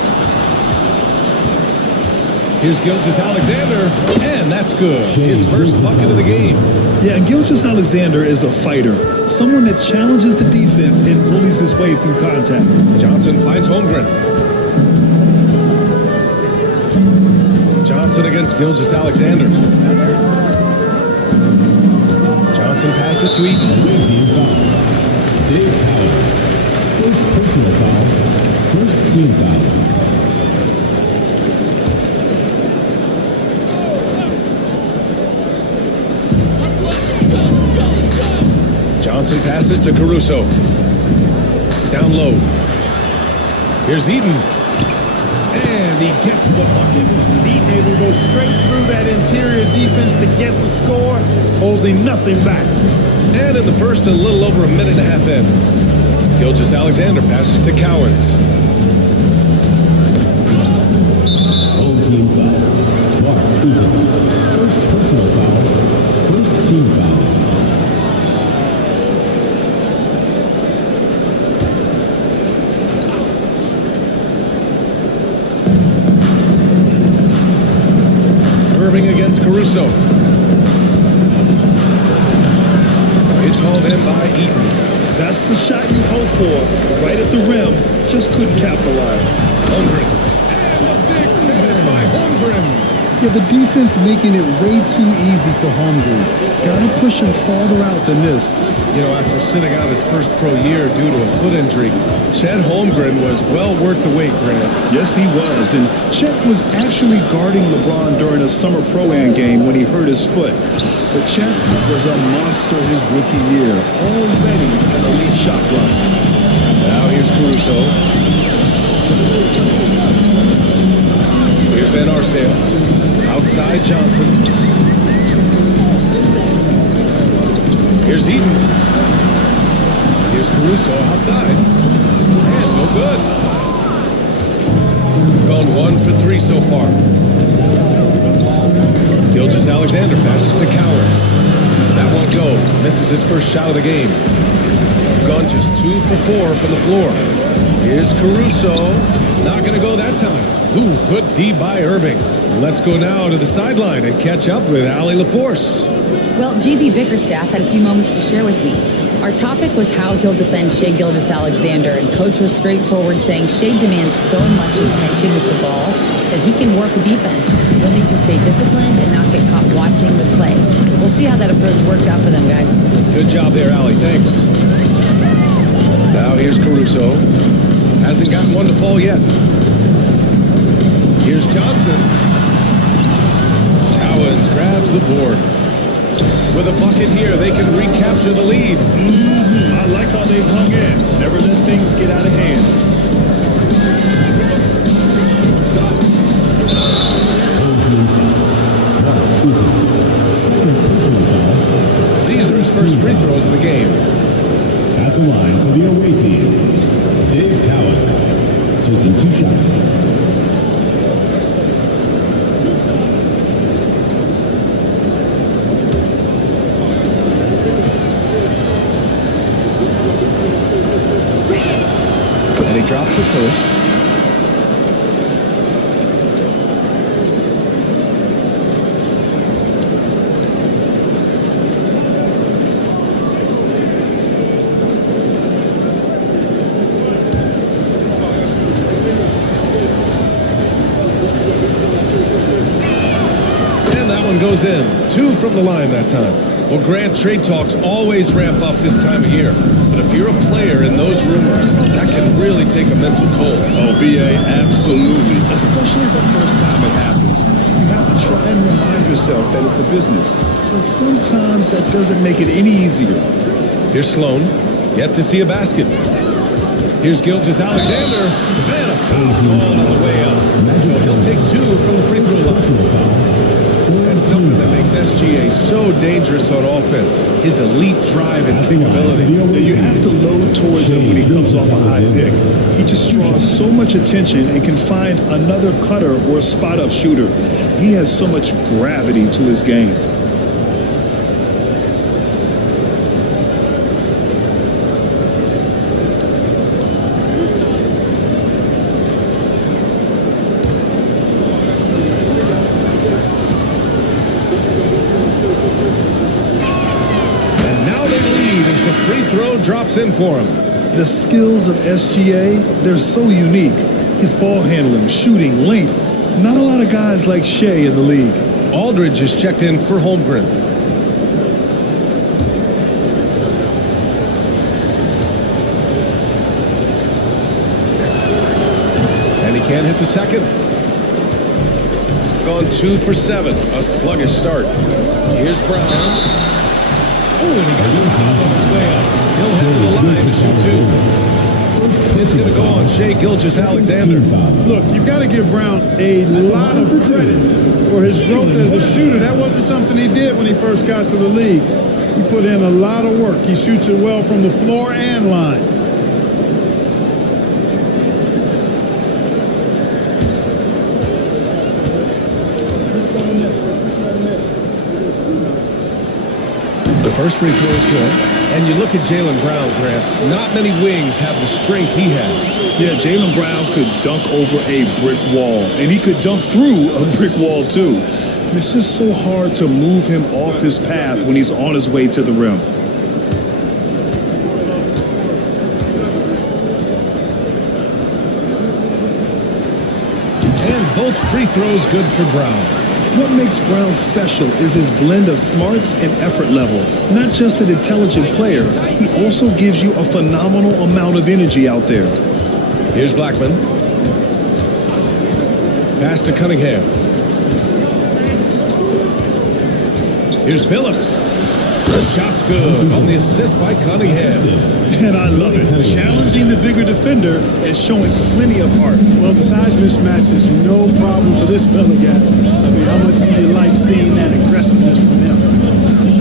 Here's Gilgeous-Alexander, and that's good. His first bucket of the game. Yeah, and Gilgeous-Alexander is a fighter. Someone that challenges the defense and bullies his way through contact. Johnson finds Holmgren. Johnson against Gilgeous-Alexander. Johnson passes to Eaton. Dave Powers. First personal foul. First team foul. Johnson passes to Caruso. Down low. Here's Eaton. And he gets the bucket. Eaton able to go straight through that interior defense to get the score, holding nothing back. And in the first, a little over a minute and a half in. Gilgeous-Alexander passes to Cowens. Home team foul. Mark Eaton. First personal foul. First team foul. Irving against Caruso. It's hauled in by Eaton. That's the shot you hope for. Right at the rim, just couldn't capitalize. Holmgren. And a big finish by Holmgren. Yeah, the defense making it way too easy for Holmgren. Gotta push him farther out than this. You know, after sitting out his first pro year due to a foot injury, Chet Holmgren was well worth the wait, Grant. Yes, he was. And Chet was actually guarding LeBron during a summer Pro-Am game when he hurt his foot. But Chet was a monster his rookie year, already an elite shot blocker. Now here's Caruso. Here's Van Arsdale. Outside Johnson. Here's Eaton. Here's Caruso outside. And no good. Gone 1 for 3 so far. Gilgeous-Alexander passes to Cowens. That won't go. Misses his first shot of the game. Gone just 2 for 4 from the floor. Here's Caruso. Not going to go that time. Ooh, good D by Irving. Let's go now to the sideline and catch up with Allie LaForce. Well, JB Bickerstaff had a few moments to share with me. Our topic was how he'll defend Shai Gilgeous-Alexander, and Coach was straightforward, saying Shai demands so much attention with the ball that he can work defense. He'll need to stay disciplined and not get caught watching the play. We'll see how that approach works out for them, guys. Good job there, Allie. Thanks. Now here's Caruso. Hasn't gotten one to fall yet. Here's Johnson. Cowens grabs the board. With a bucket here, they can recapture the lead. I like how they've hung in. Never let things get out of hand. These are his first free throws of the game. At the line for the away team, Dave Cowens, taking 2 shots. And he drops it first. And that one goes in. 2 from the line that time. Well, Grant, trade talks always ramp up this time of year. But if you're a player in those rumors, that can really take a mental toll. Oh, B.A., absolutely. Especially the first time it happens. You have to try and remind yourself that it's a business. But sometimes that doesn't make it any easier. Here's Sloan. Yet to see a basket. Here's Gilgeous-Alexander. Man, a foul call on the way up. So he'll take 2 from the free throw line. And something that makes SGA so dangerous on offense, his elite drive and capability. You have to load towards him when he comes off a high pick. He just draws so much attention and can find another cutter or spot-up shooter. He has so much gravity to his game. drops in for him. The skills of SGA, they're so unique. His ball handling, shooting, length. Not a lot of guys like Shea in the league. Aldridge is checked in for Holmgren. And he can't hit the second. Gone 2 for 7. A sluggish start. Here's Brown. Oh, and he got the foul on his way up. He'll head to the line to shoot 2. It's going to go on Shea Gilgeous-Alexander. Look, you've got to give Brown a lot of credit for his growth as a shooter. That wasn't something he did when he first got to the league. He put in a lot of work. He shoots it well from the floor and line. The first free throw is good. And you look at Jaylen Brown, Grant, not many wings have the strength he has. Yeah, Jaylen Brown could dunk over a brick wall, and he could dunk through a brick wall too. And it's just so hard to move him off his path when he's on his way to the rim. And both free throws good for Brown. What makes Brown special is his blend of smarts and effort level. Not just an intelligent player, he also gives you a phenomenal amount of energy out there. Here's Blackman. Pass to Cunningham. Here's Billups. The shot's good on the assist by Cunningham. And I love it. Challenging the bigger defender and showing plenty of heart. Well, the size mismatch is no problem for this fella guy. I mean, how much do you like seeing that aggressiveness from him?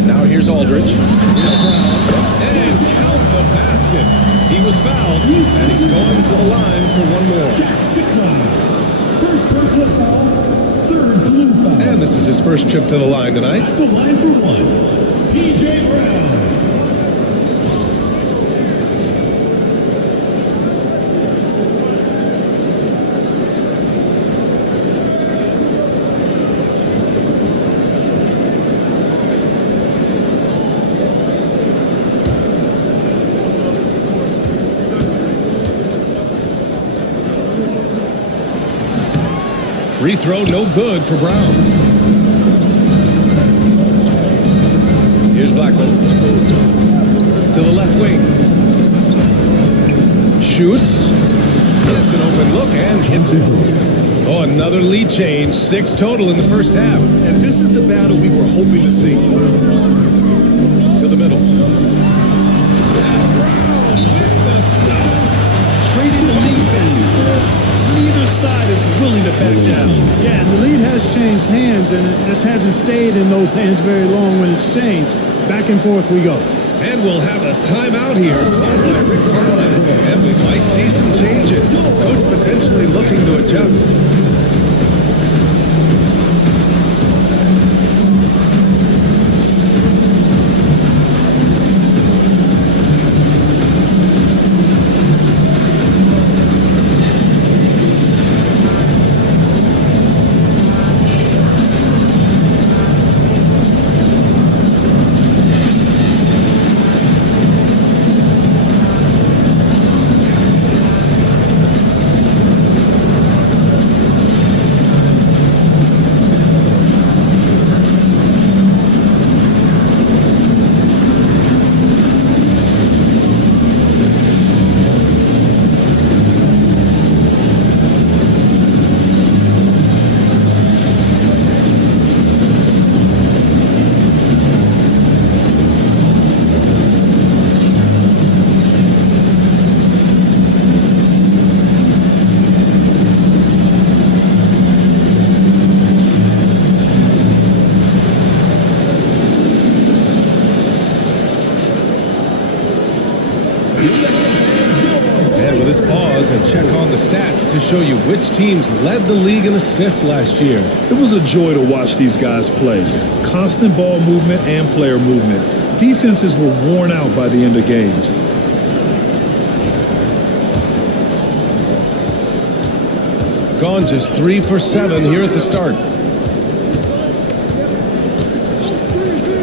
Now here's Aldridge. And count the basket. He was fouled, and he's going to the line for one more. First personal foul, third team foul. And this is his first trip to the line tonight. At the line for one, P.J. Brown. Free throw, no good for Brown. Here's Blackman. To the left wing. Shoots. Gets an open look and hits it. Oh, another lead change. 6 total in the first half. And this is the battle we were hoping to see. To the middle. Brown with the stuff. Trading the lead back and forth. Neither side is willing to back down. Yeah, and the lead has changed hands, and it just hasn't stayed in those hands very long when it's changed. Back and forth we go. And we'll have a timeout here called by Rick Carlisle. And we might see some changes. Coach potentially looking to adjust. And with this pause and check on the stats to show you which teams led the league in assists last year. It was a joy to watch these guys play. Constant ball movement and player movement. Defenses were worn out by the end of games. Gone just 3 for 7 here at the start.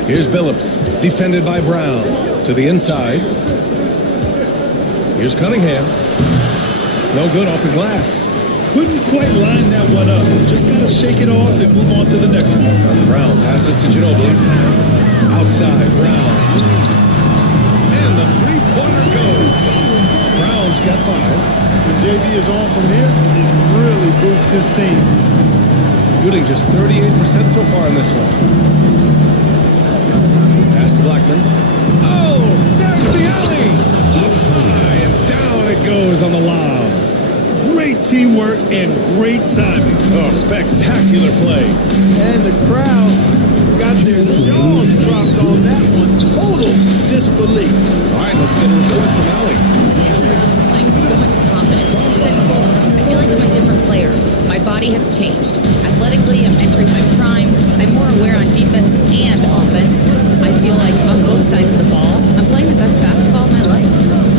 Here's Billups, defended by Brown. To the inside. Here's Cunningham. No good off the glass. Couldn't quite line that one up. Just got to shake it off and move on to the next one. Brown passes to Ginobili. Outside, Brown. And the three-pointer goes. Brown's got 5. When JV is on from here, it really boosts his team. Shooting just 38% so far in this one. Pass to Blackman. Oh, there's the alley. Up high and down it goes on the lob. Great teamwork and great timing. Oh, spectacular play. And the crowd got their jaws dropped on that one. Total disbelief. All right, let's get a report from Allie. Playing with so much confidence. He said, quote, I feel like I'm a different player. My body has changed. Athletically, I'm entering my prime. I'm more aware on defense and offense. I feel like on both sides of the ball, I'm playing the best basketball of my life.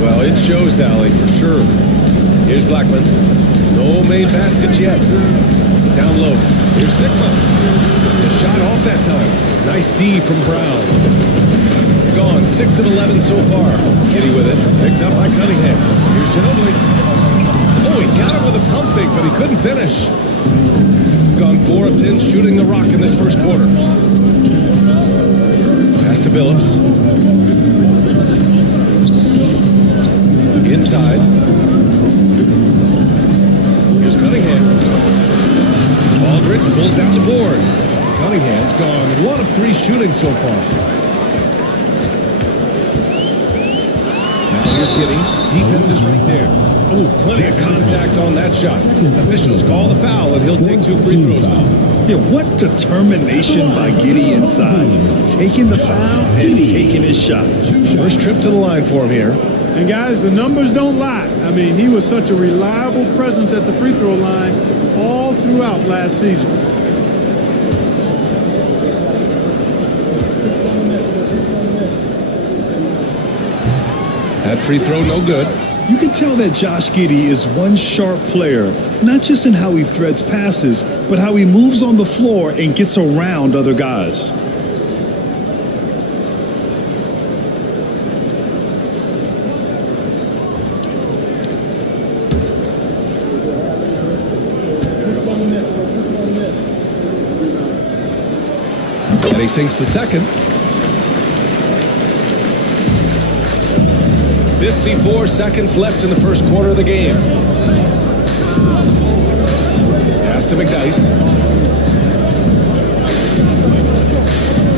Well, it shows, Allie, for sure. Here's Blackman. No made baskets yet. Down low. Here's Sigma. The shot off that time. Nice D from Brown. Gone. 6 of 11 so far. Kitty with it. Picked up by Cunningham. Here's Ginobili. Oh, he got him with a pump fake, but he couldn't finish. Gone 4 of 10 shooting the rock in this first quarter. Pass to Billups. Inside. Here's Cunningham. Aldridge pulls down the board. Cunningham's gone 1 of 3 shooting so far. Now here's Giddey. Defense is right there. Oh, plenty of contact on that shot. Officials call the foul, and he'll take 2 free throws now. Yeah, what determination by Giddey inside. Taking the foul and taking his shot. First trip to the line for him here. And guys, the numbers don't lie. I mean, he was such a reliable presence at the free throw line all throughout last season. That free throw, no good. You can tell that Josh Giddey is one sharp player, not just in how he threads passes, but how he moves on the floor and gets around other guys. And he sinks the second. 54 seconds left in the first quarter of the game. Pass to McDyess.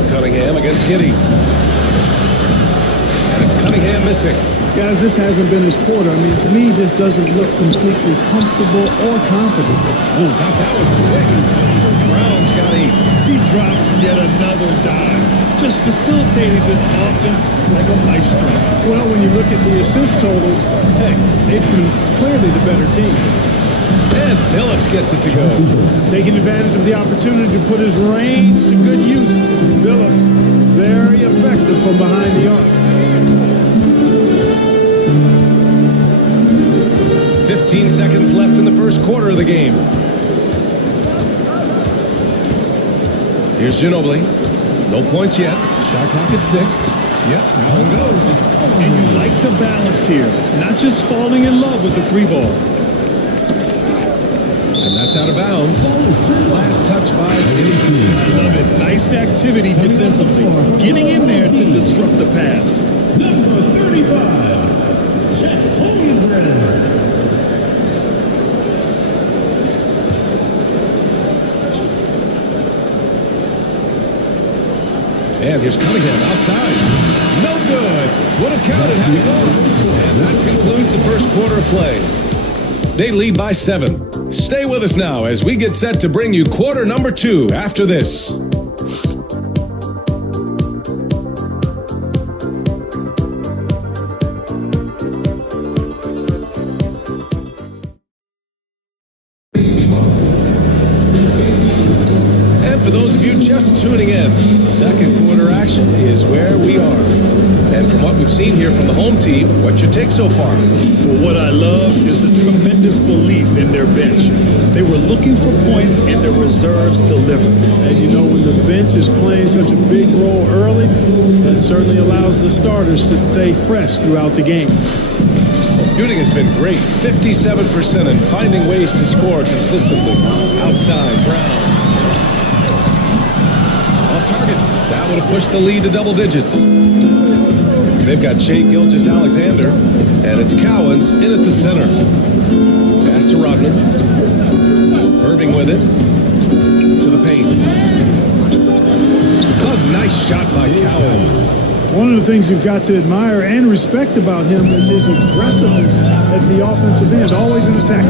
Cunningham against Giddey. And it's Cunningham missing. Guys, this hasn't been his quarter. I mean, to me, he just doesn't look completely comfortable or confident. Oh, got that one quick. Brown's got 8. He drops yet another dive, just facilitating this offense like a maestro. Well, when you look at the assist totals, hey, they've been clearly the better team. And Billups gets it to go. Taking advantage of the opportunity to put his range to good use. Billups, very effective from behind the arc. 15 seconds left in the first quarter of the game. Here's Ginobili. No points yet. Shot clock at 6. Yep, that one goes. And you like the balance here, not just falling in love with the 3 ball. And that's out of bounds. Last touch by I love it. Nice activity defensively. Getting in there to disrupt the pass. Number 35, Chet Holmgren. And here's Cunningham outside. No good. Would have counted had he gone. And that concludes the first quarter of play. They lead by 7. Stay with us now as we get set to bring you quarter number 2 after this. For those of you just tuning in, second quarter action is where we are. And from what we've seen here from the home team, what's your take so far? Well, what I love is the tremendous belief in their bench. They were looking for points and their reserves delivered. And you know, when the bench is playing such a big role early, that certainly allows the starters to stay fresh throughout the game. Shooting has been great, 57%, and finding ways to score consistently. Outside, Brown. Off target. That would have pushed the lead to double digits. They've got Shai Gilgeous-Alexander, and it's Cowens in at the center. Pass to Rodman. Irving with it. To the paint. A nice shot by Cowens. One of the things you've got to admire and respect about him is his aggressiveness at the offensive end, always in attack.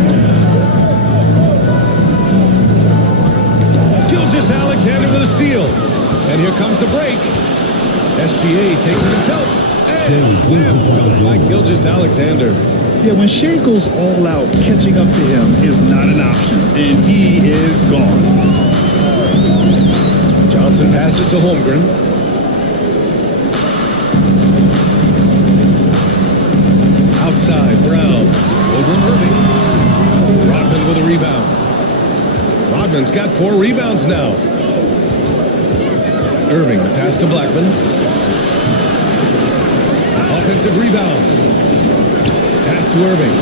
Gilgeous-Alexander with a steal. And here comes the break. SGA takes it himself. And slams dunk by Gilgeous-Alexander. Yeah, when Shai goes all out, catching up to him is not an option, and he is gone. Johnson passes to Holmgren. Outside, Brown. Over Irving. Rodman with a rebound. Rodman's got 4 rebounds now. Irving, the pass to Blackman. Offensive rebound. Pass to Irving.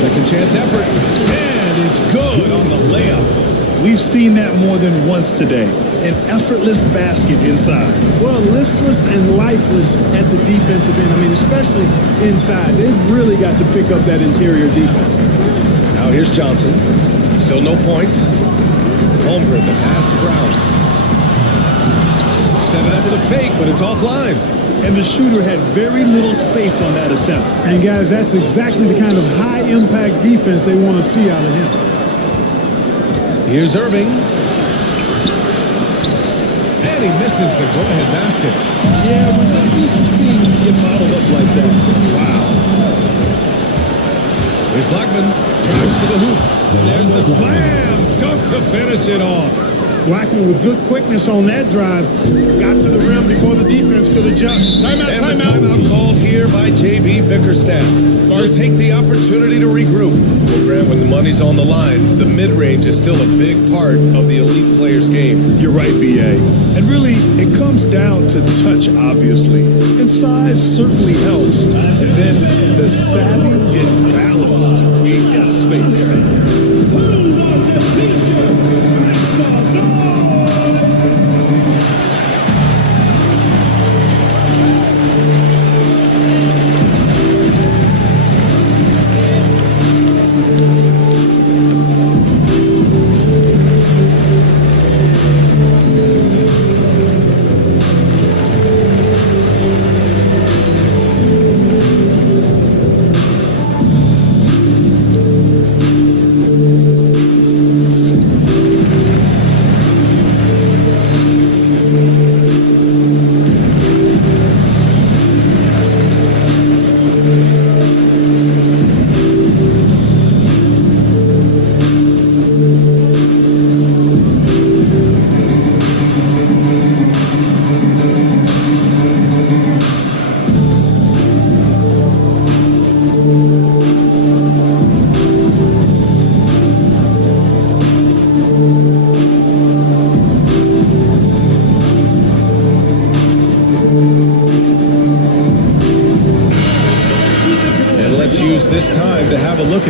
Second chance effort. And it's good on the layup. We've seen that more than once today. An effortless basket inside. Well, listless and lifeless at the defensive end. I mean, especially inside. They've really got to pick up that interior defense. Now here's Johnson. Still no points. Holmgren, the pass to Brown. Set it up with a fake, but it's offline. And the shooter had very little space on that attempt. And guys, that's exactly the kind of high-impact defense they want to see out of him. Here's Irving. And he misses the go-ahead basket. Yeah, we're not used to seeing him get bottled up like that. Wow. Here's Blackman. Drives to the hoop. And there's the slam. Dunk to finish it off. Blackman with good quickness on that drive. Got to the rim before the defense could adjust. Timeout called here by J.B. Bickerstaff. He'll take the opportunity to regroup. Well, Graham, when the money's on the line, the mid-range is still a big part of the elite player's game. You're right, B.A. And really, it comes down to touch, obviously. And size certainly helps. And then the savvy and balanced to create that space.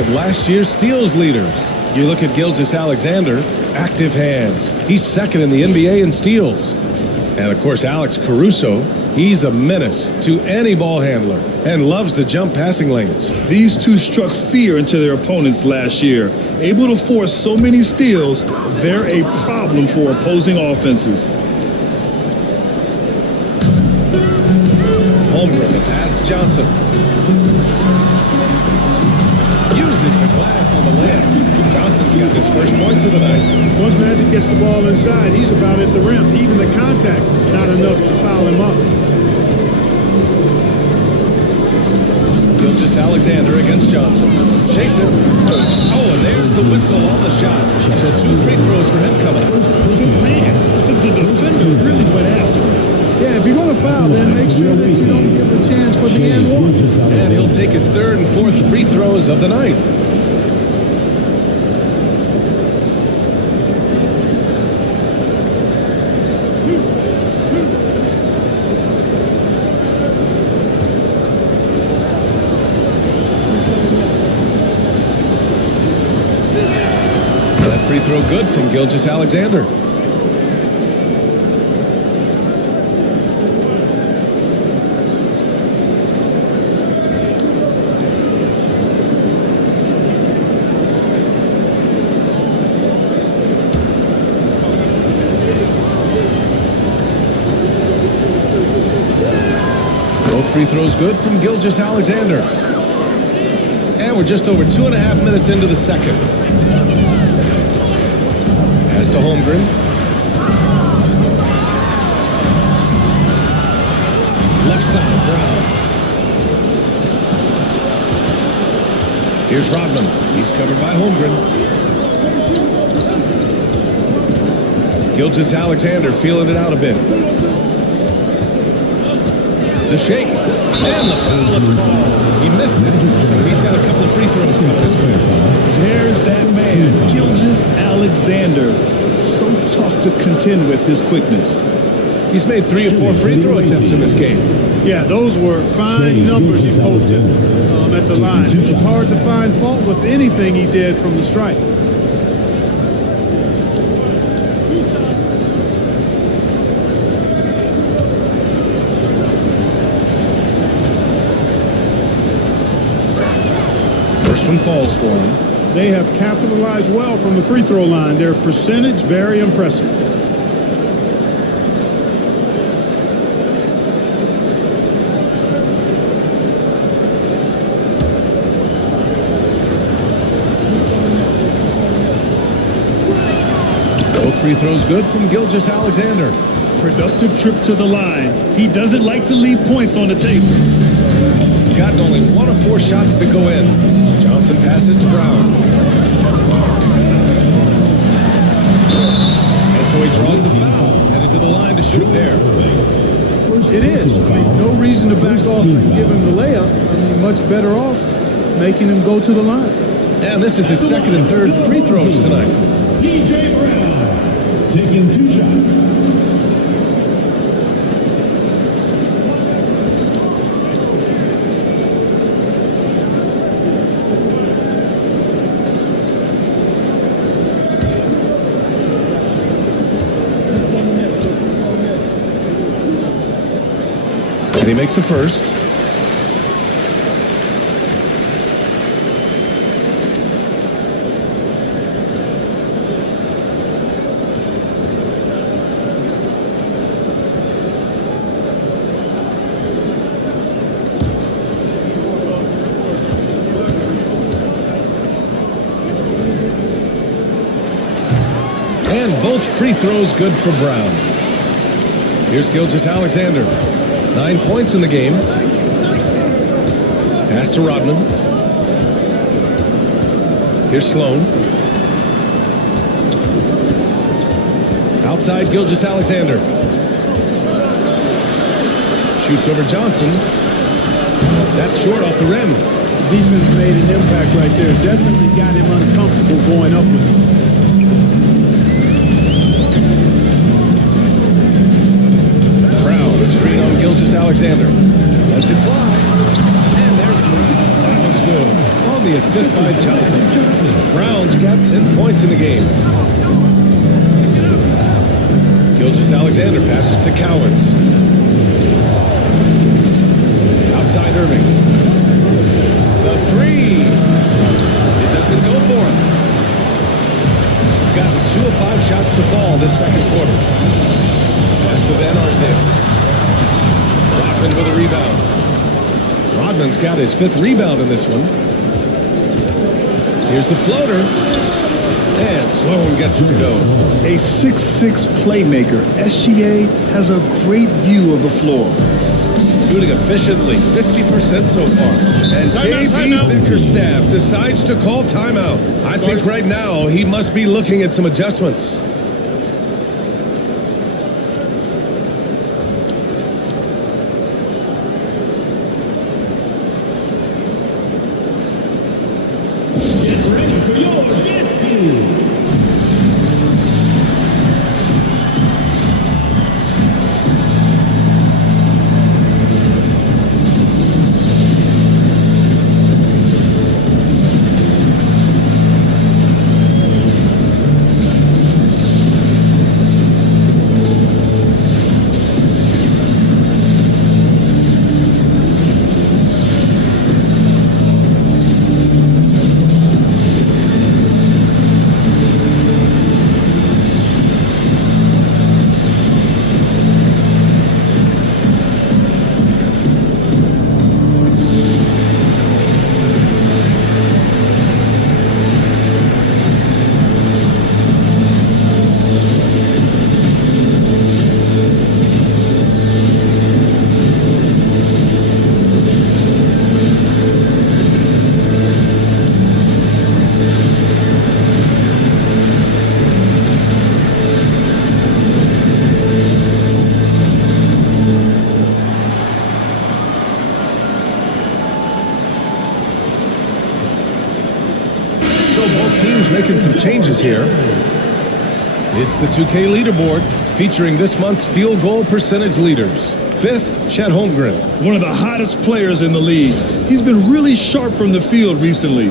Last year's steals leaders. You look at Gilgeous-Alexander, active hands. He's second in the NBA in steals. And of course, Alex Caruso, he's a menace to any ball handler and loves to jump passing lanes. These two struck fear into their opponents last year. Able to force so many steals, they're a problem for opposing offenses. Holmgren, the pass to Johnson. Uses the glass on the layup. Johnson's got his first points of the night. Once Magic gets the ball inside, he's about at the rim. Even the contact, not enough to foul him up. Gilgeous-Alexander against Johnson. Shakes it. Oh, and there's the whistle on the shot. So 2 free throws for him coming up. Man, the defender really went after him. Yeah, if you're going to foul, then make sure that you don't give a chance for the and one. And he'll take his 3rd and 4th free throws of the night. free throw good from Gilgeous-Alexander. Free throws good from Gilgeous-Alexander. And we're just over 2.5 minutes into the second. Pass to Holmgren. Left side, Brown. Here's Rodman. He's covered by Holmgren. Gilgeous-Alexander feeling it out a bit. The shake, and the foul is called. He missed it, so he's got a couple of free throws coming. There's that man, Gilgeous-Alexander. So tough to contend with his quickness. He's made 3 or 4 free throw attempts in this game. Yeah, those were fine numbers he posted at the line. It was hard to find fault with anything he did from the stripe. First one falls for him. They have capitalized well from the free throw line. Their percentage, very impressive. Both free throws good from Gilgeous-Alexander. Productive trip to the line. He doesn't like to leave points on the table. Gotten only 1 of 4 shots to go in. Johnson passes to Brown. And so he draws the foul. Headed to the line to shoot there. It is. I mean, no reason to back off and give him the layup. I mean, much better off making him go to the line. And this is his second and third free throws tonight. P.J. Brown taking 2 shots. And he makes the first. And both free throws good for Brown. Here's Gilgeous-Alexander. 9 points in the game. Pass to Rodman. Here's Sloan. Outside Gilgeous-Alexander. Shoots over Johnson. That's short off the rim. Defense made an impact right there. Definitely got him uncomfortable going up with him. Screen on Gilgeous-Alexander. Lets it fly. And there's Brown. That one's good. On the assist by Johnson. Brown's got 10 points in the game. Gilgeous-Alexander passes to Cowens. Outside Irving. The 3. It doesn't go for him. Got 2 of 5 shots to fall this second quarter. Pass to Van Arsdale. Rodman with a rebound. Rodman's got his 5th rebound in this one. Here's the floater. And Sloan gets it to go. A 6'6" playmaker. SGA has a great view of the floor. Shooting efficiently, 50% so far. And JB Bickerstaff decides to call timeout. I think right now he must be looking at some adjustments. show both teams making some changes here. It's the 2K leaderboard featuring this month's field goal percentage leaders. 5th, Chet Holmgren. One of the hottest players in the league. He's been really sharp from the field recently.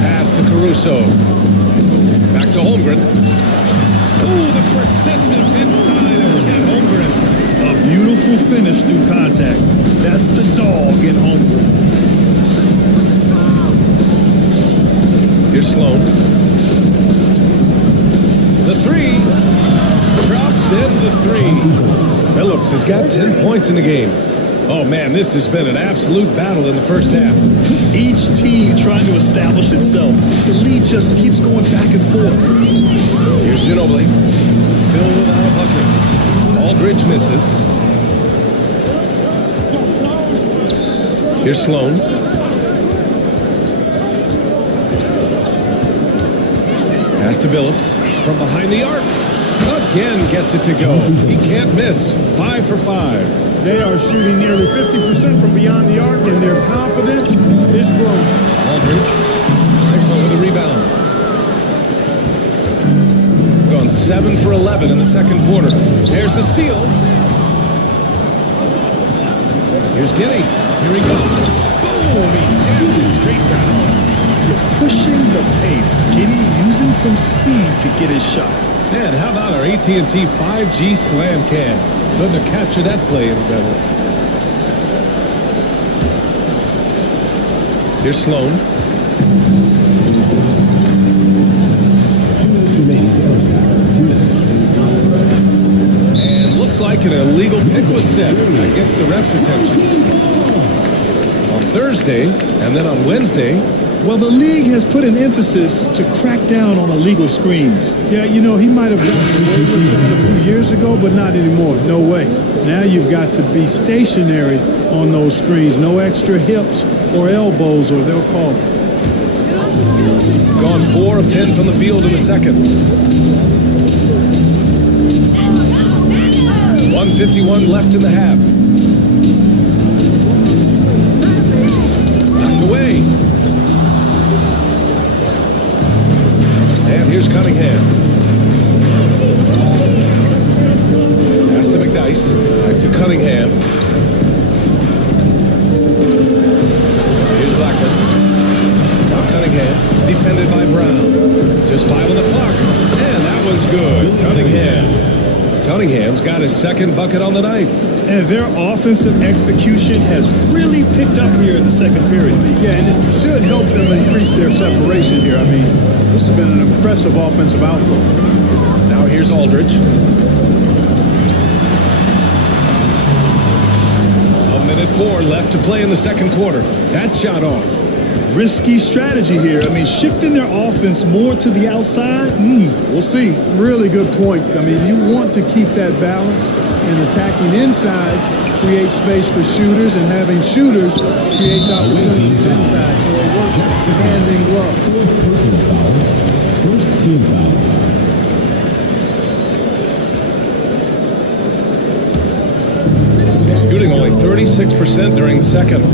Pass to Caruso. Back to Holmgren. Ooh, the persistence inside of Chet Holmgren. A beautiful finish through contact. That's the dog in Holmgren. Here's Sloan. The three. Drops in the three. Phillips has got 10 points in the game. Oh, man, this has been an absolute battle in the first half. Each team trying to establish itself. The lead just keeps going back and forth. Here's Ginobili. Still without a bucket. Aldridge misses. Here's Sloan. Pass to Billups. From behind the arc. Again gets it to go. He can't miss. 5 for 5. They are shooting nearly 50% from beyond the arc, and their confidence is growing. Aldridge. Sigma with a rebound. Gone 7 for 11 in the second quarter. There's the steal. Here's Giddey. Here he goes. Boom! He jams it straight down. You're pushing the pace. Giddey using some speed to get his shot. And how about our AT&T 5G Slam Cam? Couldn't have captured that play any better. Here's Sloan. 2 minutes remaining in the first half. 2 minutes. And looks like an illegal pick was set against the ref's attention. On Thursday, and then on Wednesday. Well, the league has put an emphasis to crack down on illegal screens. Yeah, you know, he might have gotten away with that a few years ago, but not anymore. No way. Now you've got to be stationary on those screens. No extra hips or elbows, or they'll call it. Gone 4 of 10 from the field in the second. 1:51 left in the half. Knocked away. And here's Cunningham. Pass to McDyess. Back to Cunningham. Here's Blackman. Now Cunningham. Defended by Brown. Just 5 on the clock. And that one's good. Cunningham's got his second bucket on the night. And their offensive execution has really picked up here in the second period. Yeah, and it should help them increase their separation here. I mean, this has been an impressive offensive output. Now here's Aldridge. A minute 4 left to play in the second quarter. That shot off. Risky strategy here. I mean, shifting their offense more to the outside, we'll see. Really good point. I mean, you want to keep that balance, and attacking inside creates space for shooters, and having shooters creates opportunities inside. So it works hand in glove. Personal foul. First team foul. Shooting only 36% during the second.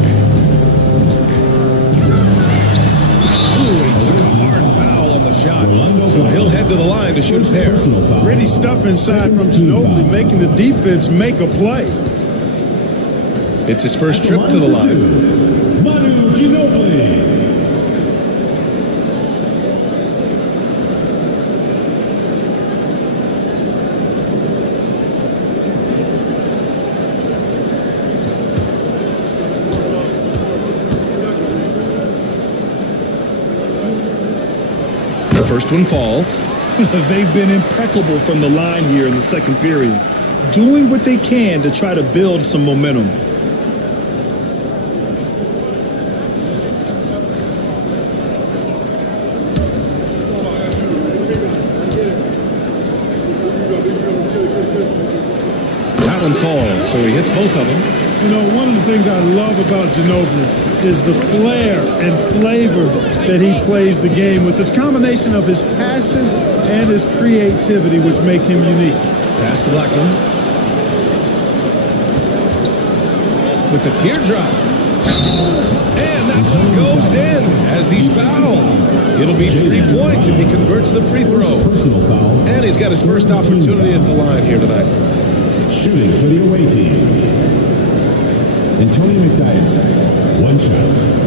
Shot. So he'll head to the line to shoot a pair. Pretty stuff inside from Ginobili, making the defense make a play. It's his first trip to the line. Manu Ginobili. First one falls. They've been impeccable from the line here in the second period, doing what they can to try to build some momentum. That one falls, so he hits both of them. You know, one of the things I love about Ginobili is the flair and flavor that he plays the game with. It's a combination of his passion and his creativity which make him unique. Pass to Blackman. With the teardrop. And that one goes in as he's fouled. It'll be 3 points if he converts the free throw. And he's got his first opportunity at the line here tonight. Shooting for the away team. Antonio McDyess, one shot.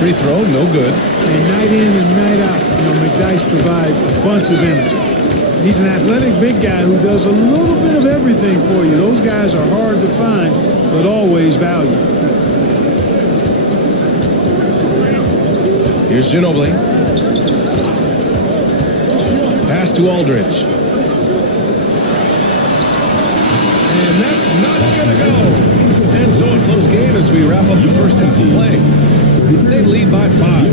Free throw, no good. And night in and night out, McDyess provides a bunch of energy. He's an athletic big guy who does a little bit of everything for you. Those guys are hard to find, but always valued. Here's Ginobili. Pass to Aldridge. And that's not going to go. And so a close game as we wrap up the first half of play. They lead by 5.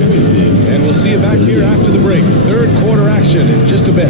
And we'll see you back here after the break. Third quarter action in just a bit.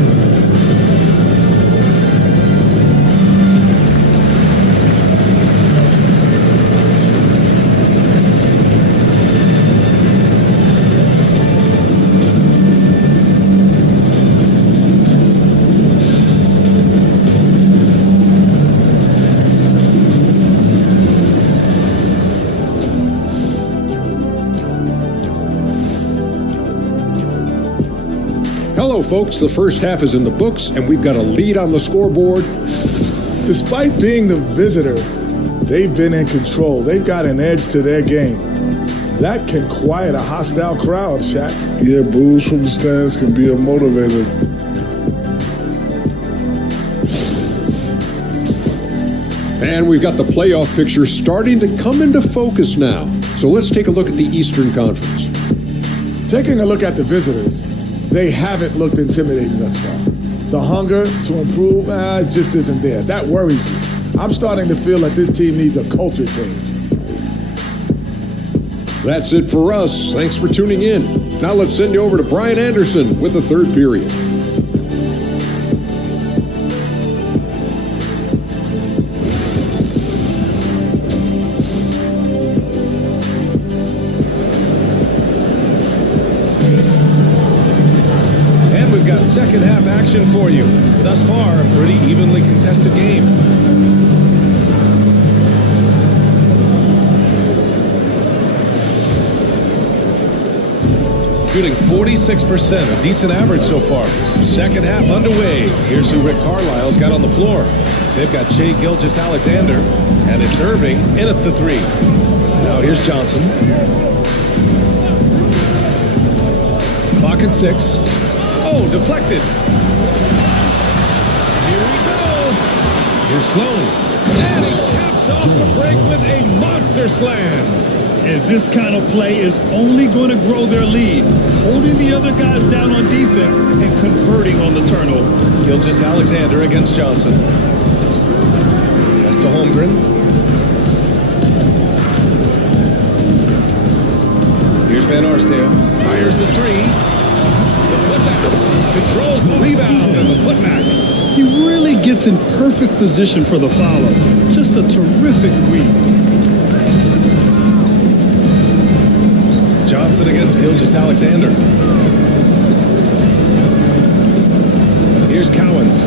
Hello, folks. The first half is in the books, and we've got a lead on the scoreboard. Despite being the visitor, they've been in control. They've got an edge to their game. That can quiet a hostile crowd, Shaq. Yeah, boos from the stands can be a motivator. And we've got the playoff picture starting to come into focus now. So let's take a look at the Eastern Conference. Taking a look at the visitors, they haven't looked intimidating thus far. The hunger to improve just isn't there. That worries me. I'm starting to feel like this team needs a culture change. That's it for us. Thanks for tuning in. Now let's send you over to Brian Anderson with the third period. Second half action for you. Thus far, a pretty evenly contested game. Shooting 46%, a decent average so far. Second half underway. Here's who Rick Carlisle's got on the floor. They've got Shai Gilgeous-Alexander, and it's Irving in at the 3. Now here's Johnson. Clock at 6. Oh, deflected. Here we go. Here's Sloan. And he caps off the break with a monster slam. And this kind of play is only going to grow their lead, holding the other guys down on defense and converting on the turnover. Gilgeous-Alexander against Johnson. Pass to Holmgren. Here's Van Arsdale. Fires the 3. Controls the rebound and the putback. He really gets in perfect position for the follow. Just a terrific read. Johnson against Gilgeous-Alexander. Here's Cowens.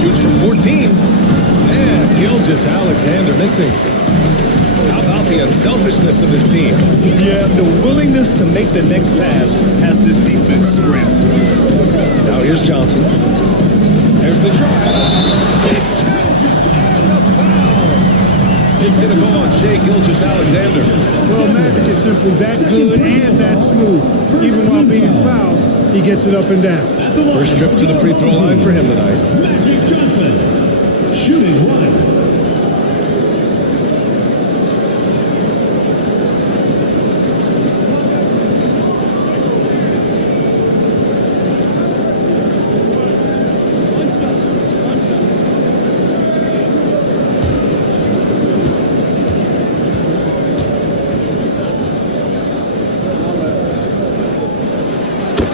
Shoots from 14. And Gilgeous-Alexander missing. How about the unselfishness of this team? Yeah, the willingness to make the next pass has this defense scrambled. Now here's Johnson. There's the try. It counts and the foul. It's going to go on Shai Gilgeous-Alexander. Well, Magic is simply that good and that smooth. Even while being fouled, he gets it up and down. First trip to the free throw line for him tonight. Magic Johnson, shooting 1.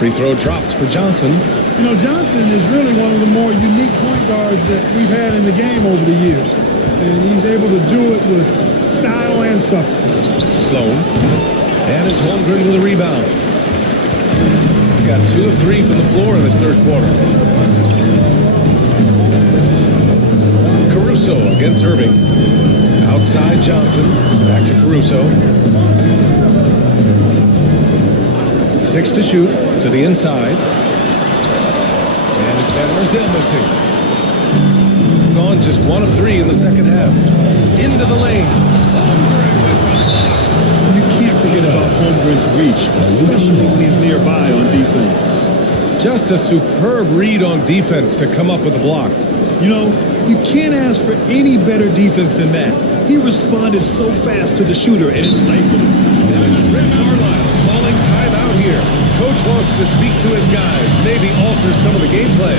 Free throw dropped for Johnson. You know, Johnson is really one of the more unique point guards that we've had in the game over the years. And he's able to do it with style and substance. Sloan. And it's Holmgren with a rebound. Got 2 of 3 from the floor in this third quarter. Caruso against Irving. Outside Johnson. Back to Caruso. 6 to shoot. To the inside. And it's Van Arsdale missing. Gone just 1 of 3 in the second half. Into the lane. You can't forget about Holmgren's reach, especially when he's nearby on defense. Just a superb read on defense to come up with the block. You know, you can't ask for any better defense than that. He responded so fast to the shooter, and it stifled him. Rick Carlisle calling timeout here. Coach wants to speak to his guys, maybe alter some of the game plan.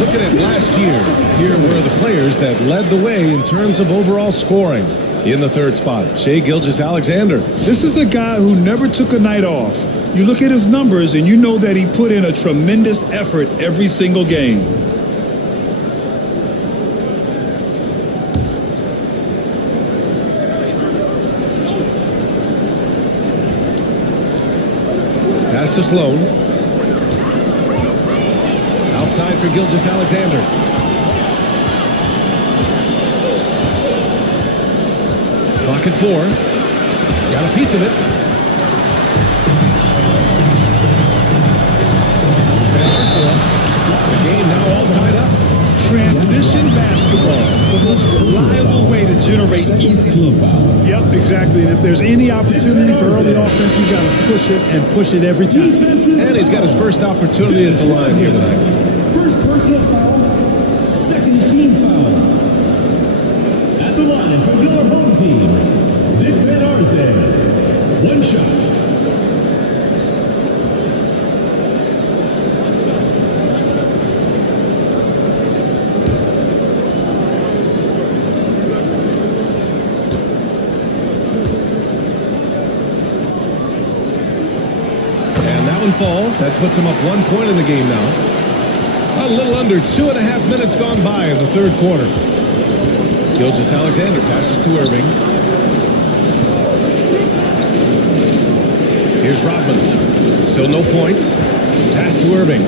Looking at last year, here were the players that led the way in terms of overall scoring. In the third spot, Shai Gilgeous-Alexander. This is a guy who never took a night off. You look at his numbers and you know that he put in a tremendous effort every single game. Pass to Sloan. Outside for Gilgeous-Alexander. Clock at 4. Got a piece of it. The game now all tied up. Transition basketball, the most reliable way to generate easy looks. Yep, exactly. And if there's any opportunity for early offense, you got to push it and push it every time. And he's got his first opportunity at the line here tonight. First personal foul, second team foul. At the line for your home team, Dick Van Arsdale. 1 shot. Falls. That puts him up 1 point in the game now. A little under 2.5 minutes gone by in the third quarter. Gilgeous-Alexander passes to Irving. Here's Rodman. Still no points. Pass to Irving.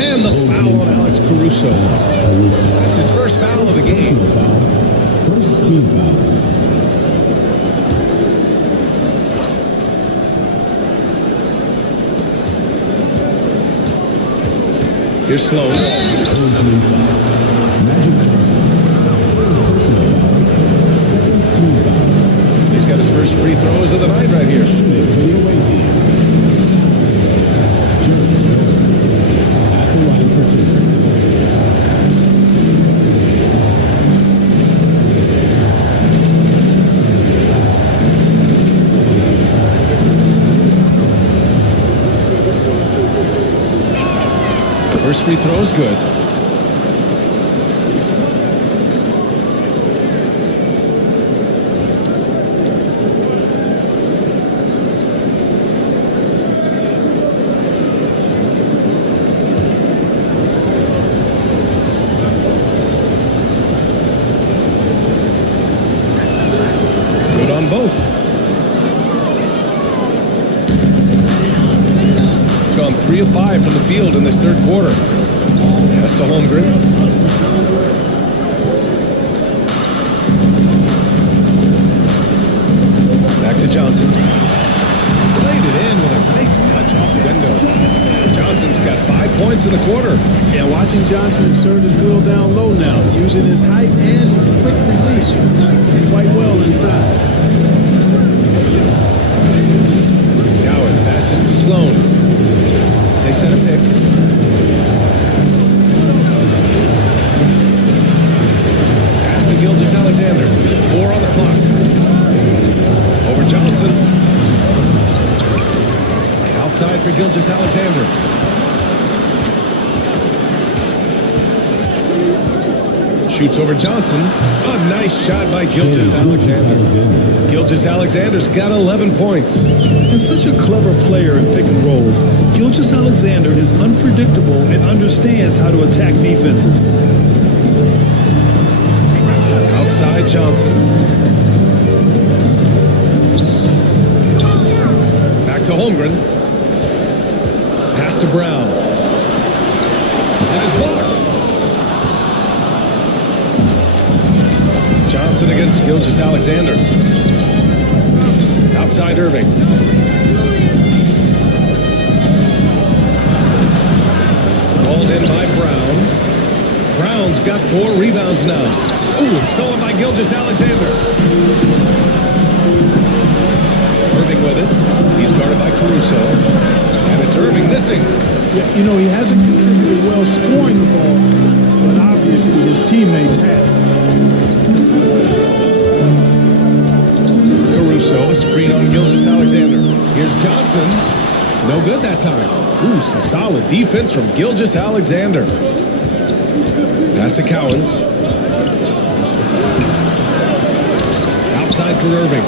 And the foul on Alex Caruso. That's his first foul of the game. First team foul. Here's Sloan. Magic Johnson. Personal foul. Second team foul. He's got his first free throws of the night right here. Schmidt for the away team. Jones. At the line for 2. First free throw is good. on both. Gone 3 of 5 from the field in this third quarter. Pass to Holmgren. Back to Johnson. Played it in with a nice touch off the window. Johnson's got 5 points in the quarter. Yeah, watching Johnson exert his will down low now, using his height and quick release quite well inside. Cowens passes to Sloan. They set a pick. Pass to Gilgeous-Alexander. 4 on the clock. Over Johnson. Outside for Gilgeous-Alexander. Shoots over Johnson. A nice shot by Gilgeous-Alexander. Gilgeous-Alexander's got 11 points. And such a clever player in pick and rolls, Gilgeous-Alexander is unpredictable and understands how to attack defenses. Outside Johnson. Back to Holmgren. Pass to Brown. It is blocked. Johnson against Gilgeous-Alexander. Outside Irving. Called in by Brown. Brown's got 4 rebounds now. Ooh, it's stolen by Gilgeous-Alexander. Irving with it. He's guarded by Caruso. And it's Irving missing. Yeah, you know, he hasn't contributed well scoring the ball, but obviously his teammates have. Caruso, a screen on Gilgeous-Alexander. Here's Johnson. No good that time. Ooh, some solid defense from Gilgeous-Alexander. Pass to Cowens. Outside for Irving.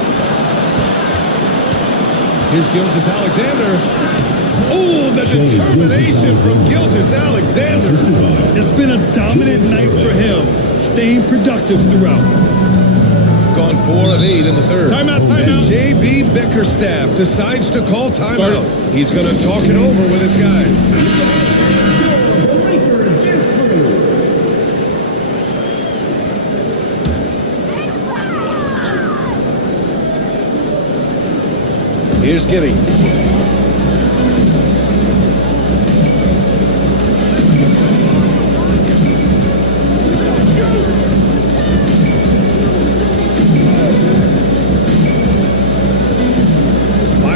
Here's Gilgeous-Alexander. Oh, the determination from Gilgeous-Alexander. It's been a dominant night for him, staying productive throughout. Gone 4 of 8 in the third. Timeout. J.B. Bickerstaff decides to call timeout. He's going to talk it over with his guys. Here's Giddy.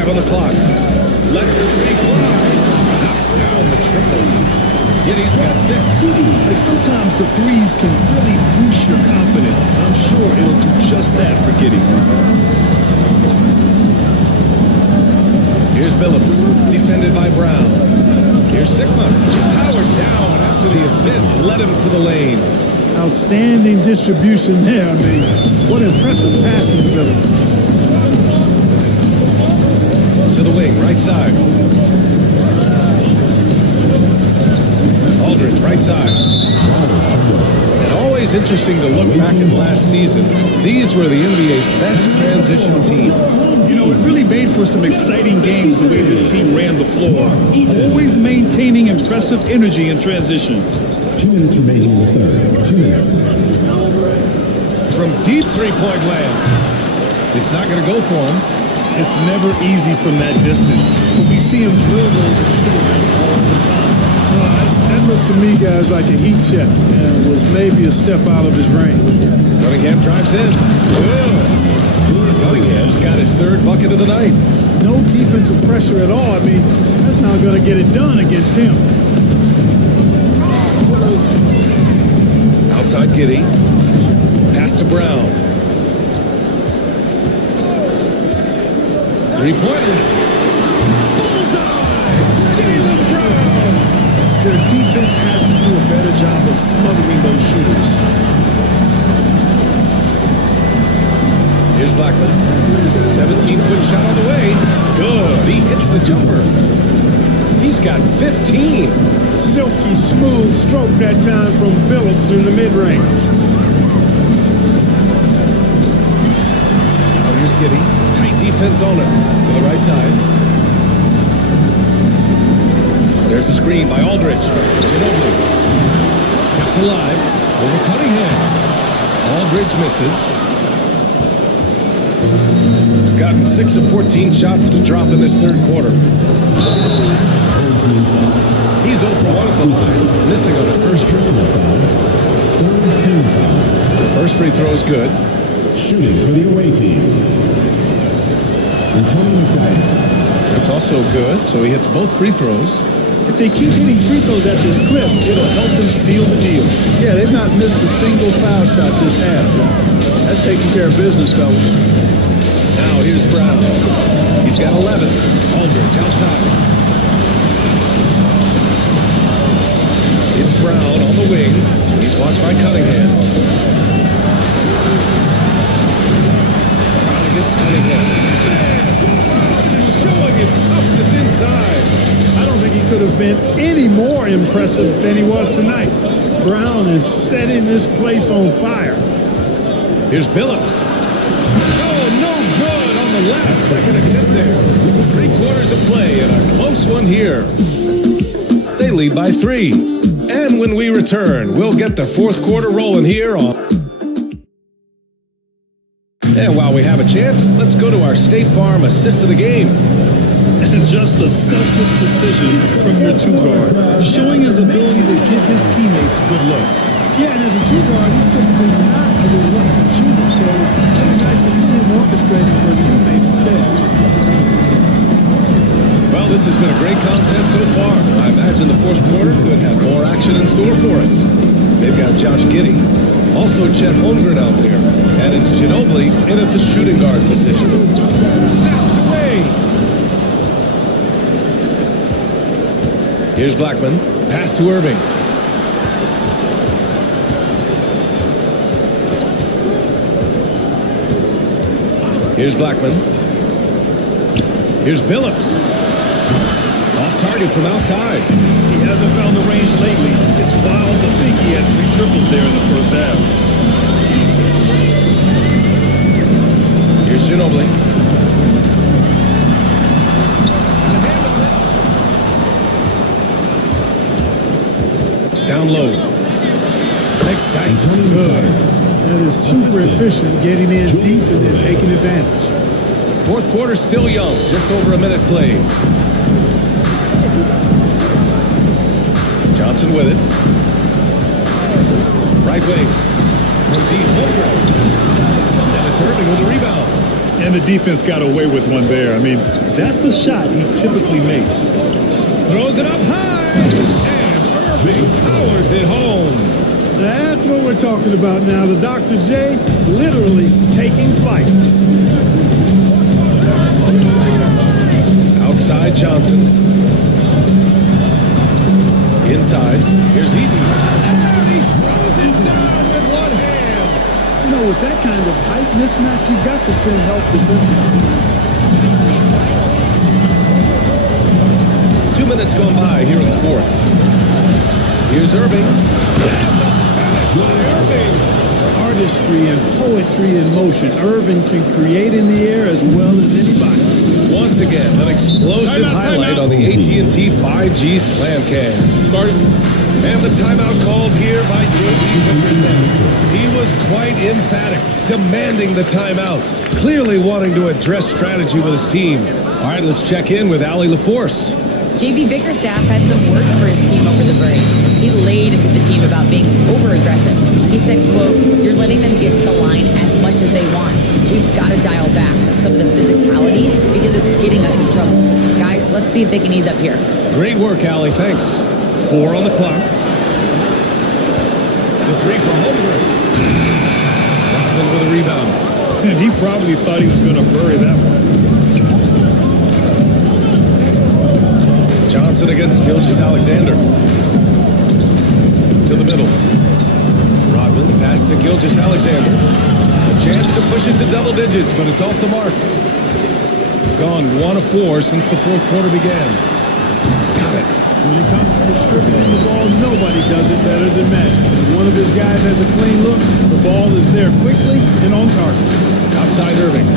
On the clock. Lets the three fly. Knocks down the triple. Giddy's got 6. Like sometimes the threes can really boost your confidence. And I'm sure it'll do just that for Giddy. Here's Billups, defended by Brown. Here's Sigma. Powered down after the assist led him to the lane. Outstanding distribution there. I mean, what impressive passing ability. To the wing, right side. Aldridge, right side. And always interesting to look back at last season. These were the NBA's best transition teams. You know, it really made for some exciting games the way this team ran the floor. Always maintaining impressive energy in transition. 2 minutes remaining in the third. 2 minutes. From deep three-point land. It's not going to go for him. It's never easy from that distance, but we see him drill those and shoot them all the time. That looked to me, guys, like a heat check and was maybe a step out of his range. Cunningham drives in. Good. Cunningham's got his 3rd bucket of the night. No defensive pressure at all. I mean, that's not going to get it done against him. Outside Giddy. Pass to Brown. 3-pointer. Bullseye! Jaylen Brown! Their defense has to do a better job of smothering those shooters. Here's Blackman. 17-foot shot on the way. Good. He hits the jumper. He's got 15. Silky smooth stroke that time from Billups in the mid-range. Now here's Giddey. Tight defense on him. To the right side. There's a screen by Aldridge. Ginobili. Kept alive. Over Cunningham. Aldridge misses. Gotten 6 of 14 shots to drop in this third quarter. He's 0 for 1 at the line. Missing on his first trip. First free throw is good. Shooting for the away team. Returning pass. That's also good, so he hits both free throws. If they keep hitting free throws at this clip, it'll help them seal the deal. Yeah, they've not missed a single foul shot this half. That's taking care of business, fellas. Now here's Brown. He's got 11. Aldridge outside. It's Brown on the wing. He's watched by Cunningham. Brown against Cunningham. Just showing his toughness inside. I don't think he could have been any more impressive than he was tonight. Brown is setting this place on fire. Here's Billups. Oh, no good on the last second attempt there. 3 quarters of play and a close one here. They lead by 3. And when we return, we'll get the fourth quarter rolling here on. And while we have a chance, let's go to our State Farm assist of the game. Just a selfless decision from your two-guard, showing his ability to get his teammates good looks. Yeah, and as a two-guard, he's typically not a reluctant shooter, so it's really nice to see him orchestrating for a teammate instead. Well, this has been a great contest so far. I imagine the fourth quarter could have more action in store for us. They've got Josh Giddey, also Chet Holmgren out there, and it's Ginobili in at the shooting guard position. Snatched away. Here's Blackman. Pass to Irving. Here's Blackman. Here's Billups. Off target from outside. He hasn't found the range lately. It's wild to think he had 3 triples there in the first half. Here's Ginobili. Down low. Nick Dice. Good. That is super efficient, getting in deep and then taking advantage. Fourth quarter still young. Just over a minute played. Johnson with it. Right wing. From deep. And it's Irving with a rebound. And the defense got away with one there. I mean, that's a shot he typically makes. Throws it up high. And Irving powers it home. That's what we're talking about now. The Dr. J literally taking flight. Outside Johnson. Inside. Here's Eaton. And he throws it down with one hand. You know, with that kind of height mismatch, you've got to send help defensively. 2 minutes gone by here in the fourth. Here's Irving. And the finish by Irving. Artistry and poetry in motion. Irving can create in the air as well as anybody. Once again, an explosive highlight on the AT&T 5G Slamcam. And the timeout called here by J.B. He was quite emphatic, demanding the timeout, clearly wanting to address strategy with his team. All right, let's check in with Allie LaForce. JB Bickerstaff had some words for his team over the break. He laid into the team about being over-aggressive. He said, quote, "You're letting them get to the line as much as they want. We've got to dial back some of the physicality because it's getting us in trouble. Guys, let's see if they can ease up here." Great work, Allie. Thanks. 4 on the clock. The 3 for Holmgren. Rodman with a rebound. And he probably thought he was going to bury that one. Johnson against Gilgeous-Alexander. To the middle. Rodman pass to Gilgeous-Alexander. A chance to push it to double digits, but it's off the mark. Gone 1 of 4 since the fourth quarter began. Got it. When it comes to distributing the ball, nobody does it better than Magic. When one of his guys has a clean look, the ball is there quickly and on target. Outside Irving.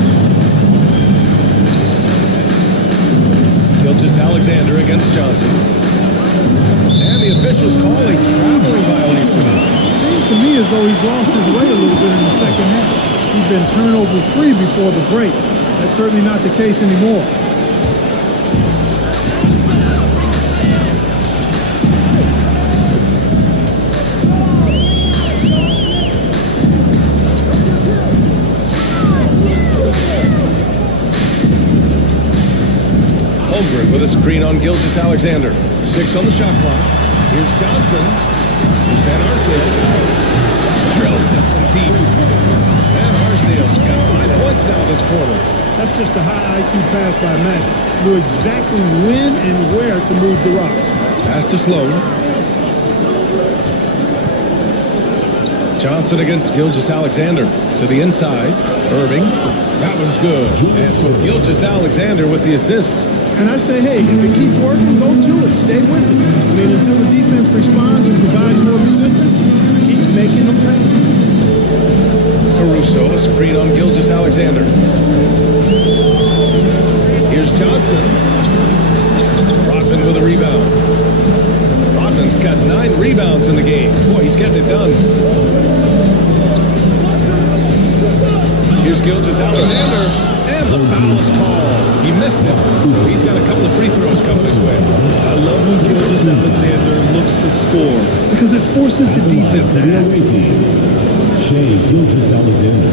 Gilgeous Alexander against Johnson. And the officials call a traveling violation. Seems to me as though he's lost his way a little bit in the second half. He's been turnover free before the break. That's certainly not the case anymore. Holmgren with a screen on Gilgeous Alexander. 6 on the shot clock. Here's Johnson. Here's Van Arsdale. Drills it from deep. Van Arsdale's got 5 points now this quarter. That's just a high IQ pass by Magic. Knew exactly when and where to move the rock. Pass to Sloan. Johnson against Gilgeous Alexander. To the inside. Irving. That one's good. And so Gilgeous Alexander with the assist. And I say, hey, if it keeps working, go to it. Stay with it. I mean, until the defense responds and provides more resistance, keep making them pay. Caruso, a screen on Gilgeous Alexander. Here's Johnson. Rodman with a rebound. Rodman's got 9 rebounds in the game. Boy, he's getting it done. Here's Gilgeous Alexander. And the foul is called. He missed it, so he's got a couple of free throws coming his way. I love when Gilgeous Alexander looks to score because it forces the defense to act. Shea Gilgeous Alexander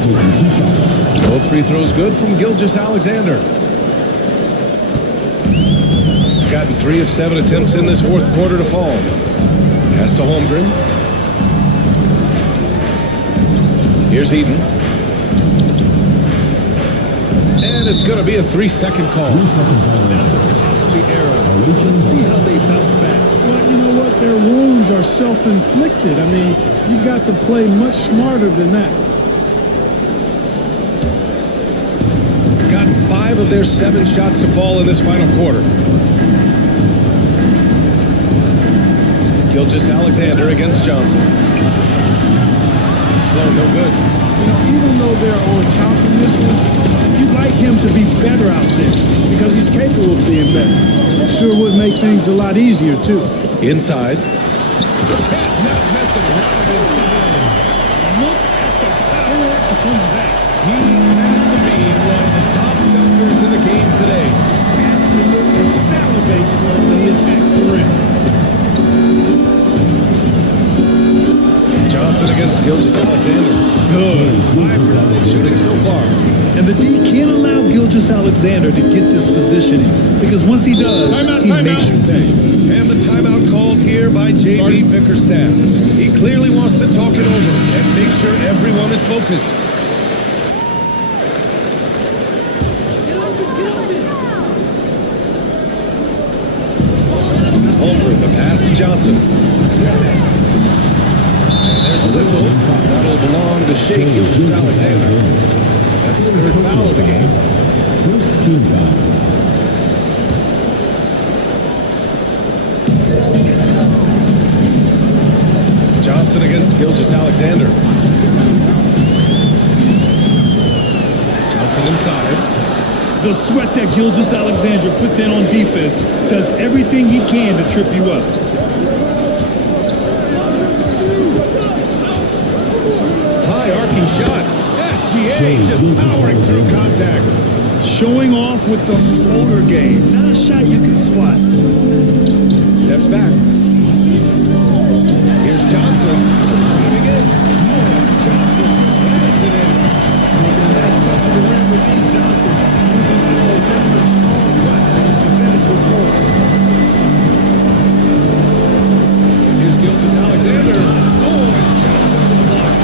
taking 2 shots. Both free throws good from Gilgeous Alexander. Gotten 3 of 7 attempts in this fourth quarter to fall. Pass to Holmgren. Here's Eden. And it's going to be a 3-second call. That's a costly error. Let's see how they bounce back. Well, you know what? Their wounds are self-inflicted. I mean, you've got to play much smarter than that. Gotten 5 of their 7 shots to fall in this final quarter. Gilgeous Alexander against Johnson. Slow, no good. You know, even though they're on top in this one, you'd like him to be better out there because he's capable of being better. Sure would make things a lot easier, too. Inside. He has to be one of the top dunkers in the game today. Absolutely salivates when he attacks the rim. Johnson against Gilgeous Alexander. Good. 5 for 9 shooting so far. And the D can't allow Gilgeous Alexander to get this positioning because once he does, he makes you pay. And the timeout called here by J.B. Bickerstaff. He clearly wants to talk it over and make sure everyone is focused. Holmgren, the pass to Johnson. And there's a whistle. That'll belong to Shea Gilgeous Alexander. That's his 3rd foul of the game. First team foul. Johnson against Gilgeous Alexander. Johnson inside. The sweat that Gilgeous Alexander puts in on defense does everything he can to trip you up. High arcing shot. SGA just powering through contact. Showing off with the floater game. Not a shot you can swat. Steps back. Here's Johnson. Driving in. Johnson slams it in. That's much of the rim with these Johnson. Using that defensive strong platform to finish with force. Here's Gilgeous Alexander. Oh, and Johnson with the block.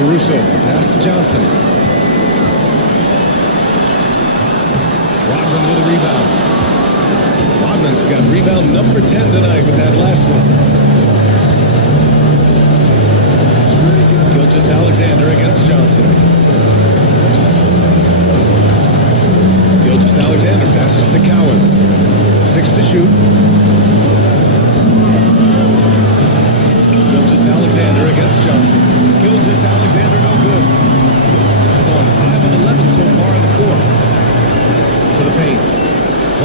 Caruso, pass to Johnson. Rodman with a rebound. Rodman's got rebound number 10 tonight with that last one. Gilgeous Alexander against Johnson. Gilgeous Alexander passes to Cowens. 6 to shoot. Gilgeous Alexander against Johnson.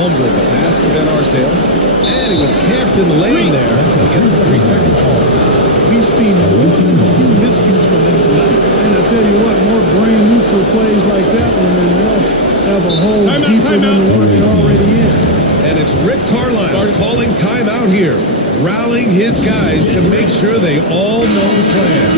fumbled the pass to Van Arsdale. And he was camped in the lane there. Against the 3-second call. We've seen more than a few miscues from them tonight. And I tell you what, more brain neutral plays like that one, and they'll have a hole deeper than the one they're already in. And it's Rick Carlisle calling timeout here, rallying his guys to make sure they all know the plan.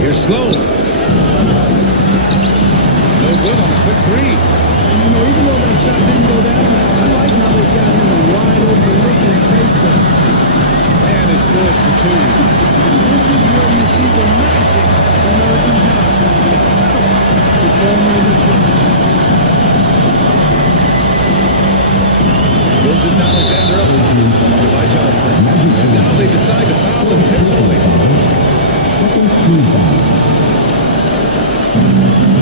Here's Sloan. No good on the quick three. And you know, even though that shot didn't go down, I like how they got him a wide open look in space there. And it's good for two. This is where you see the magic of Mervyn Johnson. The former Gilgeous Alexander up top by Johnson. And now they decide to foul intentionally. Second team foul.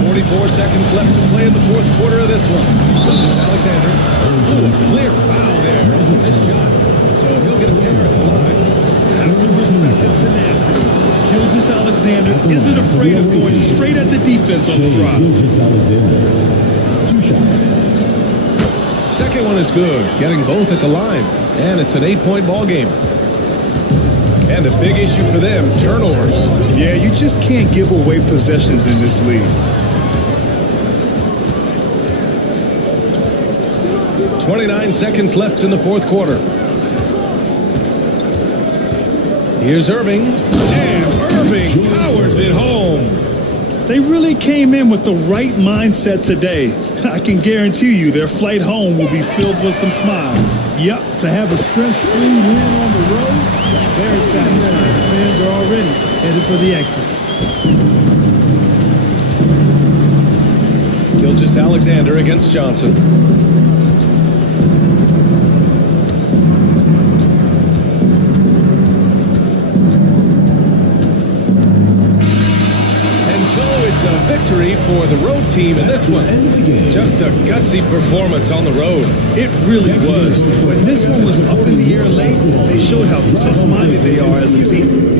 44 seconds left to play in the fourth quarter of this one. Gilgeous Alexander. Ooh, a clear foul there on this shot. So he'll get a pair at the line. Have to respect the tenacity. Gilgeous Alexander isn't afraid of going straight at the defense on the drive. Gilgeous Alexander. 2 shots. Second one is good, getting both at the line. And it's an 8-point ball game. And a big issue for them, turnovers. Yeah, you just can't give away possessions in this league. 29 seconds left in the fourth quarter. Here's Irving. And Irving powers it home. They really came in with the right mindset today. I can guarantee you their flight home will be filled with some smiles. Yep, to have a stress-free win on the road, very satisfying. The fans are already headed for the exits. Gilgeous Alexander against Johnson. It's a victory for the road team in this one. Just a gutsy performance on the road. It really was. When this one was up in the air late, they showed how tough-minded they are as a team.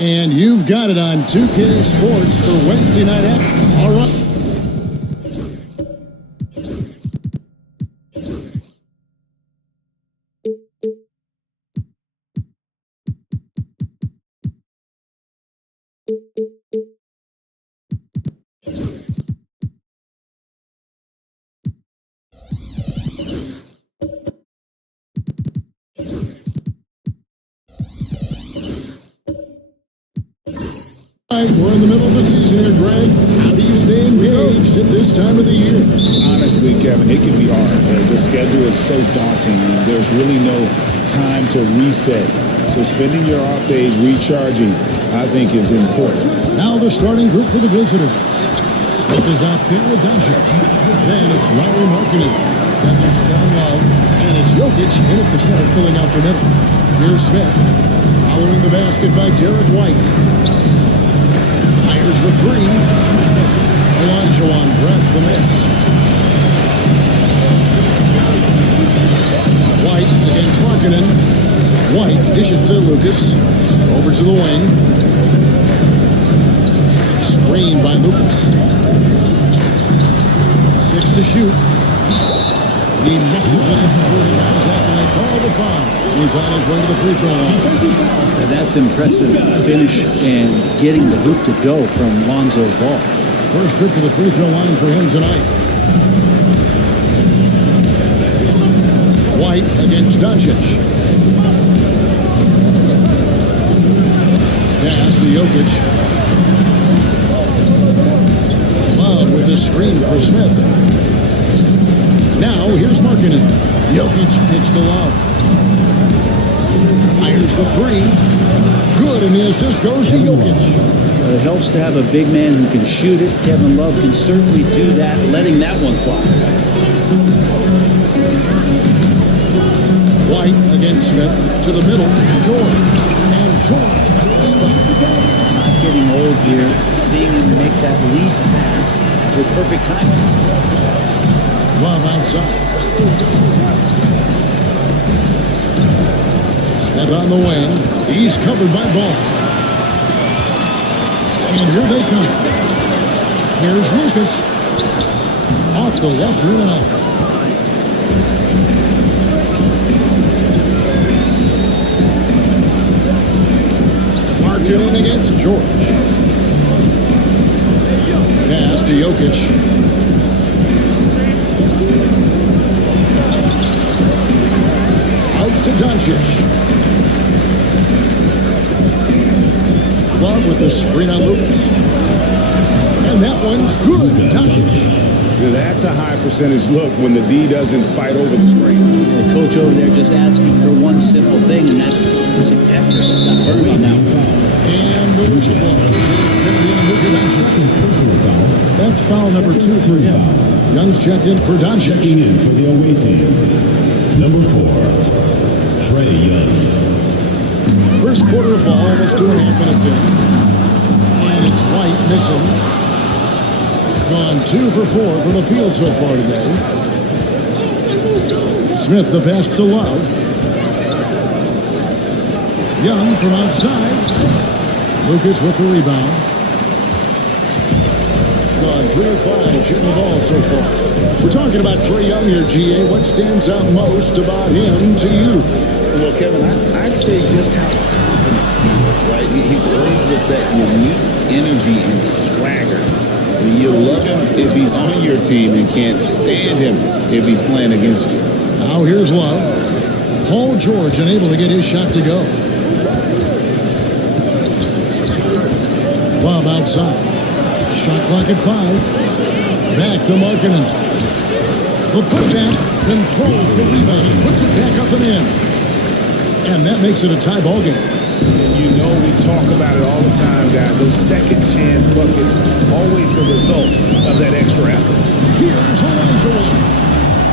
And you've got it on 2K Sports for Wednesday night action. All right. We're in the middle of the season here, Greg. How do you stay engaged at this time of the year? Honestly, Kevin, it can be hard. The schedule is so daunting, and there's really no time to reset. So spending your off days recharging, I think, is important. Now the starting group for the visitors. Smith is out there with Doncic. Then it's Larry Markkinen. Then it's Kevin Love. And it's Jokic in at the center, filling out the middle. Here's Smith. Following the basket by Derek White. Fires the three. Olajuwon grabs the miss. White against Markkinen. White dishes to Lucas. Over to the wing. Screen by Lucas. 6 to shoot. He misses it before the contact, and they call the foul. He's on his way to the free throw line. And that's impressive finish and getting the hoop to go from Lonzo Ball. First trip to the free throw line for him tonight. White against Doncic. Pass to Jokic. Love with the screen for Smith. Now here's Markkinen. Jokic kicks to Love. Fires the three. Good, and the assist goes to Jokic. It helps to have a big man who can shoot it. Kevin Love can certainly do that, letting that one fly. White against Smith to the middle. George. And George with stuff. Not getting old here. Seeing him make that lead pass with perfect timing. Love outside. Smith on the wing. He's covered by Ball. And here they come. Here's Lucas. Off the left rim and out. Markkinen against George. Pass to Jokic. To Doncic. Love with the screen on Lucas. And that one's good. Doncic. That's a high percentage look when the D doesn't fight over the screen. The coach over there just asking for one simple thing, and that's some effort. Got burned on that one. And the whistle blows. It's going to be on Luka Doncic. That's foul number 2 for him. Young's checked in for Doncic. Checking in for the away team. Number 4. Trae Young. First quarter of ball, almost 2.5 minutes in. And it's White missing. Gone 2 for 4 from the field so far today. Smith the pass to Love. Young from outside. Lucas with the rebound. Gone 3 of 5 shooting the ball so far. We're talking about Trae Young here, GA. What stands out most about him to you? Well, Kevin, I'd say just how confident he is, right? He plays with that unique energy and swagger. You love him if he's on your team and can't stand him if he's playing against you. Now here's Love. Paul George unable to get his shot to go. lob outside. Shot clock at 5. Back to Markkanen. The putback controls the rebound and puts it back up and in. And that makes it a tie ball game. And you know we talk about it all the time, guys. Those second chance buckets, always the result of that extra effort. Here's Olajuwon.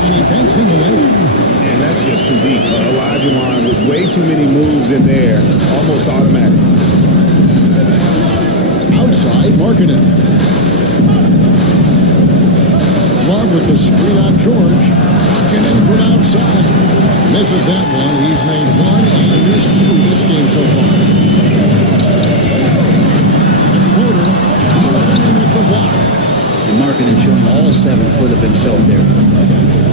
And he banks in the lane. And that's just too deep. Olajuwon with way too many moves in there, almost automatic. Outside, Markkanen. Love with the screen on George. Markkanen from outside. Misses that one. He's made 1 and missed 2 this game so far. The floater. Markkanen with the block. And Markkanen showing all 7 foot of himself there.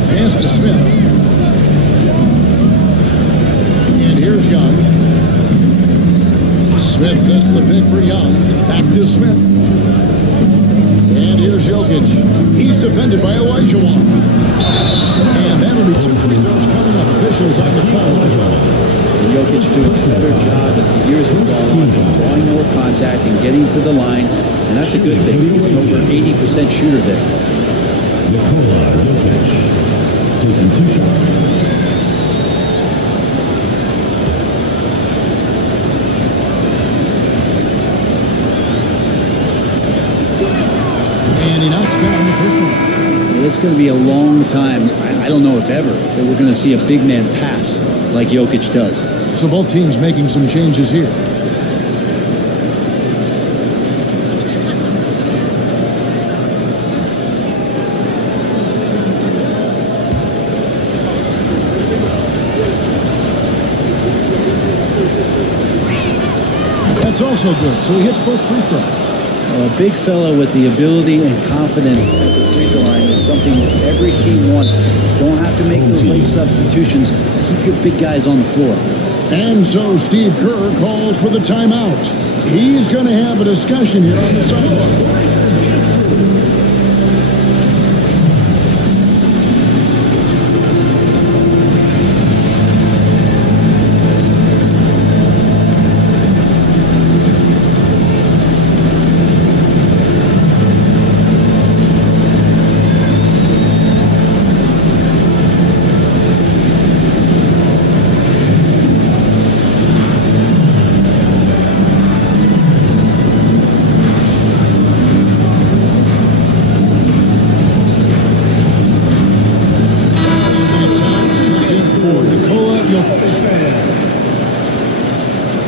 Pass to Smith. And here's Young. Smith gets the pick for Young. Back to Smith. And here's Jokic. He's defended by Olajuwon. And that'll be 2 free throws coming up. Officials on the call. Jokic doing a better job as the years go on, drawing more contact and getting to the line. And that's a good thing. He's an over 80% shooter there. Nikola Jokic taking 2 shots. And he knocks down the first one. It's going to be a long time, I don't know if ever, that we're going to see a big man pass like Jokic does. So both teams making some changes here. That's also good, so he hits both free throws. A big fella with the ability and confidence at the free throw line is something that every team wants. Don't have to make those late substitutions. Keep your big guys on the floor. And so Steve Kerr calls for the timeout. He's going to have a discussion here on the sideline.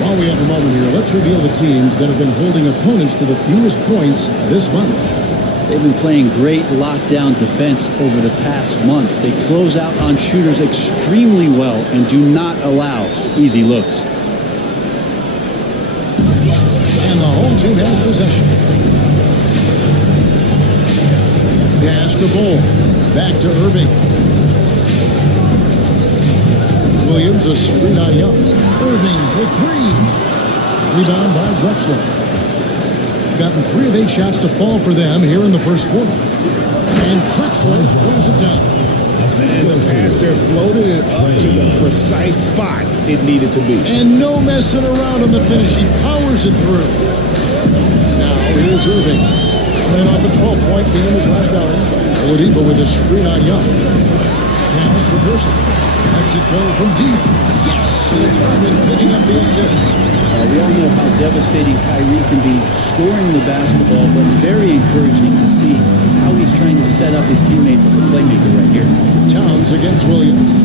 While we have a moment here, let's reveal the teams that have been holding opponents to the fewest points this month. They've been playing great lockdown defense over the past month. They close out on shooters extremely well and do not allow easy looks. And the home team has possession. Pass to Bull. Back to Irving. Williams a screen on Young. Irving for 3. Rebound by Drexler. Gotten 3 of 8 shots to fall for them here in the first quarter. And Drexler throws it down. And the pass there floated it up to the precise spot it needed to be. And no messing around on the finish. He powers it through. Now here's Irving. Playing off a 12-point game in his last outing. Oladipo with a screen on Young. Pass to Durson. Lets it go from deep. Yes, and it's Irving picking up the assist. We all know how devastating Kyrie can be scoring the basketball, but very encouraging to see how he's trying to set up his teammates as a playmaker right here. Towns against Williams.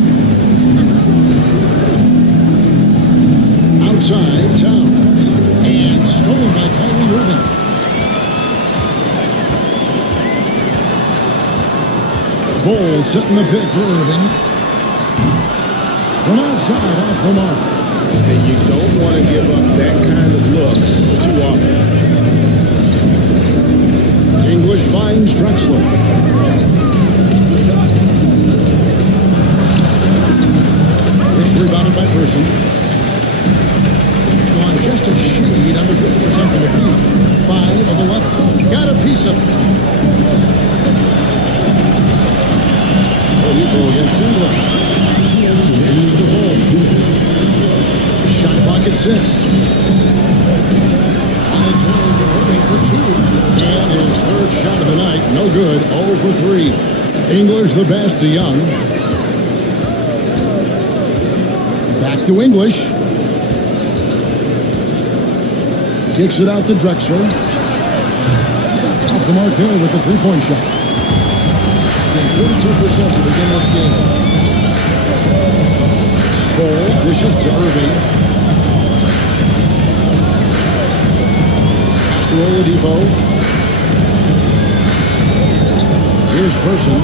Outside, Towns. And stolen by Kyrie Irving. Bull setting the pick for Irving. From outside, off the mark. And you don't want to give up that kind of look too often. English finds Drexler. It's rebounded by Person. Gone just a shade under 50% from the field. 5 of 11. Got a piece of it. Oladipo against English. Here's the ball. Shot clock at 6. On Makes way for Irving for two. And his third shot of the night, no good, 0 for 3. English the best to Young. Back to English. Kicks it out to Drexler. Off the mark there with the three-point shot. 42% to begin this game. Ball dishes to Irving. Pass to Oladipo. Here's Person.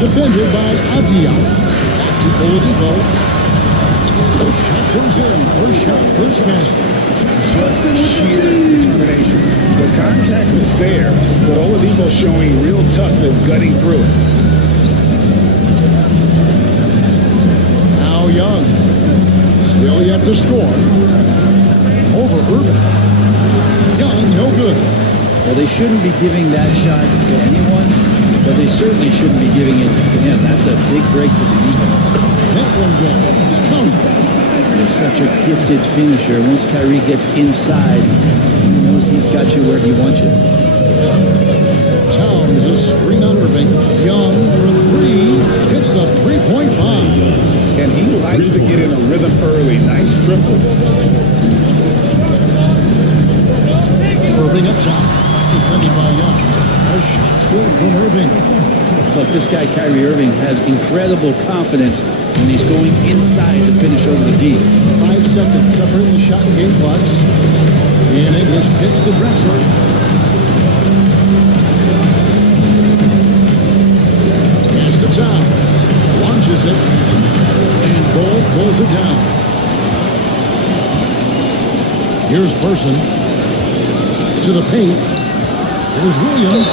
Defended by Avdia. Back to Oladipo. First shot goes in. First shot, first basket. Just sheer determination. The contact is there, but Oladipo showing real toughness gutting through it. Now Young. Still yet to score. Over Irving. Young, no good. Well, they shouldn't be giving that shot to anyone, but they certainly shouldn't be giving it to him. That's a big break for the defense. That one goes. Counter. He's such a gifted finisher. Once Kyrie gets inside, he knows he's got you where he wants you. Towns a screen on Irving. Young for three. Hits the three-point bomb. And he likes to get in a rhythm early. Nice triple. Irving up top. Defended by Young. A shot's good from Irving. Look, this guy, Kyrie Irving, has incredible confidence when he's going inside to finish over the D. 5 seconds separating the shot and game clocks. And English kicks to Drexler. Pass to Towns. Launches it. And Ball pulls it down. Here's Person. To the paint. Here's Williams.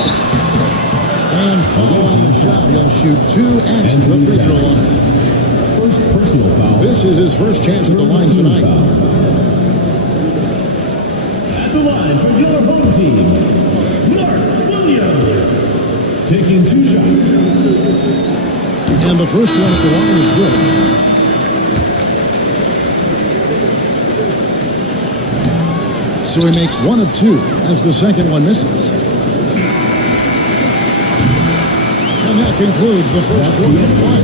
And foul on the shot. He'll shoot 2 at the free throw line. First personal foul. This is his first chance at the line tonight. At the line for your home team, Mark Williams. Taking 2 shots. And the first one at the line is good. So he makes 1 of 2 as the second one misses. And that concludes the first quarter of play.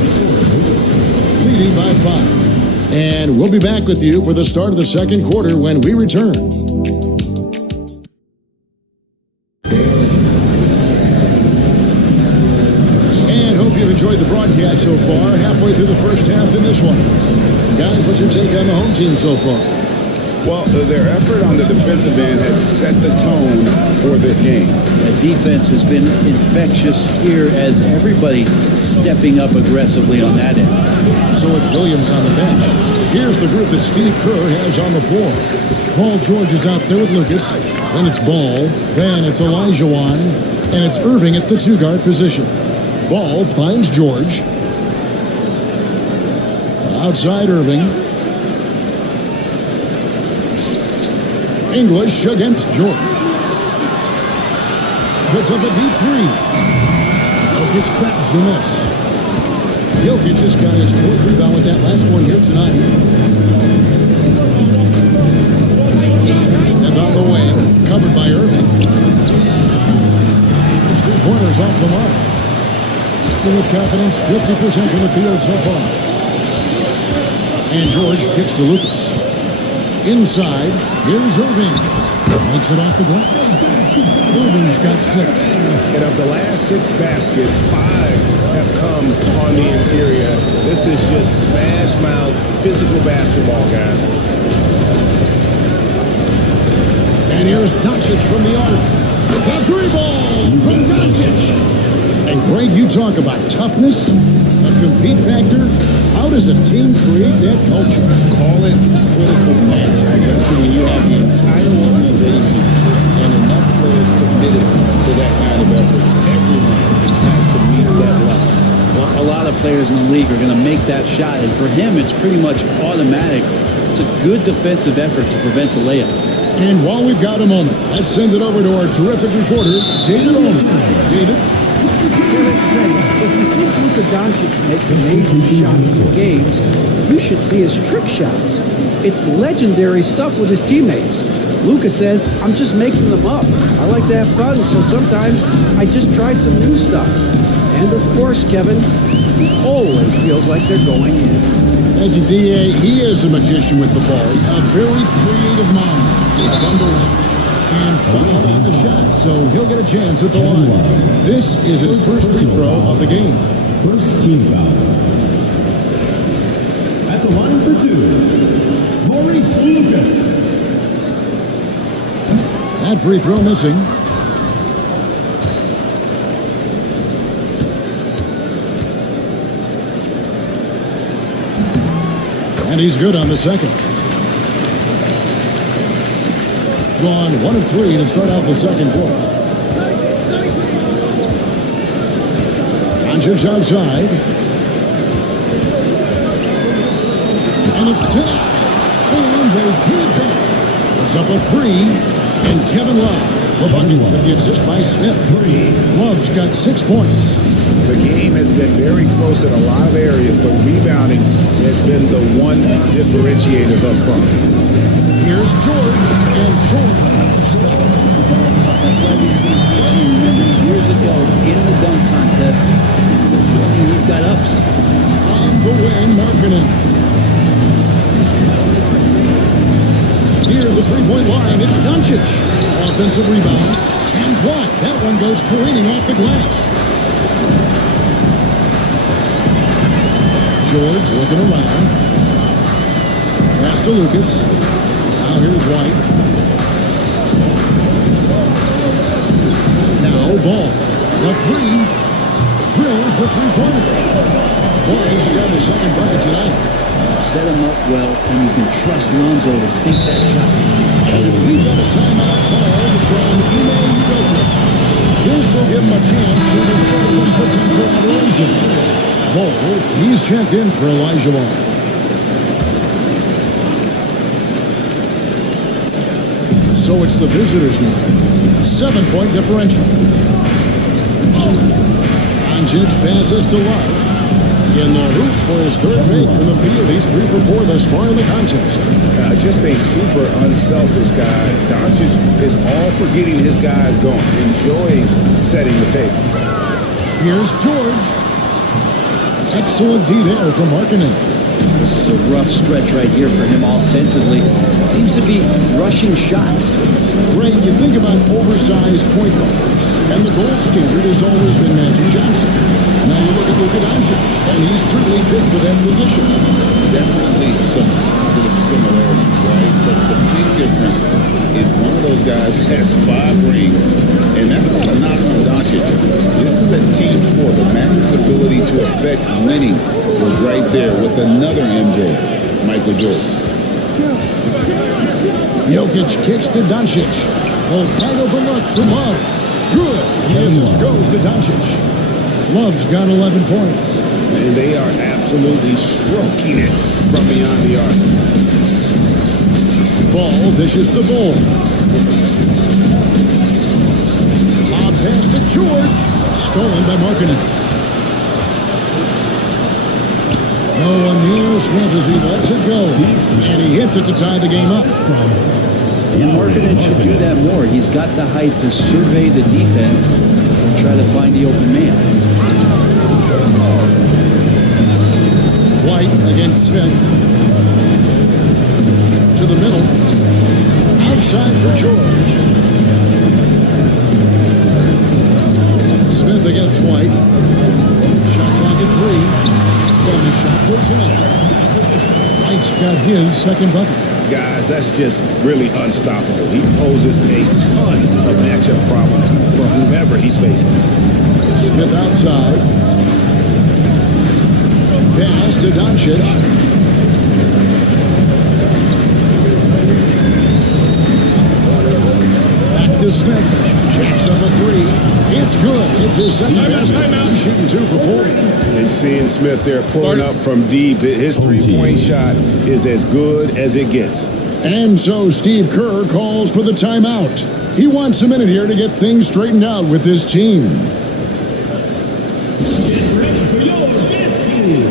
Leading by 5. And we'll be back with you for the start of the second quarter when we return. And hope you've enjoyed the broadcast so far. Halfway through the first half in this one. Guys, what's your take on the home team so far? Well, their effort on the defensive end has set the tone for this game. The defense has been infectious here as everybody stepping up aggressively on that end. So with Williams on the bench, here's the group that Steve Kerr has on the floor. Paul George is out there with Lucas. Then it's Ball. Then it's Elijah Wan. And it's Irving at the 2-guard position. Ball finds George. Outside Irving. English against George. Puts up a deep 3. Jokic cracks the miss. Jokic just got his 4th rebound with that last one here tonight. Smith on the way, covered by Irving. His 3-pointers off the mark. And with confidence, 50% from the field so far. And George kicks to Lucas. Inside, here's Irving. Makes it off the glass. Irving's got 6. And of the last 6 baskets, 5 have come on the interior. This is just smash mouth, physical basketball, guys. And here's Doncic from the arc. The 3-ball from Doncic. And Greg, you talk about toughness, a compete factor. How does a team create that culture? Call it critical mass. When you have the entire organization and enough players committed to that kind of effort, everyone has to meet that level. Well, a lot of players in the league are going to make that shot, and for him, it's pretty much automatic. It's a good defensive effort to prevent the layup. And while we've got a moment, let's send it over to our terrific reporter, David Owen. David? If you think Luka Doncic makes amazing shots in games, you should see his trick shots. It's legendary stuff with his teammates. Lucas says, I'm just making them up. I like to have fun, so sometimes I just try some new stuff. And of course, Kevin, he always feels like they're going in. Thank you, D.A. He is a magician with the ball. A very creative mind. Fun to watch. And foul on the shot, so he'll get a chance at the line. This is his first free throw of the game. First team foul. At the line for two, Maurice Lucas. That free throw missing. And he's good on the second. Gone 1 of 3 to start out the second quarter. Doncic outside. And it's 10. And they get it back. It's up a 3. And Kevin Love, the bucket with the assist by Smith. Love's got 6 points. The game has been very close in a lot of areas, but rebounding has been the one differentiator thus far. Here's George, and George with stuff. That's why we see PG, remember, years ago in the dunk contest, he's got ups. On the wing, Markkanen. Near the three-point line, it's Doncic. Offensive rebound, and block. That one goes careening off the glass. George looking around. Pass to Lucas. Now here's White. Now Ball. The three. Drills the three-pointer. Ball's got his second bucket tonight. Set him up well, and you can trust Lonzo to sink that shot. And we got a timeout called from Ime Udoka. This will give him a chance to discuss some potential adoration. Ball, he's checked in for Elijah Wan. So it's the visitors now. 7-point differential. Doncic passes to Love. In the hoop for his third make from the field. He's 3 for 4 thus far in the contest. Just a super unselfish guy. Doncic is all for getting his guys going. Enjoys setting the table. Here's George. Excellent D there from Markkanen. This is a rough stretch right here for him offensively. Seems to be rushing shots. Ray, you think about oversized point guards, and the gold standard has always been Magic Johnson. Now you look at Luka Doncic, and he's certainly fit for that position. Definitely some positive similarities, right? But the big difference is one of those guys has 5 rings, and that's not a knock on Doncic. This is a team sport. The Magic's ability to affect winning was right there with another MJ, Michael Jordan. Jokic kicks to Doncic. Well, wide open look from Love. Good. The assist goes to Doncic. Love's got 11 points. And they are absolutely stroking it from beyond the arc. Ball dishes the ball. Lob pass to George. Stolen by Markkanen. No one near Smith as he lets it go. And he hits it to tie the game up. And Markkanen should do that more. He's got the height to survey the defense and try to find the open man. White against Smith. To the middle. Outside for George. Smith against White. Shot clock at 3. And the shot goes in. White's got his second bucket. Guys, that's just really unstoppable. He poses a ton of matchup problems for whomever he's facing. Smith outside. Pass to Doncic. Back to Smith. Jacks up a 3. It's good. It's his second basket. He's shooting 2 for 4. And seeing Smith there pulling up from deep, his three-point shot is as good as it gets. And so Steve Kerr calls for the timeout. He wants a minute here to get things straightened out with his team. Get ready for your dance team.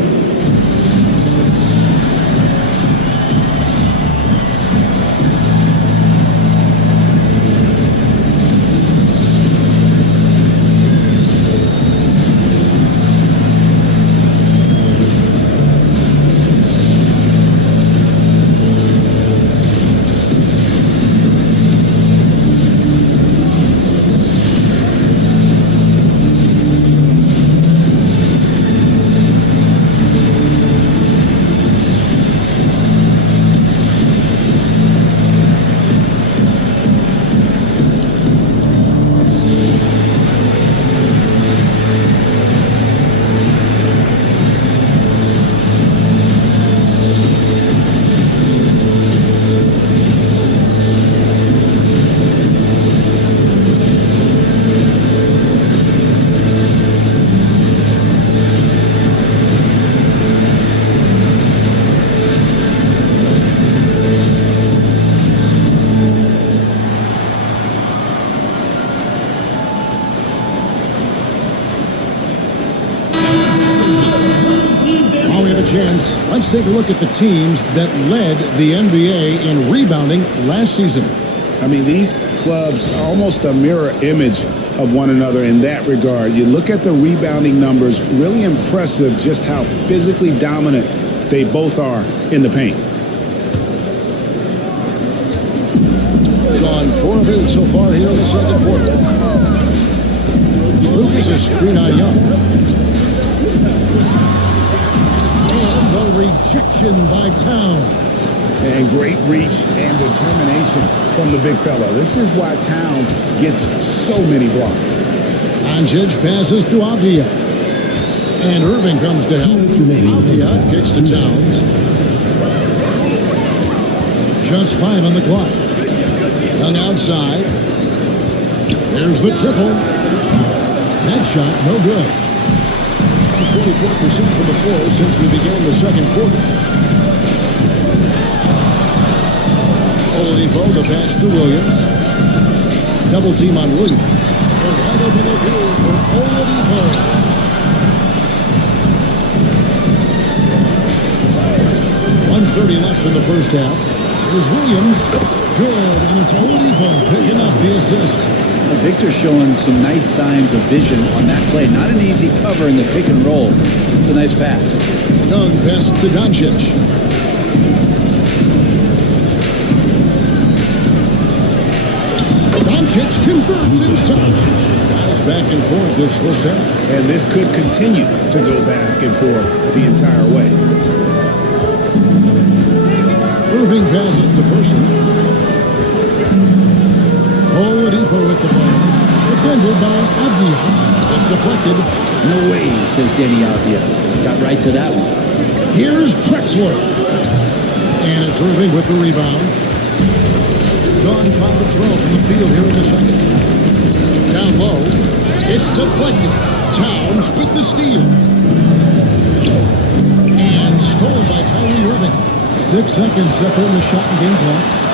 a chance, let's take a look at the teams that led the NBA in rebounding last season. I mean, these clubs are almost a mirror image of one another in that regard. You look at the rebounding numbers, really impressive just how physically dominant they both are in the paint. Gone 4 of 8 so far here in the second quarter. Lucas is screen on Young. And the rejection by Towns. And great reach and determination from the big fella. This is why Towns gets so many blocks. Doncic passes to Avdia. And Irving comes to help. Avdia kicks to Towns. Just 5 on the clock. Young outside. There's the triple. That shot, no good. 44% from the floor since we began the second quarter. Oladipo, the pass to Williams. Double team on Williams. Right open the field for Oladipo. 1:30 left in the first half. Here's Williams. Good, and it's Oladipo picking up the assist. Victor's showing some nice signs of vision on that play. Not an easy cover in the pick and roll. It's a nice pass. Young pass to Doncic. Doncic converts inside. Guys back and forth this first half. And this could continue to go back and forth the entire way. Irving passes to Person. Oladipo with the ball. Defended by Avdia. It's deflected. No way, says Danny Avdia. Got right to that one. Here's Drexler. And it's Irving with the rebound. Gone 5 of 12 from the field here in the second. Down low. It's deflected. Towns with the steal. And stolen by Kyrie Irving. 6 seconds separating the shot and game clocks.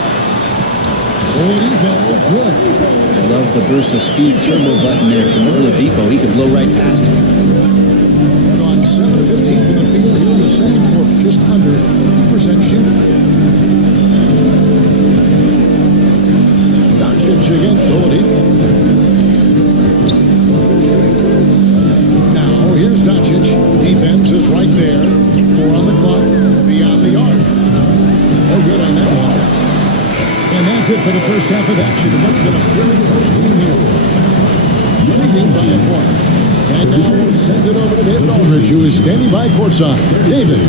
Oladipo, good. I love the burst of speed turbo button there from Oladipo. He can blow right past him. Gone 7 of 15 from the field here in the second quarter. Just under 50% shooting. Against Oladipo. Now, here's Doncic. Defense is right there. 4 on the clock. Beyond the arc. No good on that one. And that's it for the first half of action. It must have been a very close game here. Leading by a point. And now we'll send it over to David Aldridge, who is standing by courtside. David.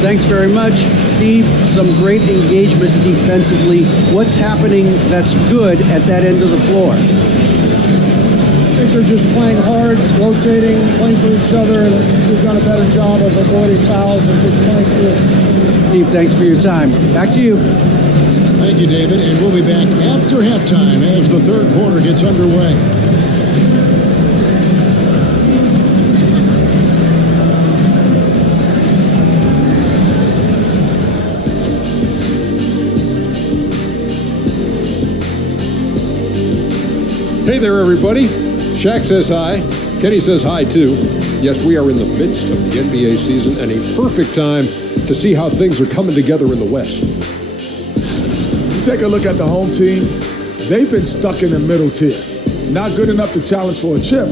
Thanks very much, Steve. Some great engagement defensively. What's happening that's good at that end of the floor? I think they're just playing hard, rotating, playing for each other, and we've done a better job of avoiding fouls and just playing through. Steve, thanks for your time. Back to you. Thank you, David. And we'll be back after halftime as the third quarter gets underway. Hey there, everybody. Shaq says hi. Kenny says hi, too. Yes, we are in the midst of the NBA season and a perfect time to see how things are coming together in the West. You take a look at the home team, they've been stuck in the middle tier. Not good enough to challenge for a chip,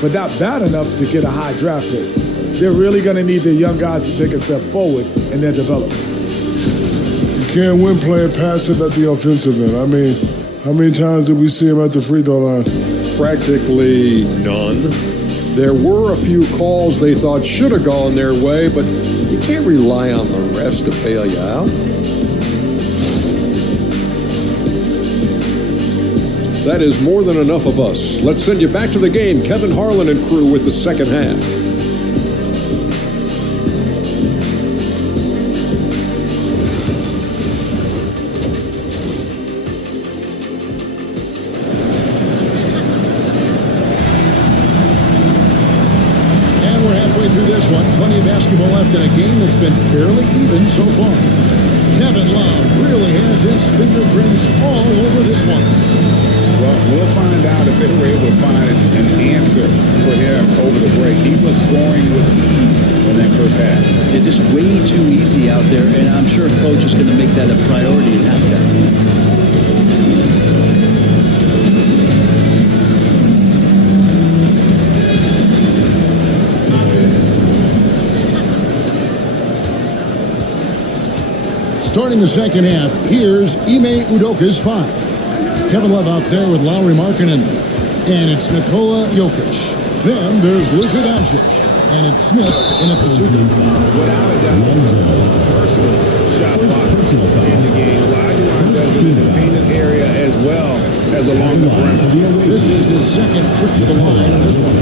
but not bad enough to get a high draft pick. They're really going to need their young guys to take a step forward in their development. You can't win playing passive at the offensive end. I mean, how many times did we see him at the free throw line? Practically none. There were a few calls they thought should have gone their way, but you can't rely on the refs to bail you out. That is more than enough of us. Let's send you back to the game. Kevin Harlan and crew with the second half. Through this one, plenty of basketball left in a game that's been fairly even so far. Kevin Love really has his fingerprints all over this one. Well, we'll find out if they were able to find an answer for him over the break. He was scoring with ease in that first half. Yeah, just way too easy out there, and I'm sure coach is going to make that a priority at halftime. Starting the second half, here's Ime Udoka's 5. Kevin Love out there with Lauri Markkanen. And it's Nikola Jokic. Then there's Luka Doncic. And it's Smith in at the 2. Without a doubt, personal shot blocker in the game. Olajuwon does it in the painted area as well as along the perimeter. This is his second trip to the line in this one.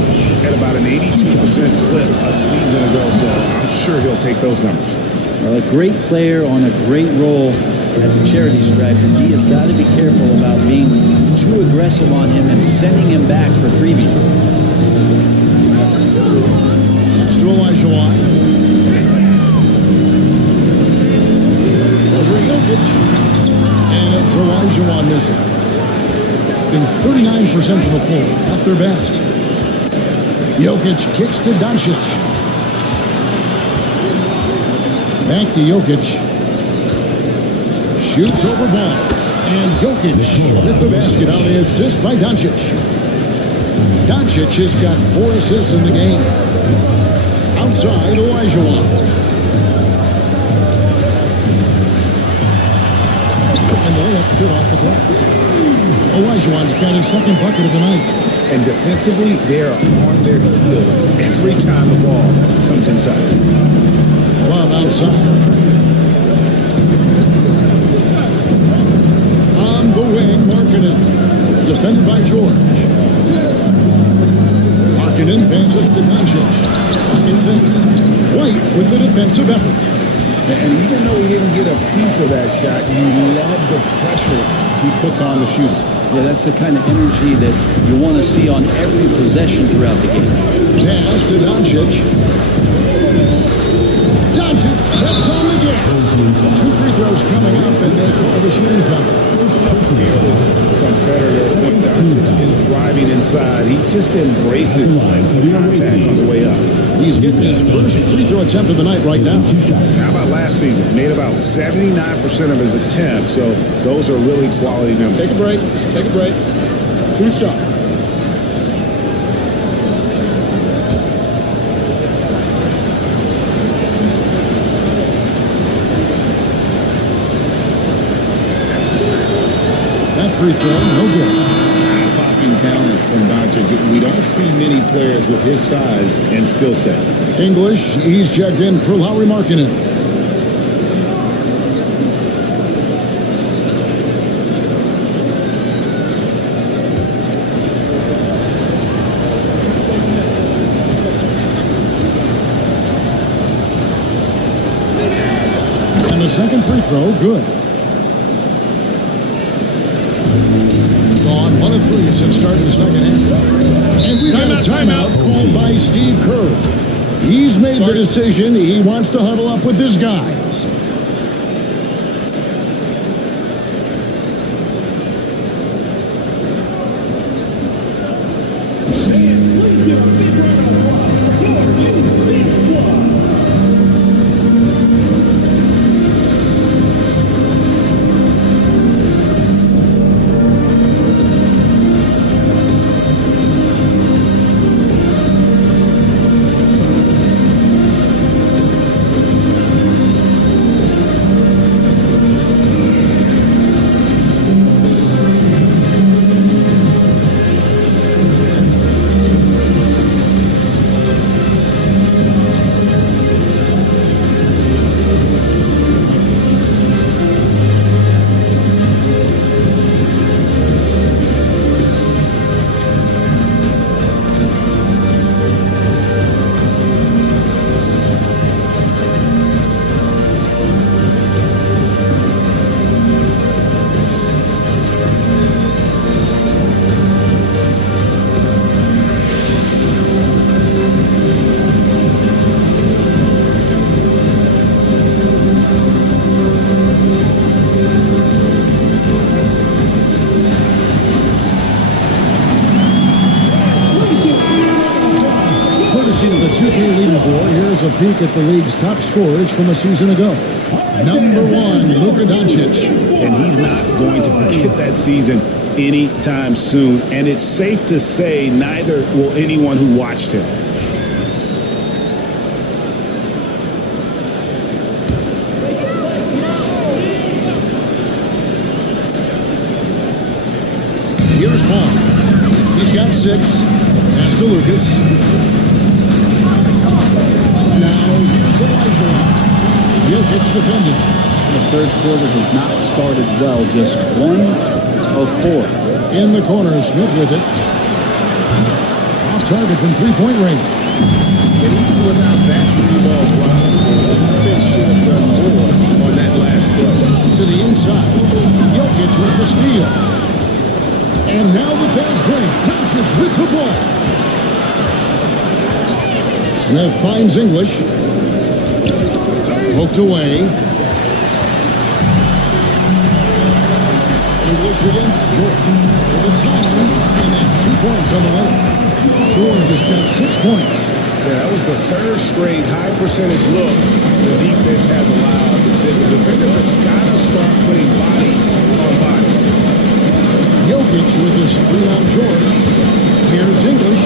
At about an 82% clip a season ago, so I'm sure he'll take those numbers. Well, a great player on a great role at the charity stripe, and he has got to be careful about being too aggressive on him and sending him back for freebies. Next to Olajuwon. Over Jokic. And it's Olajuwon missing. Been 39% from the floor, at their best. Jokic kicks to Doncic. Back to Jokic. Shoots over ball. And Jokic with the basket on the assist by Doncic. Doncic has got 4 assists in the game. Outside, Olajuwon. And the layup's good off the glass. Olajuwon's got his second bucket of the night. And defensively, they're on their heels every time the ball comes inside. Love outside. On the wing, Markkanen. Defended by George. Markkanen passes to Doncic. Pocket 6. White with the defensive effort. And even though he didn't get a piece of that shot, you love the pressure he puts on the shooter. Yeah, that's the kind of energy that you want to see on every possession throughout the game. Pass to Doncic. Doncic steps on the gas. 2 free throws coming up, and they call the shooting foul. Fearless competitor when Doncic is driving inside. He just embraces the contact on the way up. He's getting his first free throw attempt of the night right now. How about last season? Made about 79% of his attempts, so those are really quality numbers. Take a break. Take a break. 2 shots. Free throw, no good. Eye-popping talent from Doncic. We don't see many players with his size and skill set. English, he's checked in for Lauri Markkanen. And the second free throw, good. Gone 1 of 3 since starting the second half. And we've got a timeout called by Steve Kerr. He's made the decision. He wants to huddle up with his guys. 2K leaderboard, here's a peek at the league's top scorers from a season ago. Number 1, Luka Doncic. And he's not going to forget that season anytime soon. And it's safe to say neither will anyone who watched him. Here's Paul. He's got 6. Pass to Lucas. Now here's Elijah. Jokic defending. The third quarter has not started well, just 1 of 4. In the corner, Smith with it. Off target from three-point range. And even without that three-ball drop, the defense should have done more on that last throw. To the inside. Jokic with the steal. And now the fans play. Doncic with the ball. Smith finds English. Poked away. English against Jordan for the time, and that's 2 points on the way. George has got 6 points. Yeah, that was the third straight high percentage look the defense has allowed. The defenders have got to start putting body on body. Jokic with his screen on George. Here's English.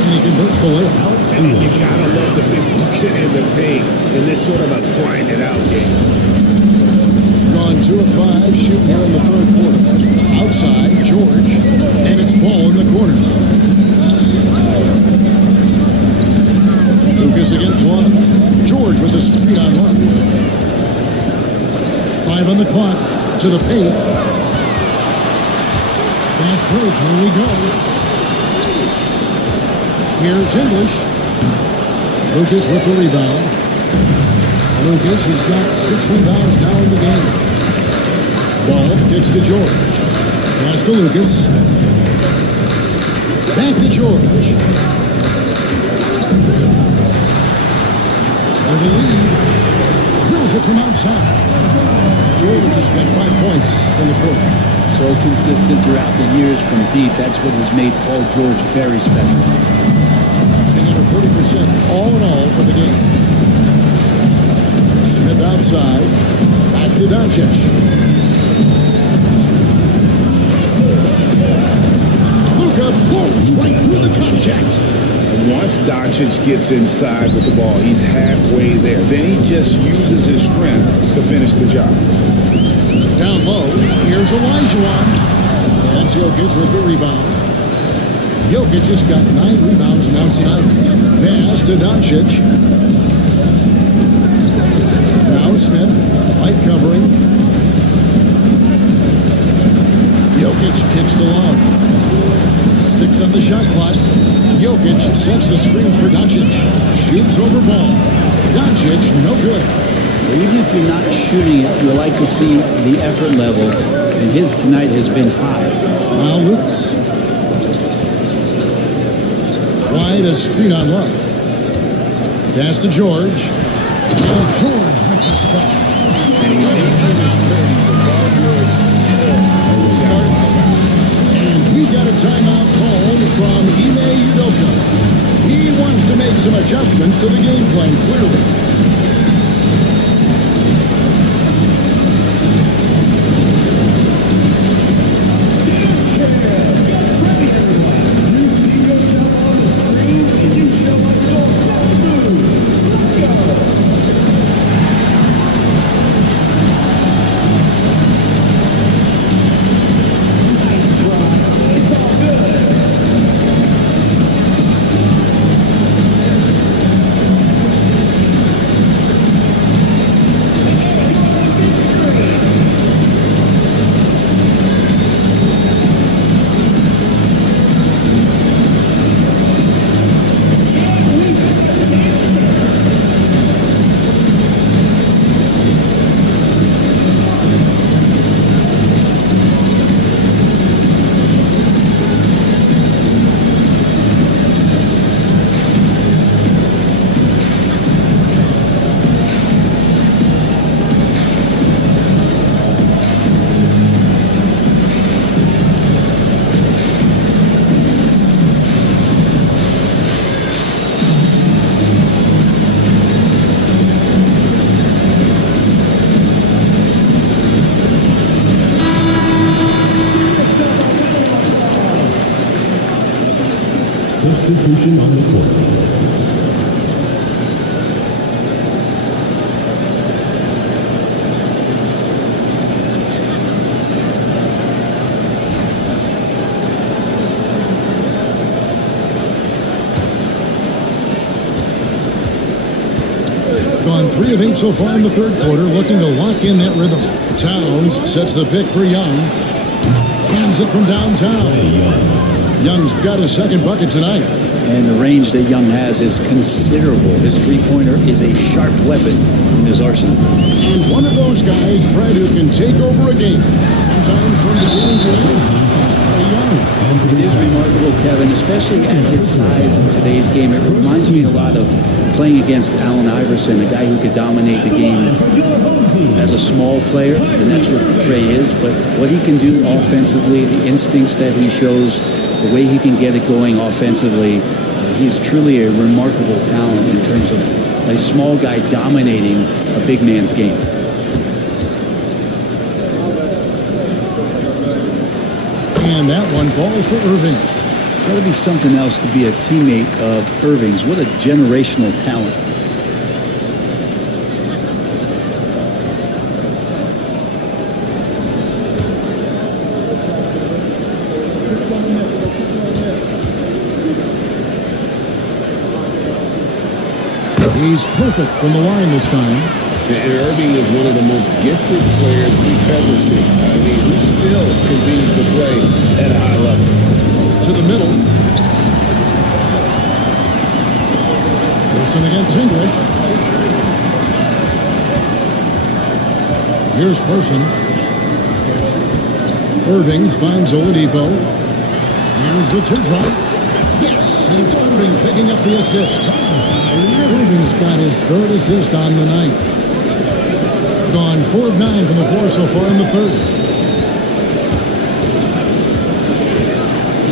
And he converts the layup. And you gotta love the big bucket in the paint in this sort of a grind it out game. Gone 2 of 5, shooting here in the third quarter. Outside, George, and it's Paul in the corner. Lucas against Love. George with the screen on Love. 5 on the clock, to the paint. Fast break, here we go. Here's English. Lucas with the rebound. Lucas, he's got 6 rebounds now in the game. Ball kicks to George. Pass to Lucas. Back to George. For the lead. Drills it from outside. George has got 5 points in the quarter. So consistent throughout the years from deep. That's what has made Paul George very special. 40% all in all for the game. Smith outside. Back to Doncic. Luka blows right through the contact. Once Doncic gets inside with the ball, he's halfway there. Then he just uses his strength to finish the job. Down low, here's Olajuwon. And Jokic with the rebound. Jokic has got 9 rebounds now tonight. Pass to Doncic. Now Smith, light covering. Jokic kicks to Love. 6 on the shot clock. Jokic sets the screen for Doncic. Shoots over ball. Doncic, no good. Even if you're not shooting it, you like to see the effort level, and his tonight has been high. Now Lucas. Wide, a screen on Love. Pass to George. Now George makes the stop. And he made his 30s, but Paul George still And we got a timeout called from Ime Udoka. He wants to make some adjustments to the game plan, clearly. substitution on the court. Gone 3 of 8 so far in the third quarter, looking to lock in that rhythm. Towns sets the pick for Young. Cans it from downtown. Young's got his second bucket tonight. And the range that Young has is considerable. His three-pointer is a sharp weapon in his arsenal. And one of those guys, Fred, who can take over a game. Time from the game. It is remarkable, Kevin, especially at his size in today's game. It reminds me a lot of playing against Allen Iverson, a guy who could dominate the game as a small player, and that's what Trey is. But what he can do offensively, the instincts that he shows, the way he can get it going offensively, he's truly a remarkable talent in terms of a small guy dominating a big man's game. And that one falls for Irving. It's got to be something else to be a teammate of Irving's. What a generational talent. He's perfect from the line this time. And Irving is one of the most gifted players we've ever seen. I mean, he still continues to play at a high level. To the middle. Person against English. Here's Person. Irving finds Oladipo. Here's the teardrop. Yes, and it's Irving picking up the assist. Irving's got his third assist on the night. Gone 4 of 9 from the floor so far in the third.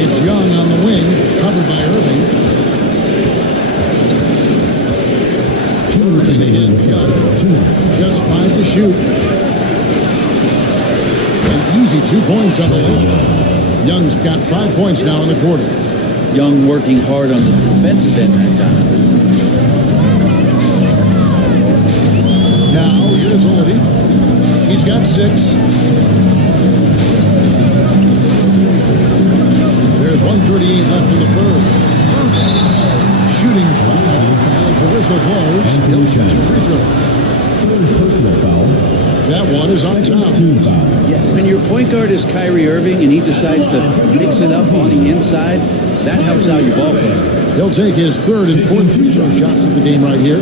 It's Young on the wing, covered by Irving. Irving against Young. Just 5 to shoot. An easy 2 points on the way. Young's got 5 points now in the quarter. Young working hard on the defensive end that time. Now, here's Oladipo. He's got 6. There's 1:38 left in the third. Shooting foul. As the whistle blows, he'll shoot 2 free throws. Personal foul. That one is on top. Yeah, when your point guard is Kyrie Irving and he decides to mix it up on the inside, that helps out your ball player. He'll take his third and fourth free throw shots of the game right here.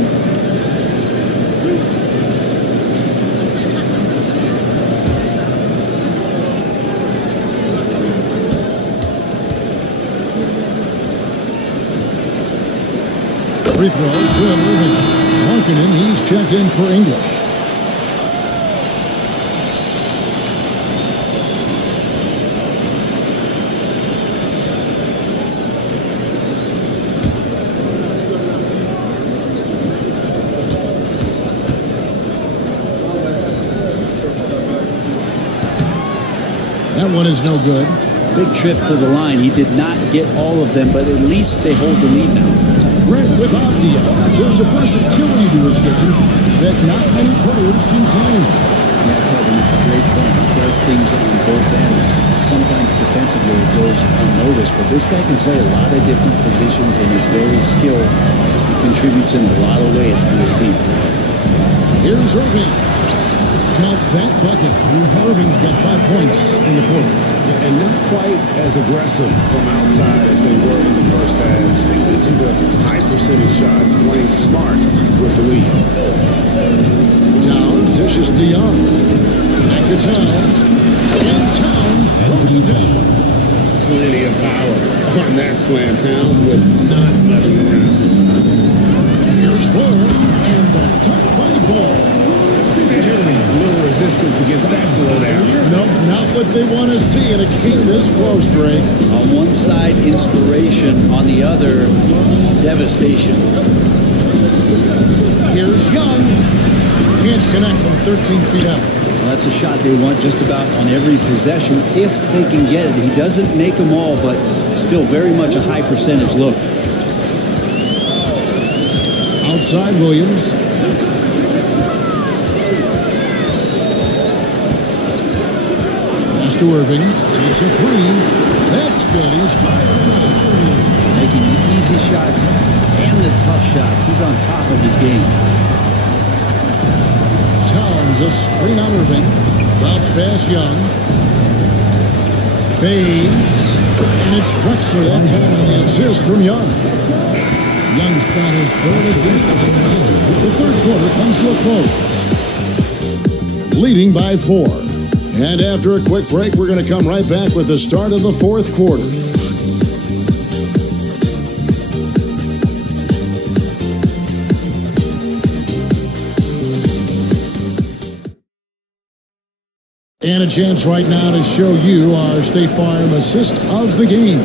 Free throw, good Irving. Markkanen, he's checked in for English. That one is no good. Big trip to the line. He did not get all of them, but at least they hold the lead now. Brent with Avdia. There's a versatility to his game that not many players can claim. Yeah, Kevin, it's a great point. He does things on both ends. Sometimes defensively it goes unnoticed, but this guy can play a lot of different positions and is very skilled. He contributes in a lot of ways to his team. Here's Irving. Count that bucket. Irving's got 5 points in the quarter. And not quite as aggressive from outside as they were in the first half. Sticking to the high percentage shots, playing smart with the lead. Towns dishes to Young. Back to Towns. And Towns throws it down. Plenty of power on that slam. Towns was not messing around. Here's Ball. And the top by Ball. Little resistance against that blowdown. Nope, not what they want to see in a game this close, Drake. On one side, inspiration. On the other, devastation. Here's Young. Can't connect from 13 feet out. Well, that's a shot they want just about on every possession if they can get it. He doesn't make them all, but still very much a high percentage look. outside Williams. Pass to Irving. Takes a three. That's good. He's 5 for 9. Making the easy shots and the tough shots. He's on top of his game. Towns a screen on Irving. Bounce pass Young. Fades. And it's Drexler that time on the assist from Young. Young's got his third assist of the night. The third quarter comes to a close. Leading by 4. And after a quick break, we're going to come right back with the start of the fourth quarter. And a chance right now to show you our State Farm assist of the game.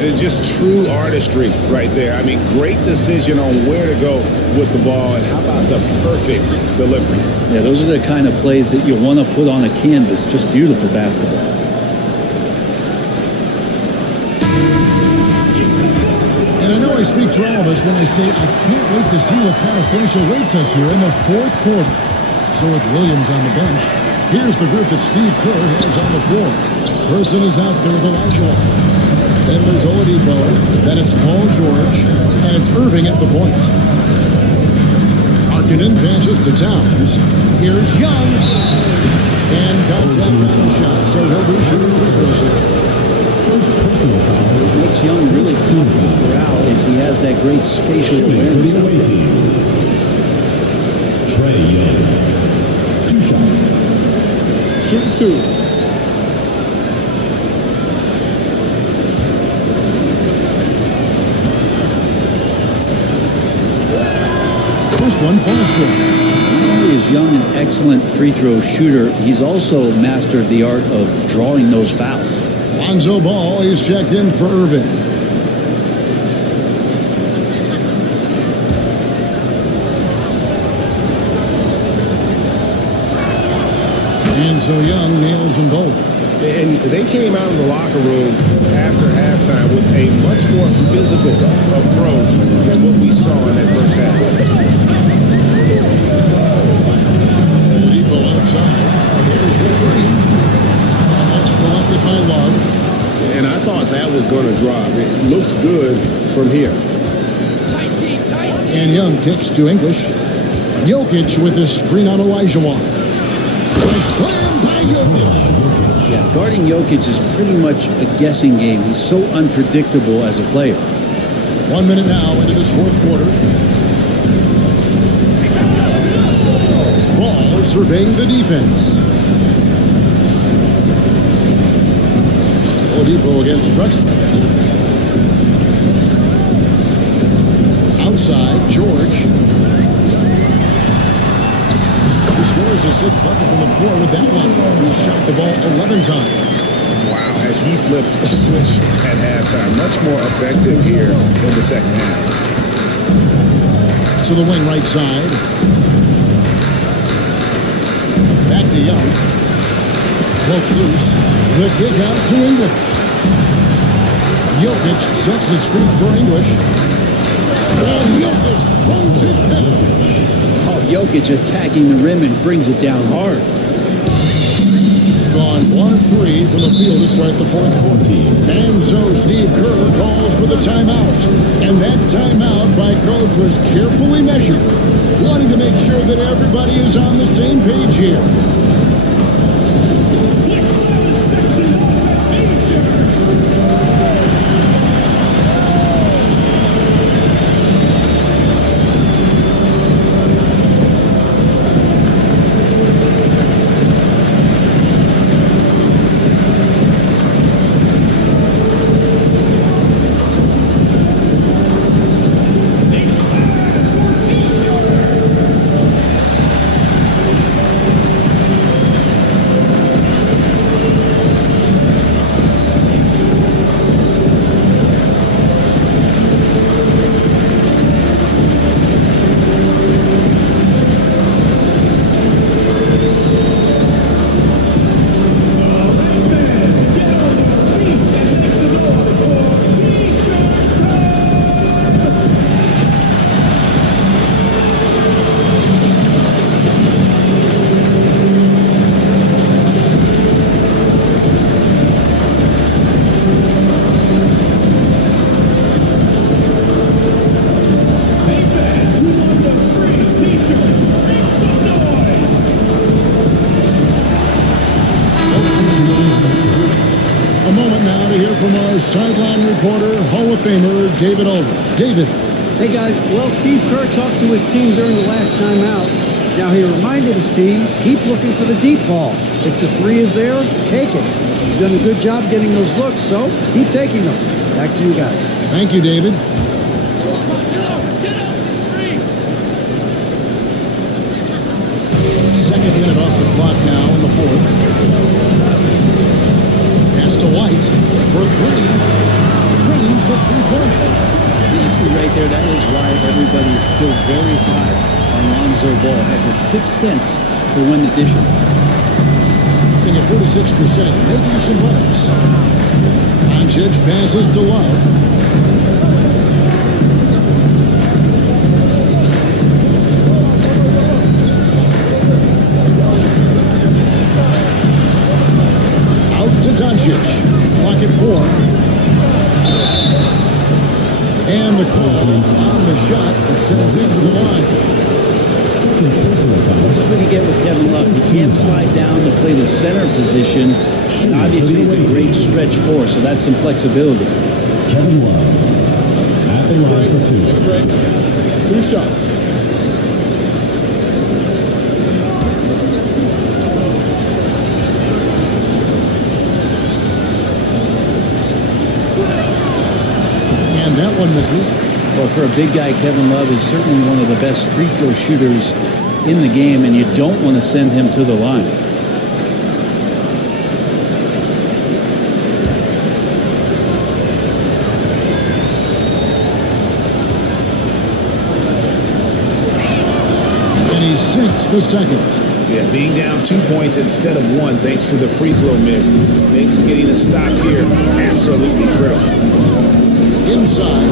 It's just true artistry right there. I mean, great decision on where to go with the ball, and how about the perfect delivery? Yeah, those are the kind of plays that you want to put on a canvas. Just beautiful basketball. And I know I speak for all of us when I say I can't wait to see what kind of finish awaits us here in the fourth quarter. So with Williams on the bench, here's the group that Steve Kerr has on the floor. Person is out there with Elijah. Then there's Oladipo. Then it's Paul George. And it's Irving at the point. Markkanen passes to Towns. Here's Young. And got tapped on the shot, so he'll be shooting free throws here. What makes Young really tough to corral is he has that great spatial awareness. Trae Young. 2 shots. Shoot 2. First one falls for him. Not only is Young an excellent free throw shooter, he's also mastered the art of drawing those fouls. Lonzo Ball is checked in for Irving. And so Young nails them both. And they came out of the locker room after halftime with a much more physical approach than what we saw in that first half. Oladipo outside. Here's the three. And that's collected by Love. And I thought that was going to drop. It looked good from here. And Young kicks to English. Jokic with the screen on Olajuwon. Slam by Jokic. Yeah, guarding Jokic is pretty much a guessing game. He's so unpredictable as a player. 1 minute now into this fourth quarter. Ball surveying the defense. Oladipo against Drexler. Outside, George. He scores a 6th bucket from the floor with that one. He shot the ball 11 times. Wow, as he flipped a switch at halftime. Much more effective here in the second half. To the wing right side. Back to Young. Poke loose. The kick out to English. Jokic sets the screen for English. And Jokic throws it down. Oh, Jokic attacking the rim and brings it down hard. Gone 1 of 3 from the field to start the fourth quarter. And so Steve Kerr calls for the timeout. And that timeout by Coach was carefully measured, wanting to make sure that everybody is on the same page here. our sideline reporter, Hall of Famer David Aldridge. David. Hey guys, well, Steve Kerr talked to his team during the last time out. Now he reminded his team, keep looking for the deep ball. If the three is there, take it. You've done a good job getting those looks, so keep taking them. Back to you guys. Thank you, David. Second minute off the clock now in the fourth. Pass to White for three. Drains the three-pointer. You see right there, that is why everybody is still very high on Lonzo Ball. Has a sixth sense for when to dish it. At 46%, making some buckets. Doncic passes to Love. To Doncic, clock at 4. And the call on the shot that sends it to the line. This is what you get with Kevin Love. He can't slide down to play the center position. And obviously, he's a great stretch four, so that's some flexibility. Kevin Love at the line for two. Two shots. And that one misses. Well, for a big guy, Kevin Love is certainly one of the best free throw shooters in the game, and you don't want to send him to the line. And he sinks the second. Yeah, being down 2 points instead of one thanks to the free throw miss makes getting a stop here absolutely critical. Inside,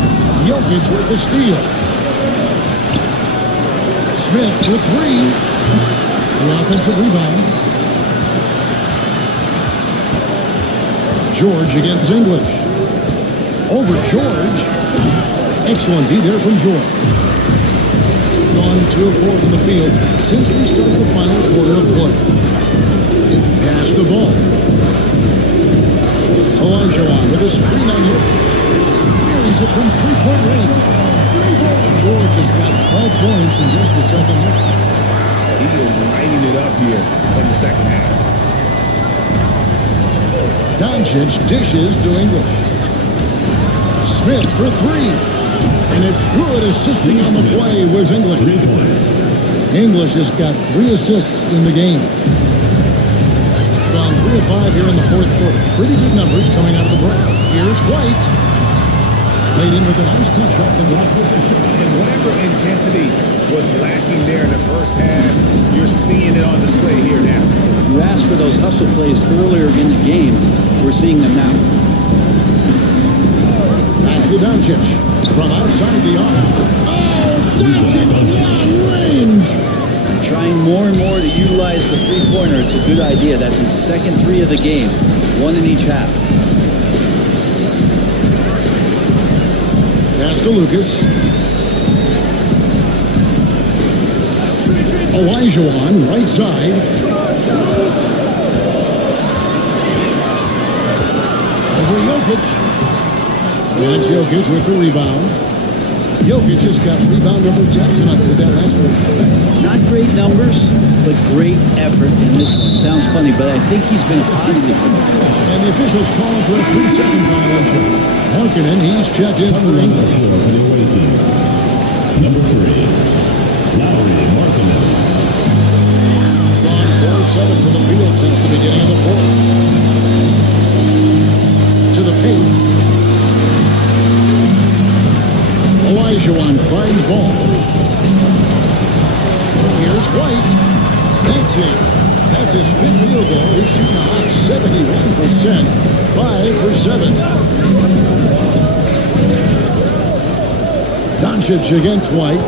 Jokic with the steal. Smith with three. The offensive rebound. George against English. Over George. Excellent D there from George. Gone 2 of 4 from the field since we started the final quarter of play. Pass the ball. Olajuwon with a screen on Jokic. Carries it from three-point range. George has got 12 points in just the second half. He is lighting it up here in the second half. Doncic dishes to English. Smith for three. And it's good. Assisting on the play was English. English has got 3 assists in the game. Gone 3 of 5 here in the fourth quarter. Pretty good numbers coming out of the break. Here's White. Played in with a nice touch off the glass. And whatever intensity was lacking there in the first half, you're seeing it on display here now. You asked for those hustle plays earlier in the game. We're seeing them now. Back to Doncic from outside the arc. Oh, Doncic long range. Trying more and more to utilize the three-pointer. It's a good idea. That's his second 3 of the game. 1 in each half. Pass to Lucas. Olajuwon, right side. Over Jokic. That's Jokic with the rebound. Jokic just got rebound number 10 tonight with that last one. Not great numbers, but great effort in this one. Sounds funny, but I think he's been a positive for them. And the officials calling for a 3-second violation. Markkanen, he's checked in for English. Number 3, Lauri Markkanen. Gone 4 of 7 from the field since the beginning of the fourth. To the paint. Olajuwon finds ball. Here's White. That's it. That's his 5th field goal. He's shooting a hot 71%. 5 for 7. Doncic against White.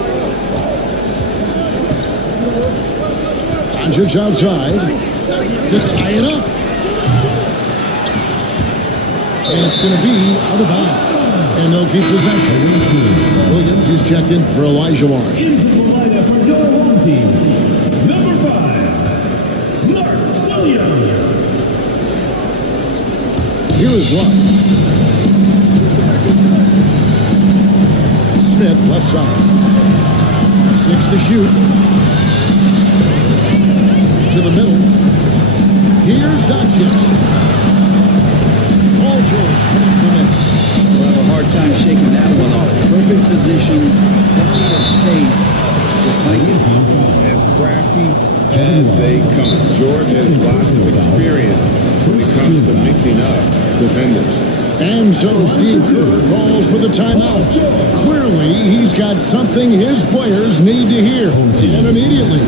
Doncic outside to tie it up. And it's going to be out of bounds. And they'll keep possession. Williams, he's checked in for Olajuwon. Into the lineup for your home team. Number 5, Mark Williams. Here is one. left side. 6 to shoot. To the middle. Here's Doncic. Paul George comes the miss. We'll have a hard time shaking that one off. Perfect position, plenty of space. Just clanking. As crafty as they come. George has lots of experience when it comes to mixing up defenders. And so Steve Kerr calls for the timeout. Clearly, he's got something his players need to hear. And immediately.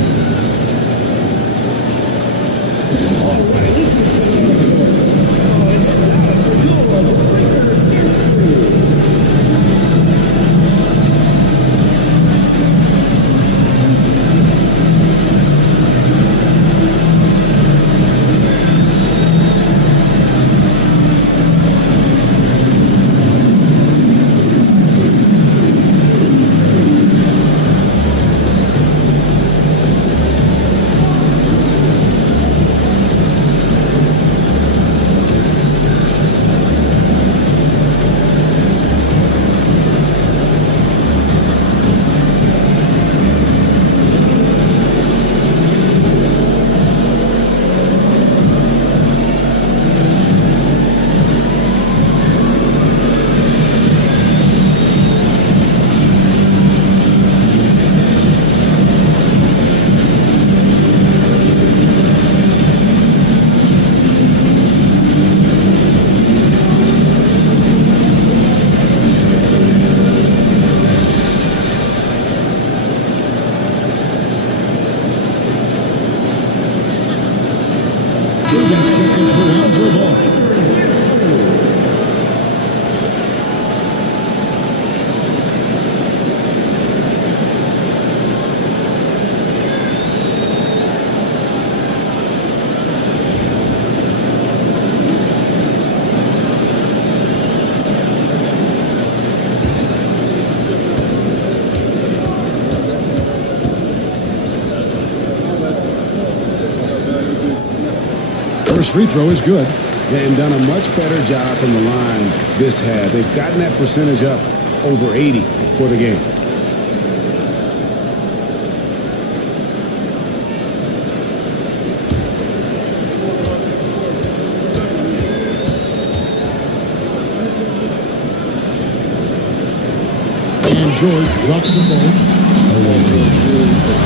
First free throw is good. And done a much better job from the line this half. They've gotten that percentage up over 80 for the game. And George drops the ball. A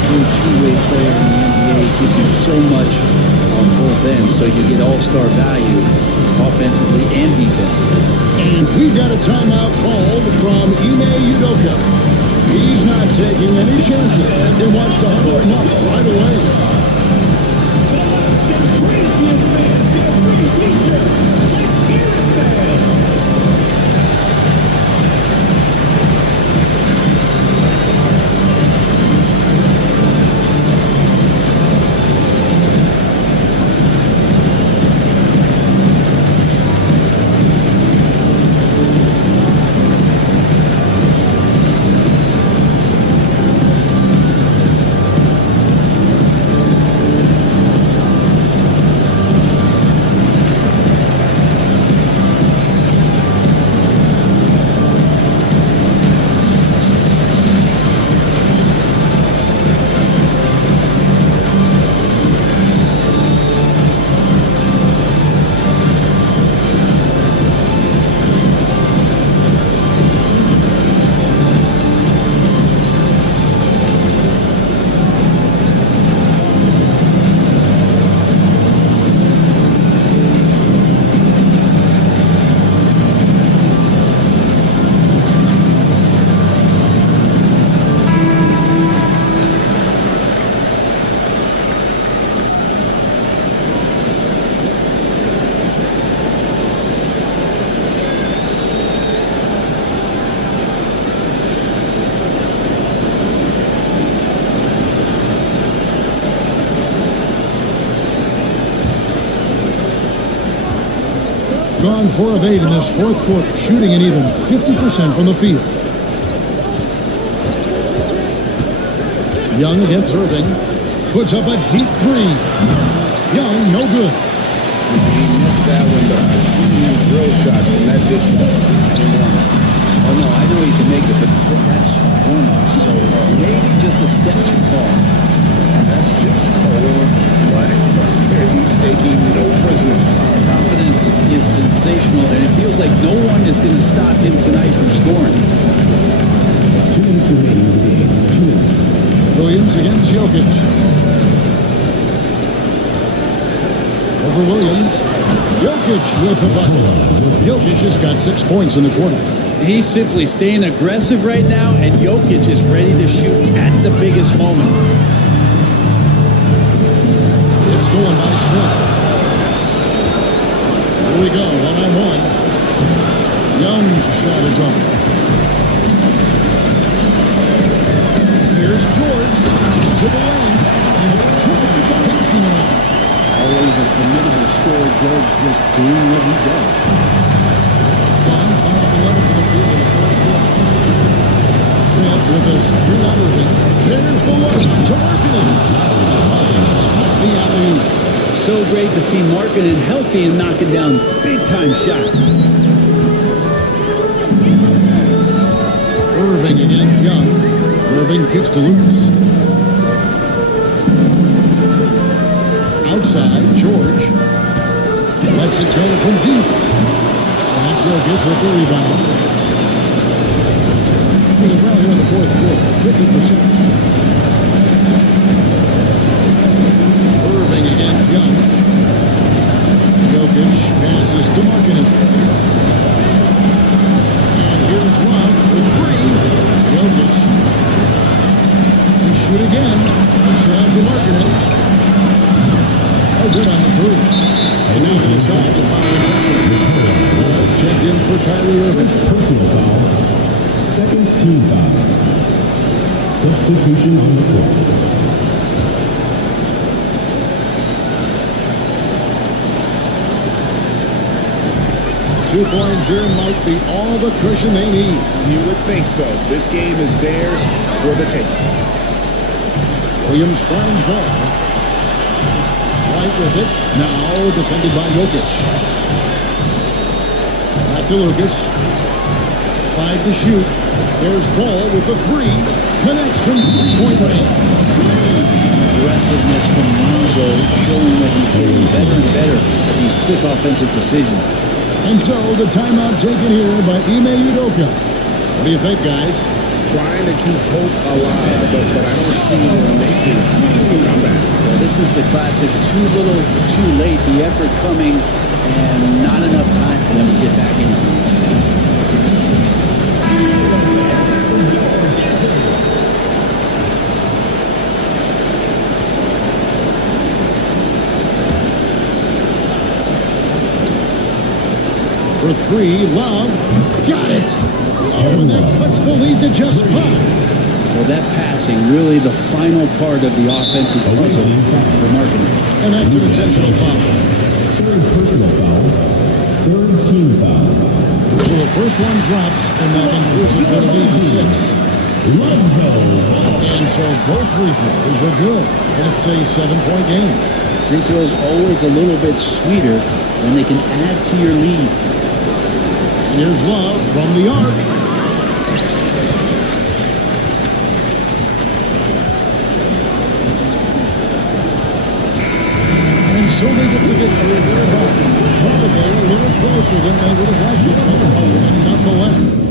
true two-way player in the NBA gives you so much on both ends, so you get all-star value offensively and defensively. And we've got a timeout called from Ime Udoka. He's not taking any chances and wants to huddle him up right away. Gone 4 of 8 in this fourth quarter, shooting an even 50% from the field. Young against Irving. Puts up a deep three. Young, no good. He missed that one, but I've seen him drill shots from that distance. Oh, no, I know he can make it, but that's foremost, so maybe just a step too far. That's just cold blooded. He's taking no prisoners. Confidence is sensational, and it feels like no one is going to stop him tonight from scoring. 2-3. Williams against Jokic. Over Williams. Jokic with the bucket. Jokic just got 6 points in the quarter. He's simply staying aggressive right now, and Jokic is ready to shoot at the biggest moments. It's stolen by Smith. Here we go, one-on-one. Young's shot is off. Here's George to the lane. And it's George finishing it off. Always a formidable scorer. George just doing what he does. 5 of 11 for the field in the fourth quarter. Smith with a screen out of it. There's the look to Markkanen. Stuff the alley-oop. So great to see Markkanen healthy and knocking down big-time shots. Irving against Young. Irving kicks to Lucas. Outside, George lets it go from deep. That's Jokic with the rebound. He's well here in the fourth quarter, 50%. Irving against Young. Jokic passes to Markkanen. And here's Love with 3. Jokic. He shoot again. Shot to Markkanen. Oh, good on the 3. And now to decide to foul intention. Checked in for Kyrie Irving. Personal foul. Second team foul. Substitution on the court. Two points here might be all the cushion they need. You would think so. This game is theirs for the taking. Williams finds ball. White with it. Now defended by Jokic. Back to Lucas. 5 to shoot. There's Ball with the 3. Connects from 3-point range. Aggressiveness from Lonzo showing that he's getting better and better at these quick offensive decisions. And so the timeout taken here by Ime Udoka. What do you think, guys? Trying to keep hope alive, but I don't see them making a comeback. Well, this is the classic too little, too late. The effort coming and not enough time for them to get back in it. For 3, Love. Got it. Oh, and that cuts the lead to just 5. Well, that passing, really the final part of the offensive puzzle for Markkanen. And that's an intentional foul. Third personal foul. Third team foul. So the first one drops, and that increases their lead to 6. Lonzo. And so both free throws are good. And it's a 7-point game. Free throws always a little bit sweeter when they can add to your lead. And here's Love from the arc. And so they get the victory here at home. Probably a little closer than they would have liked it, but nonetheless.